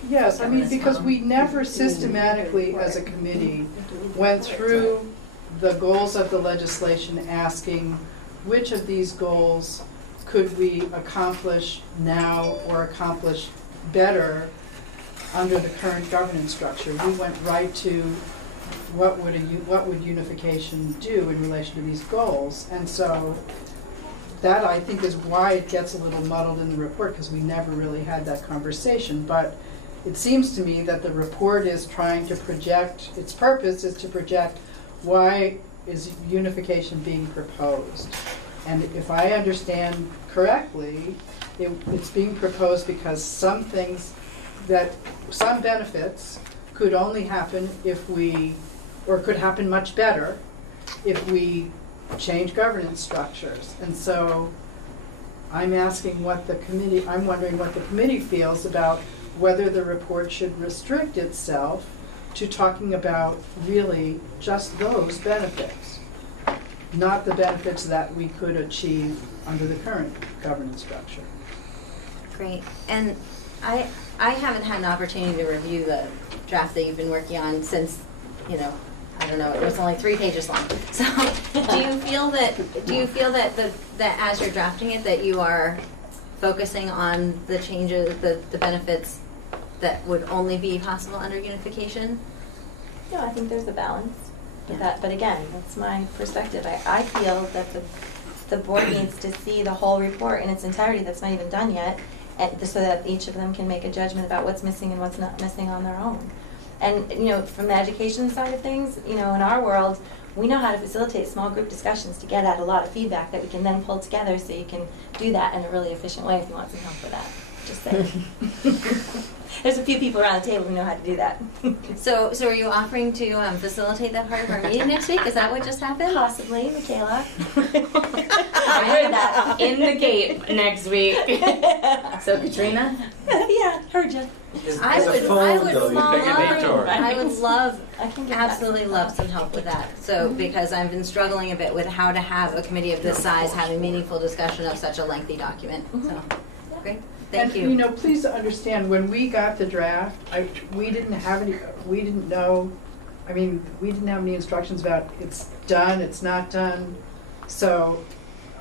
yes, I mean, because we never systematically as a committee went through the goals of the legislation asking which of these goals could we accomplish now or accomplish better under the current governance structure. We went right to what would unification do in relation to these goals, and so that I think is why it gets a little muddled in the report, because we never really had that conversation. But it seems to me that the report is trying to project, its purpose is to project why is unification being proposed. And if I understand correctly, it's being proposed because some benefits could only happen or could happen much better if we change governance structures. And so I'm wondering what the committee feels about whether the report should restrict itself to talking about really just those benefits, not the benefits that we could achieve under the current governance structure. Great. And I haven't had an opportunity to review the draft that you've been working on since, I don't know, it was only 3 pages long. So do you feel that that as you're drafting it that you are focusing on the changes, the benefits that would only be possible under unification? No, I think there's a balance with that. But again, that's my perspective. I feel that the board needs to see the whole report in its entirety that's not even done yet, and so that each of them can make a judgment about what's missing and what's not missing on their own. And from the education side of things, in our world, we know how to facilitate small group discussions to get at a lot of feedback that we can then pull together, so you can do that in a really efficient way if you want some help with that. Just saying. There's a few people around the table who know how to do that. So are you offering to facilitate that part of our meeting next week? Is that what just happened? Possibly, Michaela. I heard that in the gate next week. So Katrina? Yeah, heard you. I would absolutely love some help with that. So, because I've been struggling a bit with how to have a committee of this size have a meaningful discussion of such a lengthy document. So, great. Thank you. You know, please understand, when we got the draft, we didn't have any, we didn't know, I mean, we didn't have any instructions about it's done, it's not done. So,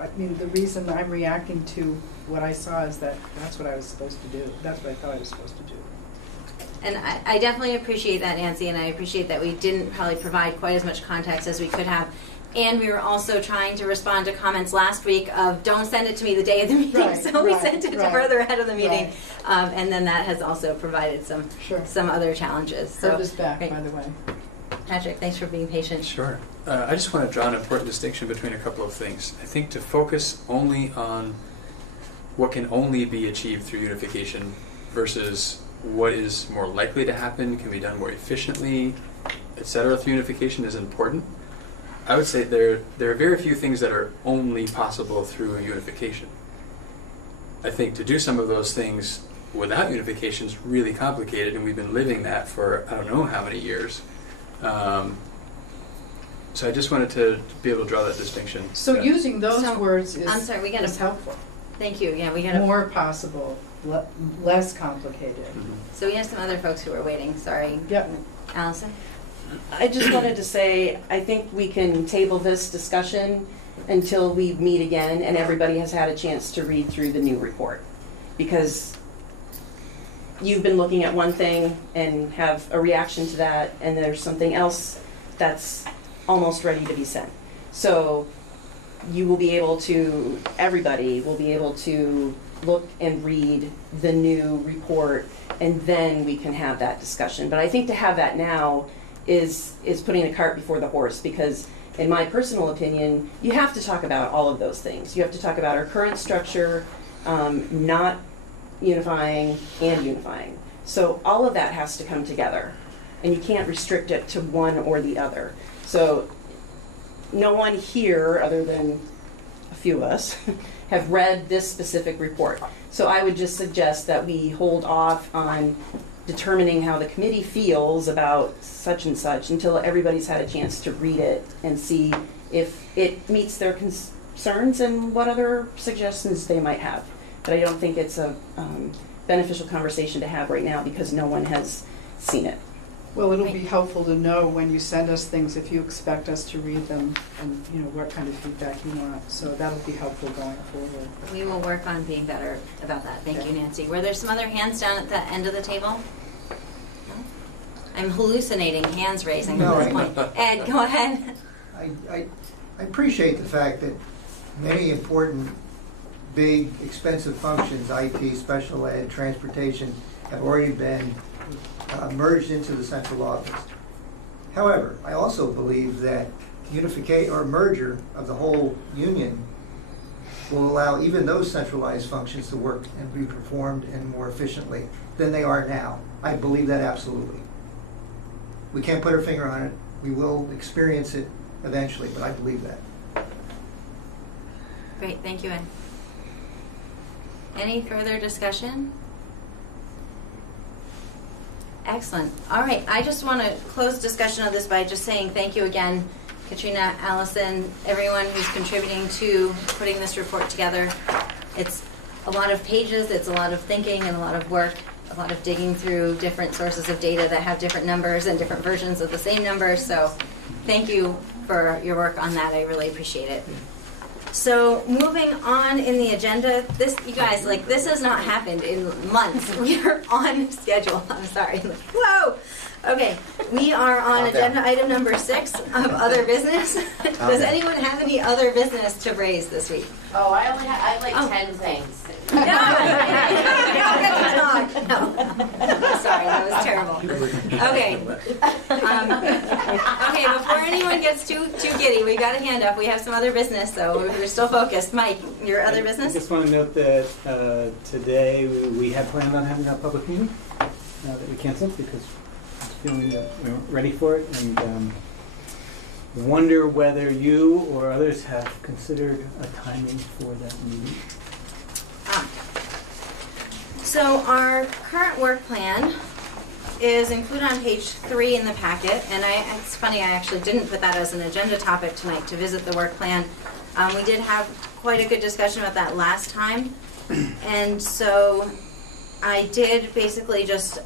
I mean, the reason I'm reacting to what I saw is that that's what I was supposed to do. That's what I thought I was supposed to do. And I definitely appreciate that, Nancy, and I appreciate that we didn't probably provide quite as much context as we could have. And we were also trying to respond to comments last week of don't send it to me the day of the meeting, Right, so we sent it to further ahead of the meeting. Right. And then that has also provided some other challenges. So, Heard us back, by the way. Patrick, thanks for being patient. Sure. I just want to draw an important distinction between a couple of things. I think to focus only on what can only be achieved through unification versus what is more likely to happen, can be done more efficiently, etc. through unification is important. I would say there are very few things that are only possible through unification. I think to do some of those things without unification is really complicated, and we've been living that for I don't know how many years. So I just wanted to be able to draw that distinction. So using those words is, I'm sorry, we is helpful. Thank you. Yeah, we got more possible, less complicated. So we have some other folks who are waiting. Sorry. Yep. Allison? I just wanted to say, I think we can table this discussion until we meet again and everybody has had a chance to read through the new report. Because you've been looking at one thing and have a reaction to that, and there's something else that's almost ready to be sent. So you will be able to, everybody will be able to look and read the new report, and then we can have that discussion. But I think to have that now is putting the cart before the horse, because in my personal opinion, you have to talk about all of those things. You have to talk about our current structure, not unifying and unifying. So all of that has to come together, and you can't restrict it to one or the other. So no one here, other than a few of us, have read this specific report. So I would just suggest that we hold off on determining how the committee feels about such and such until everybody's had a chance to read it and see if it meets their concerns and what other suggestions they might have. But I don't think it's a beneficial conversation to have right now because no one has seen it. Well, it'll be helpful to know when you send us things if you expect us to read them and what kind of feedback you want. So that'll be helpful going forward. We will work on being better about that. Thank you, Nancy. Were there some other hands down at the end of the table? No? I'm hallucinating hands raising at this point. Ed, go ahead. I appreciate the fact that many important, big, expensive functions, IT, special ed, transportation, have already been merged into the central office. However, I also believe that unification or merger of the whole union will allow even those centralized functions to work and be performed and more efficiently than they are now. I believe that absolutely. We can't put our finger on it. We will experience it eventually, but I believe that. Great, thank you, Ed. Any further discussion? Excellent. All right, I just want to close discussion of this by just saying thank you again, Katrina, Allison, everyone who's contributing to putting this report together. It's a lot of pages, it's a lot of thinking and a lot of work, a lot of digging through different sources of data that have different numbers and different versions of the same numbers. So thank you for your work on that. I really appreciate it. So moving on in the agenda, this, you guys, this has not happened in months. We are on schedule. I'm sorry. Whoa! Okay, we are on agenda item number 6 of other business. Does anyone have any other business to raise this week? Oh, I have like 10 things. No, you don't get to talk. No. Sorry, that was terrible. Okay. Okay, before anyone gets too giddy, we got a hand up. We have some other business, though. We're still focused. Mike, your other business? I just want to note that today we had planned on having a public meeting that we canceled because I was feeling that we weren't ready for it, and wonder whether you or others have considered a timing for that meeting. So our current work plan is included on page 3 in the packet, and it's funny, I actually didn't put that as an agenda topic tonight to visit the work plan. We did have quite a good discussion about that last time, and so I did basically just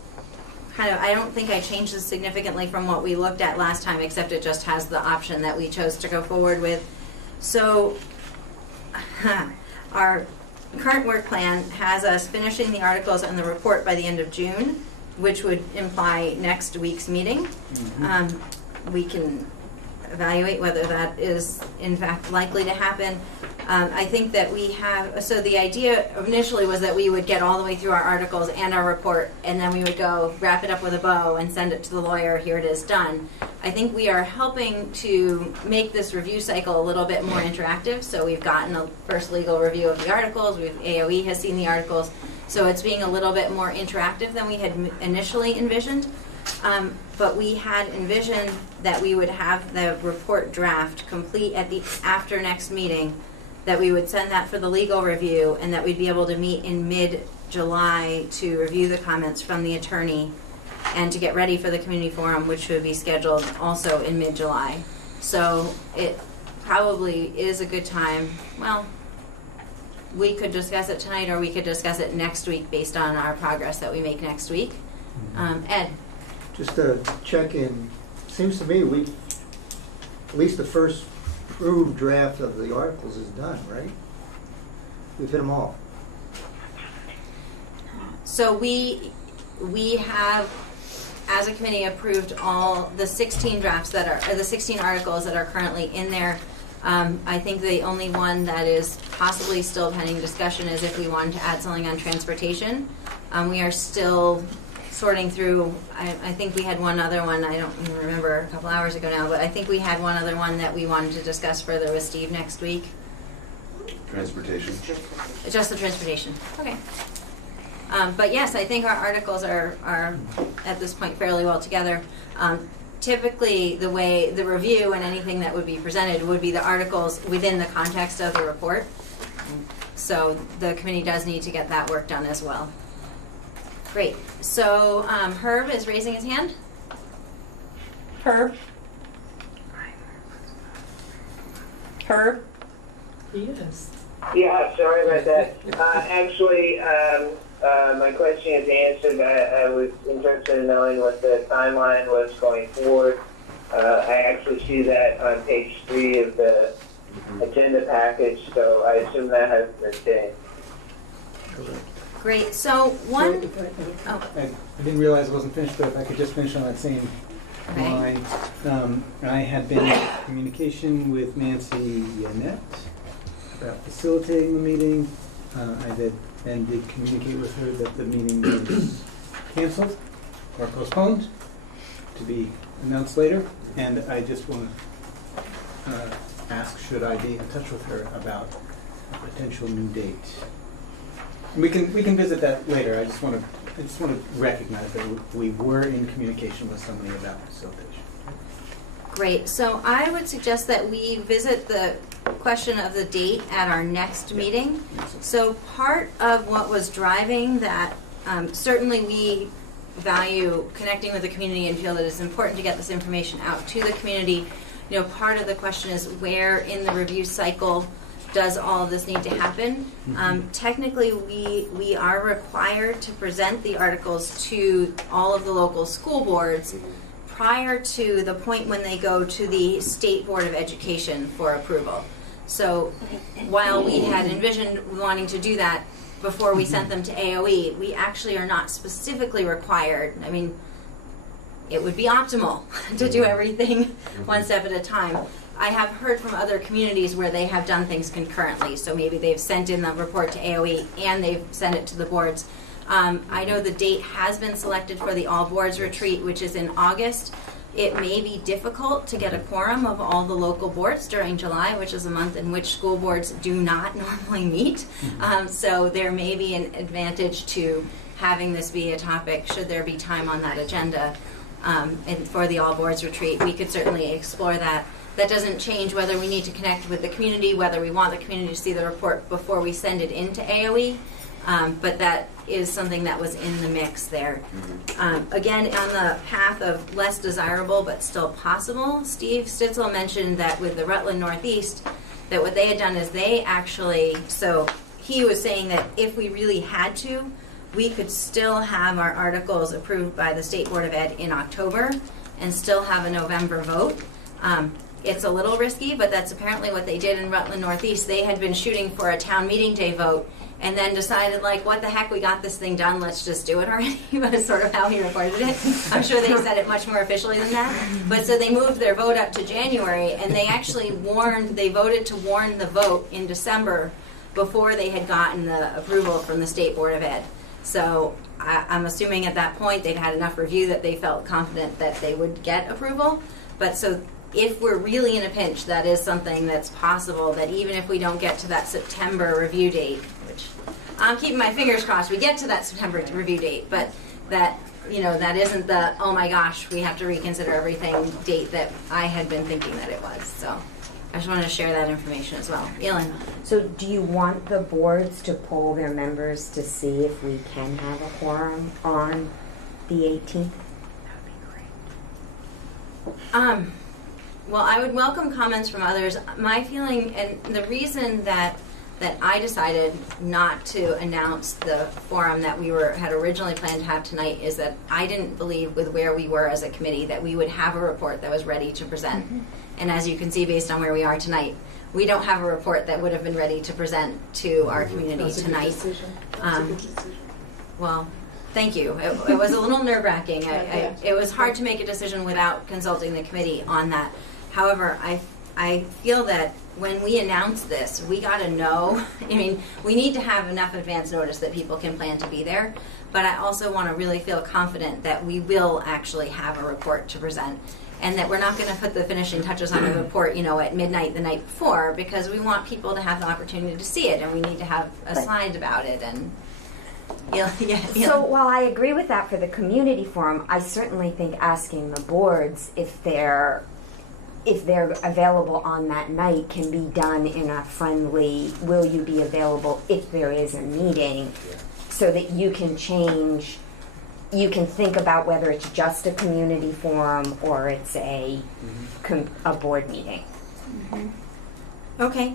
I don't think I changed this significantly from what we looked at last time, except it just has the option that we chose to go forward with. So our current work plan has us finishing the articles and the report by the end of June, which would imply next week's meeting. Mm-hmm. We can evaluate whether that is in fact likely to happen. I think that we have, so the idea initially was that we would get all the way through our articles and our report, and then we would go wrap it up with a bow and send it to the lawyer, here it is, done. I think we are helping to make this review cycle a little bit more interactive, so we've gotten a first legal review of the articles, AOE has seen the articles, so it's being a little bit more interactive than we had initially envisioned. But we had envisioned that we would have the report draft complete after next meeting, that we would send that for the legal review, and that we'd be able to meet in mid-July to review the comments from the attorney and to get ready for the community forum, which would be scheduled also in mid-July. So it probably is a good time. Well, we could discuss it tonight, or we could discuss it next week based on our progress that we make next week. Ed? Just a check-in. Seems to me at least the first approved draft of the articles is done, right? We've hit them all. So we have, as a committee, approved all the 16 drafts that are, or the 16 articles that are currently in there. I think the only one that is possibly still pending discussion is if we wanted to add something on transportation. We are still sorting through, I think we had one other one, I don't even remember, a couple hours ago now, but I think we had one other one that we wanted to discuss further with Steve next week. Transportation. Just the transportation. Okay. But yes, I think our articles are at this point fairly well together. Typically, the way the review and anything that would be presented would be the articles within the context of the report. So the committee does need to get that work done as well. Great. So Herb is raising his hand. Herb? Herb? Yes. Yeah, sorry about that. Actually, my question is answered. I was interested in knowing what the timeline was going forward. I actually see that on page 3 of the agenda package, so I assume that has been changed. Correct. Great. So one... I didn't realize it wasn't finished, but if I could just finish on that same line. I had been in communication with Nancy Yannette about facilitating the meeting. I did communicate with her that the meeting was canceled or postponed to be announced later, and I just want to ask, should I be in touch with her about a potential new date? We can visit that later. I just want to recognize that we were in communication with somebody about facilitation. Great. So I would suggest that we visit the question of the date at our next meeting. So part of what was driving that, certainly we value connecting with the community and feel that it's important to get this information out to the community. You know, part of the question is where in the review cycle does all of this need to happen? Technically, we are required to present the articles to all of the local school boards prior to the point when they go to the State Board of Education for approval. So while we had envisioned wanting to do that before we sent them to AOE, we actually are not specifically required. I mean, it would be optimal to do everything one step at a time. I have heard from other communities where they have done things concurrently. So maybe they've sent in the report to AOE and they've sent it to the boards. I know the date has been selected for the all boards retreat, which is in August. It may be difficult to get a quorum of all the local boards during July, which is a month in which school boards do not normally meet. So there may be an advantage to having this be a topic should there be time on that agenda and for the all boards retreat. We could certainly explore that. That doesn't change whether we need to connect with the community, whether we want the community to see the report before we send it into AOE. But that is something that was in the mix there. Again, on the path of less desirable but still possible, Steve Stitzel mentioned that with the Rutland Northeast, that what they had done is they actually, so he was saying that if we really had to, we could still have our articles approved by the State Board of Ed in October and still have a November vote. It's a little risky, but that's apparently what they did in Rutland Northeast. They had been shooting for a town meeting day vote and then decided, like, what the heck, we got this thing done, let's just do it already. That's sort of how he reported it. I'm sure they said it much more officially than that. But so they moved their vote up to January, and they actually they voted to warn the vote in December before they had gotten the approval from the State Board of Ed. So I'm assuming at that point they'd had enough review that they felt confident that they would get approval. But so if we're really in a pinch, that is something that's possible, that even if we don't get to that September review date, which I'm keeping my fingers crossed we get to that September review date, but that, you know, that isn't the, oh my gosh, we have to reconsider everything date that I had been thinking that it was. So I just wanted to share that information as well. Elin. So do you want the boards to poll their members to see if we can have a quorum on the 18th? Well, I would welcome comments from others. My feeling, and the reason that I decided not to announce the forum that we had originally planned to have tonight is that I didn't believe with where we were as a committee that we would have a report that was ready to present. And as you can see based on where we are tonight, we don't have a report that would have been ready to present to our community tonight. Well, thank you. It was a little nerve-wracking. It was hard to make a decision without consulting the committee on that. However, I feel that when we announce this, we got to know. I mean, we need to have enough advance notice that people can plan to be there. But I also want to really feel confident that we will actually have a report to present, and that we're not going to put the finishing touches on the report, you know, at midnight the night before, because we want people to have the opportunity to see it, and we need to have a slide about it. And So while I agree with that for the community forum, I certainly think asking the boards if they're available on that night can be done in a friendly, will you be available if there is a meeting, so that you can change, you can think about whether it's just a community forum or it's a board meeting. Okay.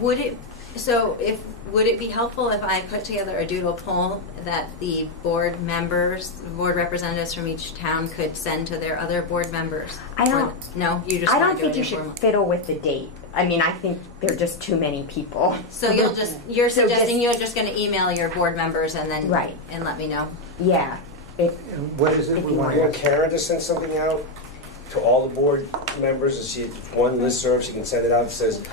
Would it be helpful if I put together a doodle poll that the board members, board representatives from each town could send to their other board members? I don't think you should fiddle with the date. I mean, I think there are just too many people. So you're suggesting you're just going to email your board members and then and let me know. Yeah. What is it? We want Karen to send something out to all the board members and see if one listserv, she can send it out that says,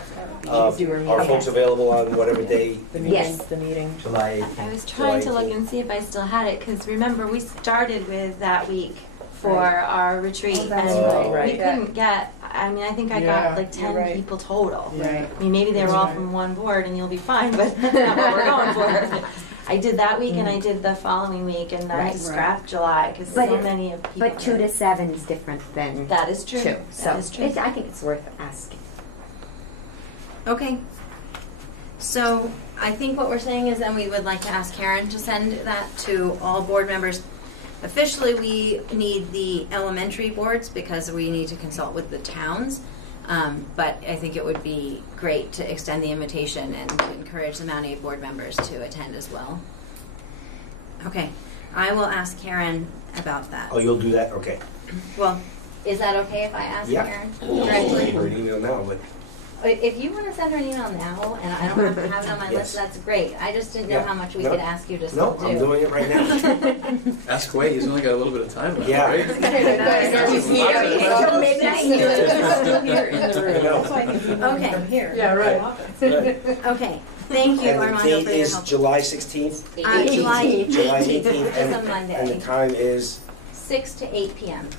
are folks available on whatever day? The meeting. July 18th. I was trying to look and see if I still had it, because remember, we started with that week for our retreat, and we couldn't get, I mean, I think I got like 10 people total. I mean, maybe they were all from one board and you'll be fine, but that's not what we're going for. I did that week and I did the following week, and then I scrapped July because so many of people. But 2 to 7 is different than that is true. 2. That is true. I think it's worth asking. Okay. So I think what we're saying is then we would like to ask Karen to send that to all board members. Officially, we need the elementary boards because we need to consult with the towns. But I think it would be great to extend the invitation and encourage the Mount A board members to attend as well. Okay. I will ask Karen about that. Oh, you'll do that? Okay. Well, is that okay if I ask Karen directly? I'll send her an email now, but If you want to send her an email now, and I don't have to have it on my list, that's great. I just didn't know how much we could ask you to still do. No, I'm doing it right now. Ask away. He's only got a little bit of time left, Yeah. right? Till midnight. Still here in the room. No. So I think we move from here. Yeah, right. Okay. Thank you, And the Armando, date for your is help. July 16th? July 18th. July 18th. It's a And Monday. the time is? 6 to 8 p.m.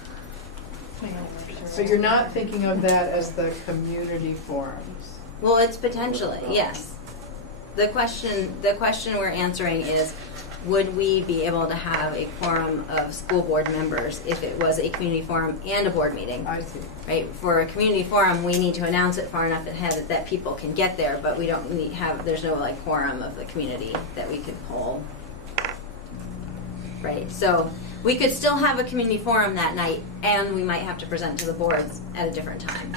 So you're not thinking of that as the community forums? Well, it's potentially, yes. The question we're answering is, would we be able to have a quorum of school board members if it was a community forum and a board meeting? I see. Right, for a community forum, we need to announce it far enough ahead that people can get there, but we don't there's no like quorum of the community that we could poll. Right, so we could still have a community forum that night, and we might have to present to the boards at a different time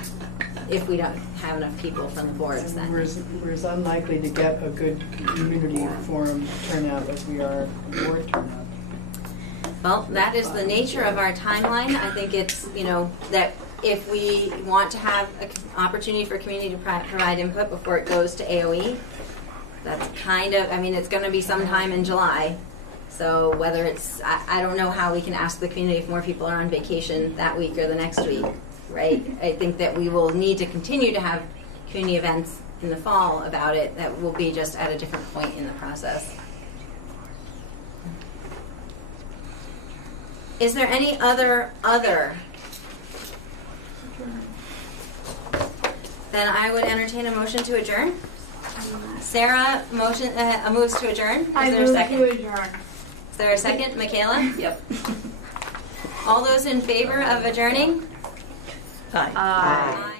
if we don't have enough people from the boards then. We're as unlikely to get a good community forum turnout as we are board turnout. Well, that is the nature of our timeline. I think it's, that if we want to have an opportunity for community to provide input before it goes to AOE, that's it's going to be sometime in July. So whether it's, I don't know how we can ask the community if more people are on vacation that week or the next week, right? I think that we will need to continue to have community events in the fall about it that will be just at a different point in the process. Is there any other? Then I would entertain a motion to adjourn. Sarah moves to adjourn. Is there a second? To adjourn. Is there a second? Michaela? Yep. All those in favor of adjourning? Aye. Aye.